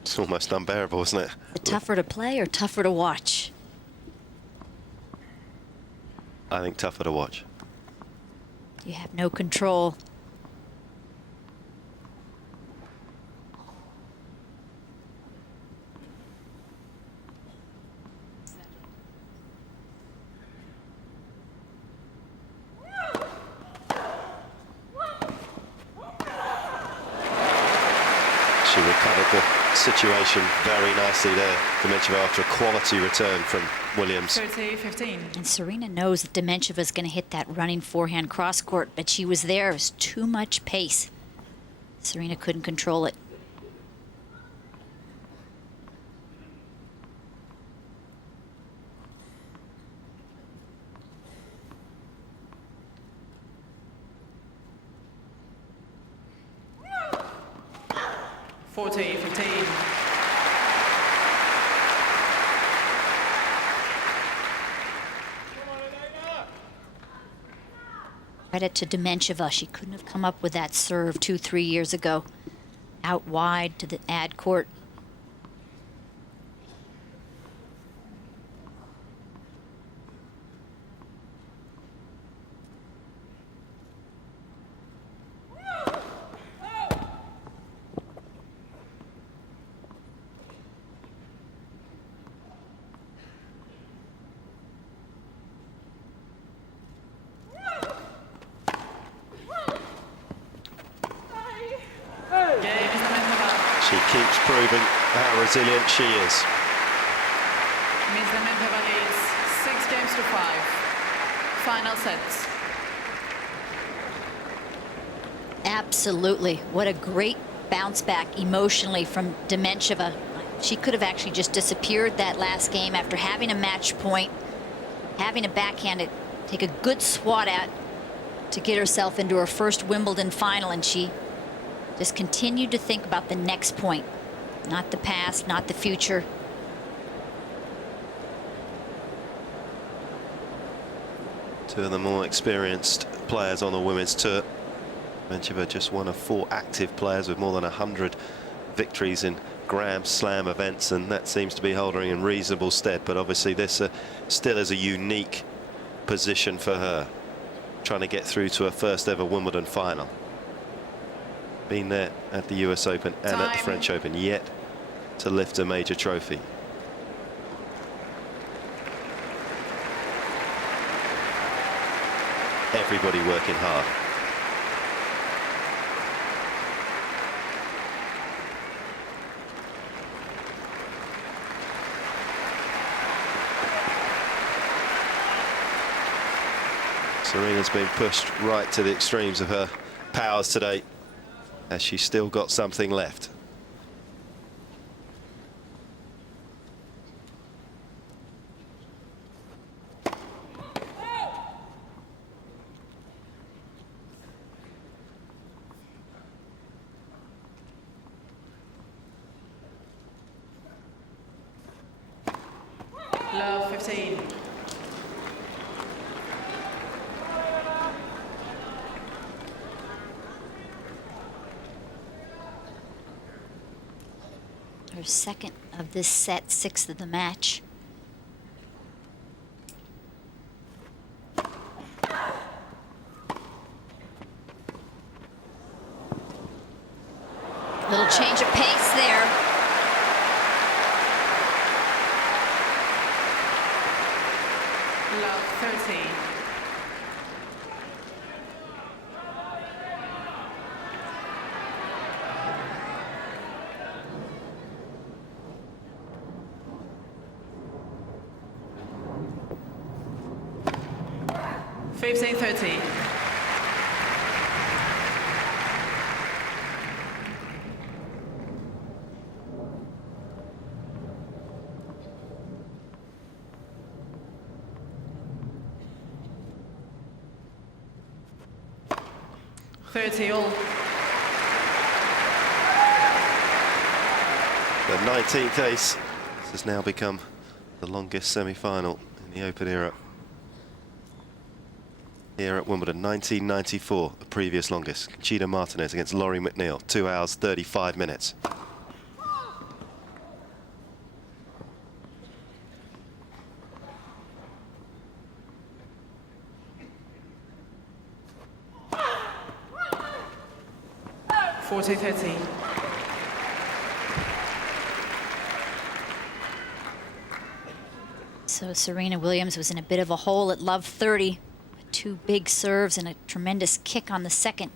It's almost unbearable, isn't it? Tougher to play or tougher to watch? I think tougher to watch. You have no control. She recovered the situation very nicely there, Dementieva, after a quality return from Williams. 30-15. And Serena knows that Dementieva is going to hit that running forehand cross court, but she was there. It was too much pace. Serena couldn't control it. Credit to Dementieva. She couldn't have come up with that serve 2-3 years ago. Out wide to the ad court. She keeps proving how resilient she is. Ms. Dementieva leads 6-5. Final sets. Absolutely. What a great bounce back emotionally from Dementieva. She could have actually just disappeared that last game after having a match point, having a backhand to take a good swat at to get herself into her first Wimbledon final, and she just continued to think about the next point, not the past, not the future. Two of the more experienced players on the women's tour. Dementieva just one of 4 active players with more than 100 victories in Grand Slam events, and that seems to be holding in reasonable stead. But obviously this still is a unique position for her, trying to get through to her first ever Wimbledon final. Been there at the US Open and at the French Open, yet to lift a major trophy. Everybody working hard. Serena's been pushed right to the extremes of her powers today, as she's still got something left. Love 15. Her second of this set, 6th of the match. Little change of pace there. Love 30. Fifteen 30. All. The 19th ace. This has now become the longest semi-final in the Open era. Here at Wimbledon, 1994, the previous longest. Conchita Martinez against Laurie McNeil, 2 hours 35 minutes. So Serena Williams was in a bit of a hole at love 30. 2 big serves and a tremendous kick on the second.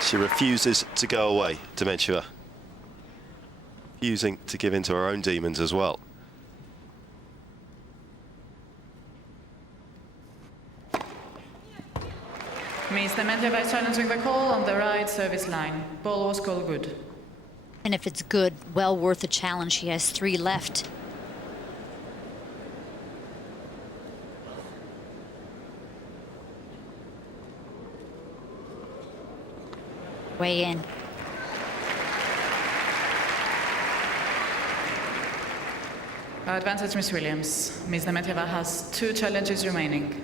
She refuses to go away, Dementieva. Refusing to give in to her own demons as well. Miss Dementieva is challenging the call on the right service line. Ball was called good. And if it's good, well worth a challenge. She has 3 left. Way in. Advantage Miss Williams. Miss Dementieva has 2 challenges remaining.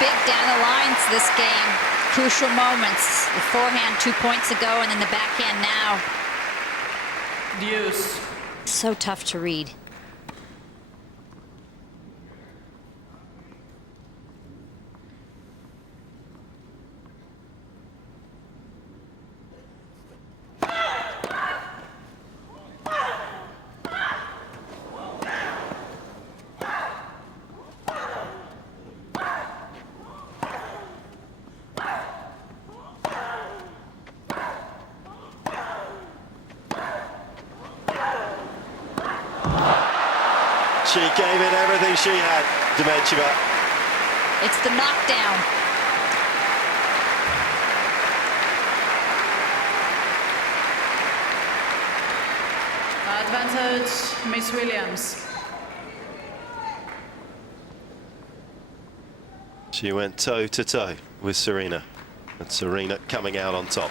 Big down the lines this game. Crucial moments. The forehand 2 points ago and then the backhand now. Deuce. So tough to read. She gave it everything she had, Dementieva. It's the knockdown. Advantage Miss Williams. She went toe-to-toe with Serena, and Serena coming out on top.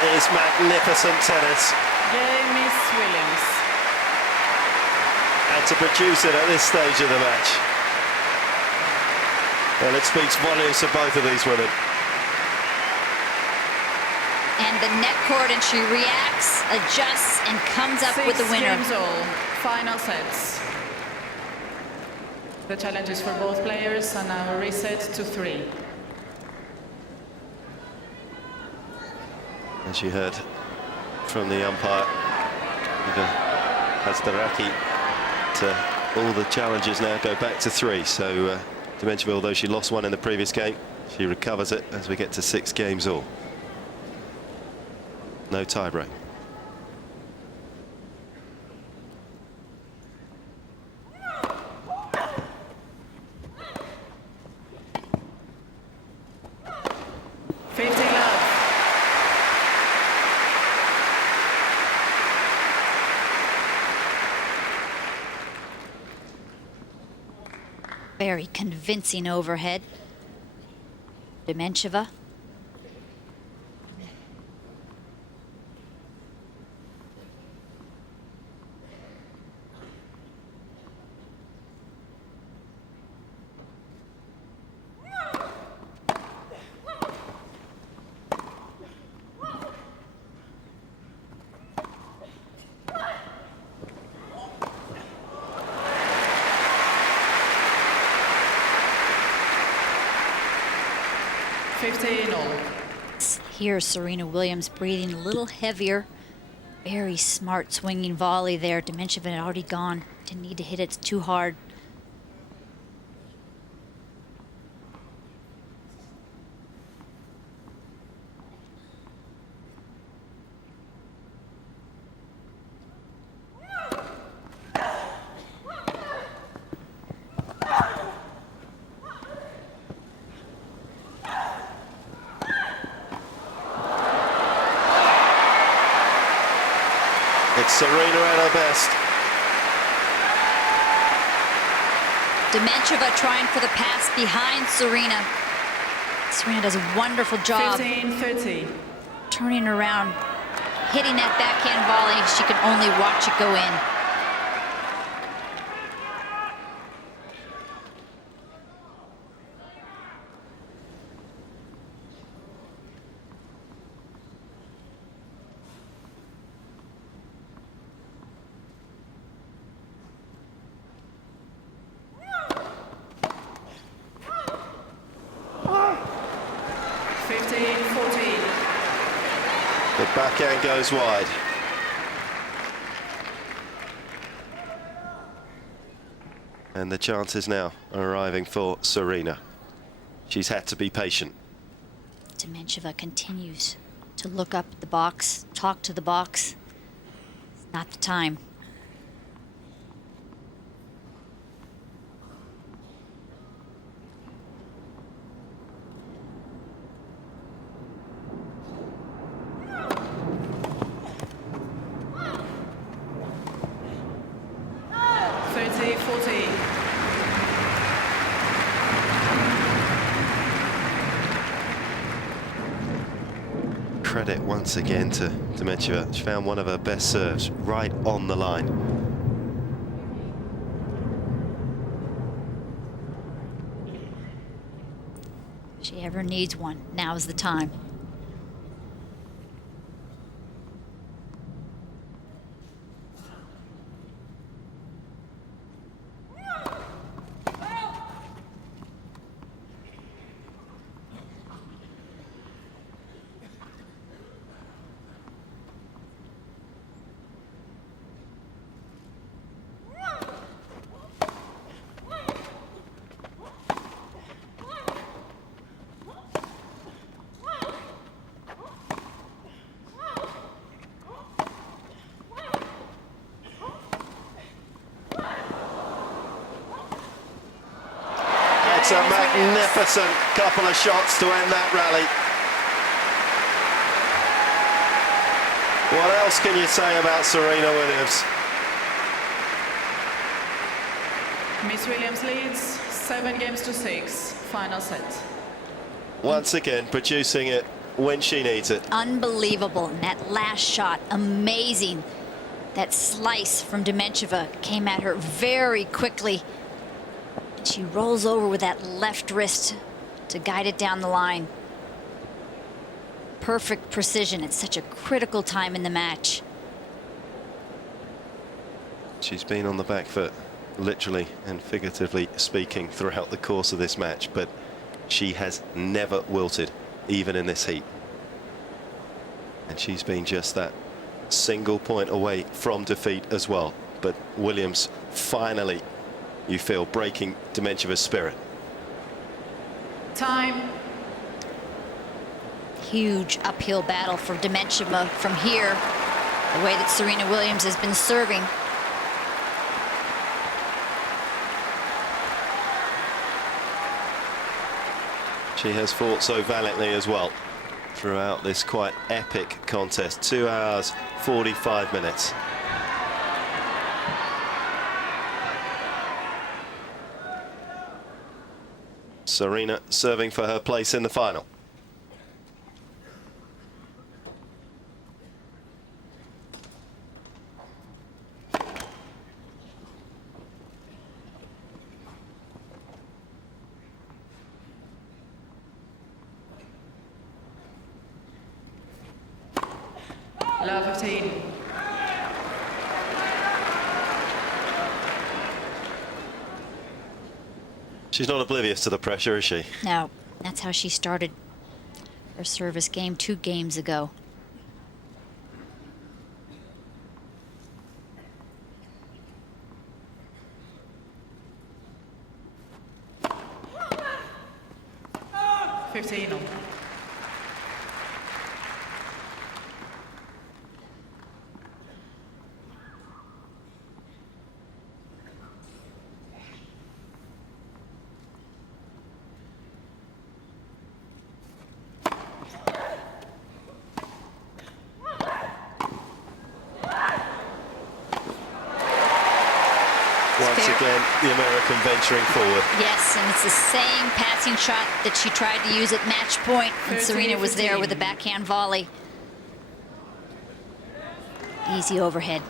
Is magnificent tennis. Yay, Miss Williams. And to produce it at this stage of the match. Well, it speaks volumes for both of these women. And the net court, and she reacts, adjusts, and comes up with the winner. 6 games all. Final sets. The challenges for both players are now reset to 3. As you heard from the umpire, has the racket. All the challenges now go back to 3. So Dementieva, although she lost 1 in the previous game, she recovers it as we get to 6 games all. No tie break. Very convincing overhead. Dementieva. Here's Serena Williams breathing a little heavier. Very smart swinging volley there. Dementieva had already gone. Didn't need to hit it too hard. It's Serena at her best. Dementieva trying for the pass behind Serena. Serena does a wonderful job 15-30. turning around, hitting that backhand volley. She can only watch it go in. The backhand goes wide. And the chances now are arriving for Serena. She's had to be patient. Dementieva continues to look up at the box, talk to the box. It's not the time. Credit once again to Dementieva. She found one of her best serves right on the line. If she ever needs one, now is the time. It's a magnificent couple of shots to end that rally. What else can you say about Serena Williams? Miss Williams leads 7-6, final set. Once again, producing it when she needs it. Unbelievable. And that last shot, amazing. That slice from Dementieva came at her very quickly. And she rolls over with that left wrist to guide it down the line. Perfect precision at such a critical time in the match. She's been on the back foot, literally and figuratively speaking, throughout the course of this match, but she has never wilted, even in this heat. And she's been just that single point away from defeat as well. But Williams finally, you feel, breaking Dementieva's spirit. Time. Huge uphill battle for Dementieva from here. The way that Serena Williams has been serving. She has fought so valiantly as well throughout this quite epic contest. 2 hours, 45 minutes. Serena serving for her place in the final. Love 15. She's not oblivious to the pressure, is she? No, that's how she started her service game 2 games ago. once again, the American venturing forward. Yes, and it's the same passing shot that she tried to use at match point, and Serena was there with a backhand volley. Easy overhead.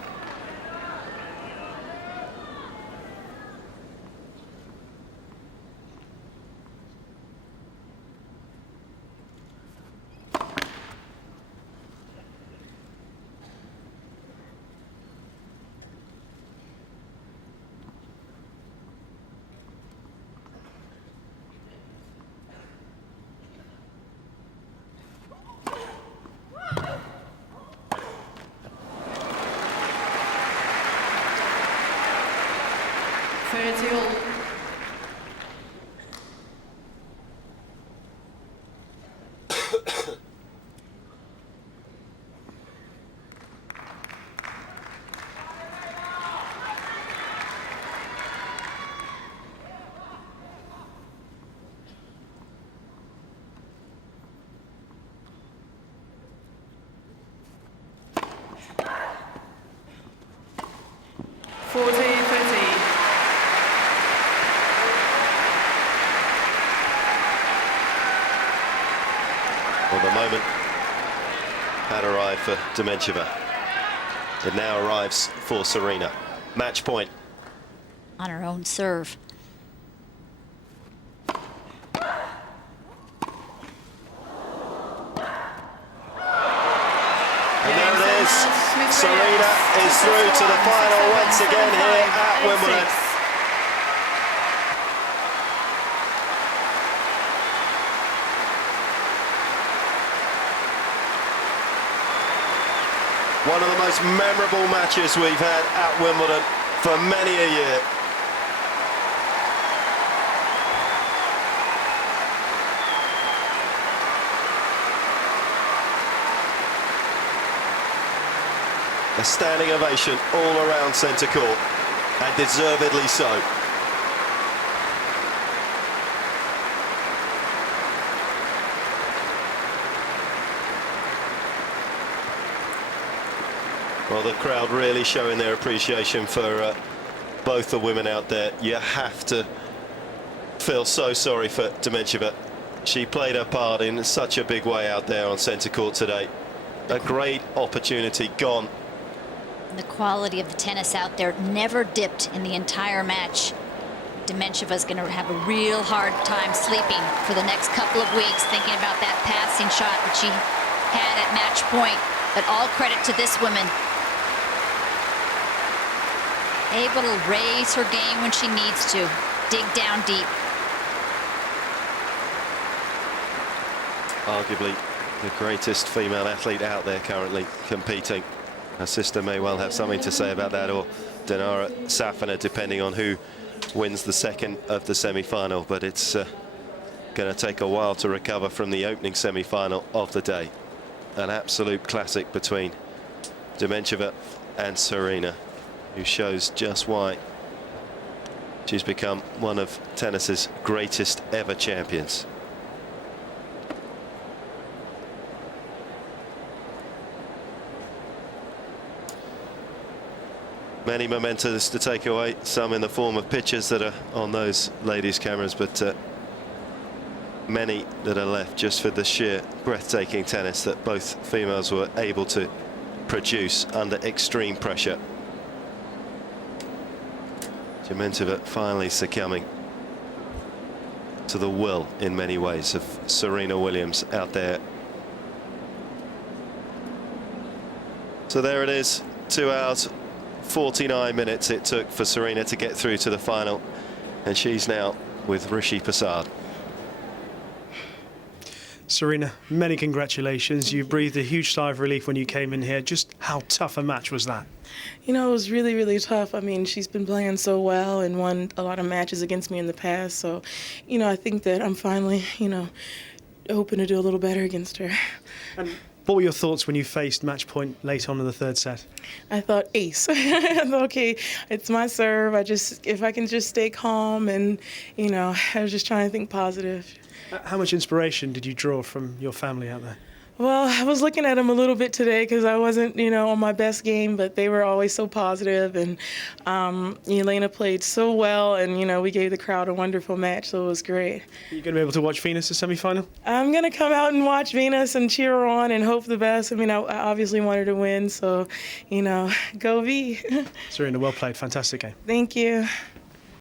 Well, the moment had arrived for Dementieva. It now arrives for Serena. Match point. On her own serve. And there it is. Serena is through to the final once again here at Wimbledon. One of the most memorable matches we've had at Wimbledon for many a year. A standing ovation all around centre court, and deservedly so. Well, the crowd really showing their appreciation for both the women out there. You have to feel so sorry for Dementieva. She played her part in such a big way out there on centre court today. A great opportunity gone. The quality of the tennis out there never dipped in the entire match. Dementieva's going to have a real hard time sleeping for the next couple of weeks, thinking about that passing shot that she had at match point. But all credit to this woman. Able to raise her game when she needs to, dig down deep. Arguably the greatest female athlete out there currently competing. Her sister may well have something to say about that, or Dinara Safina, depending on who wins the second of the semi-final. But it's going to take a while to recover from the opening semi-final of the day. An absolute classic between Dementieva and Serena, who shows just why she's become one of tennis's greatest ever champions. Many mementos to take away, some in the form of pictures that are on those ladies' cameras, but many that are left just for the sheer breathtaking tennis that both females were able to produce under extreme pressure. Dementieva finally succumbing to the will, in many ways, of Serena Williams out there. So there it is, 2 hours 49 minutes it took for Serena to get through to the final, and she's now with Rishi Prasad. Serena, many congratulations. You breathed a huge sigh of relief when you came in here. Just how tough a match was that? You know, it was really, really tough. I mean, she's been playing so well and won a lot of matches against me in the past. So, you know, I think that I'm finally, you know, hoping to do a little better against her. And what were your thoughts when you faced match point late on in the third set? I thought ace. I thought, okay, it's my serve. If I can just stay calm and, you know, I was just trying to think positive. How much inspiration did you draw from your family out there? Well, I was looking at them a little bit today because I wasn't, on my best game, but they were always so positive, and Elena played so well, and, we gave the crowd a wonderful match, so it was great. Are you going to be able to watch Venus' semi-final? I'm going to come out and watch Venus and cheer her on and hope the best. I mean, I obviously want her to win, so, go V. Serena, well played. Fantastic game. Thank you.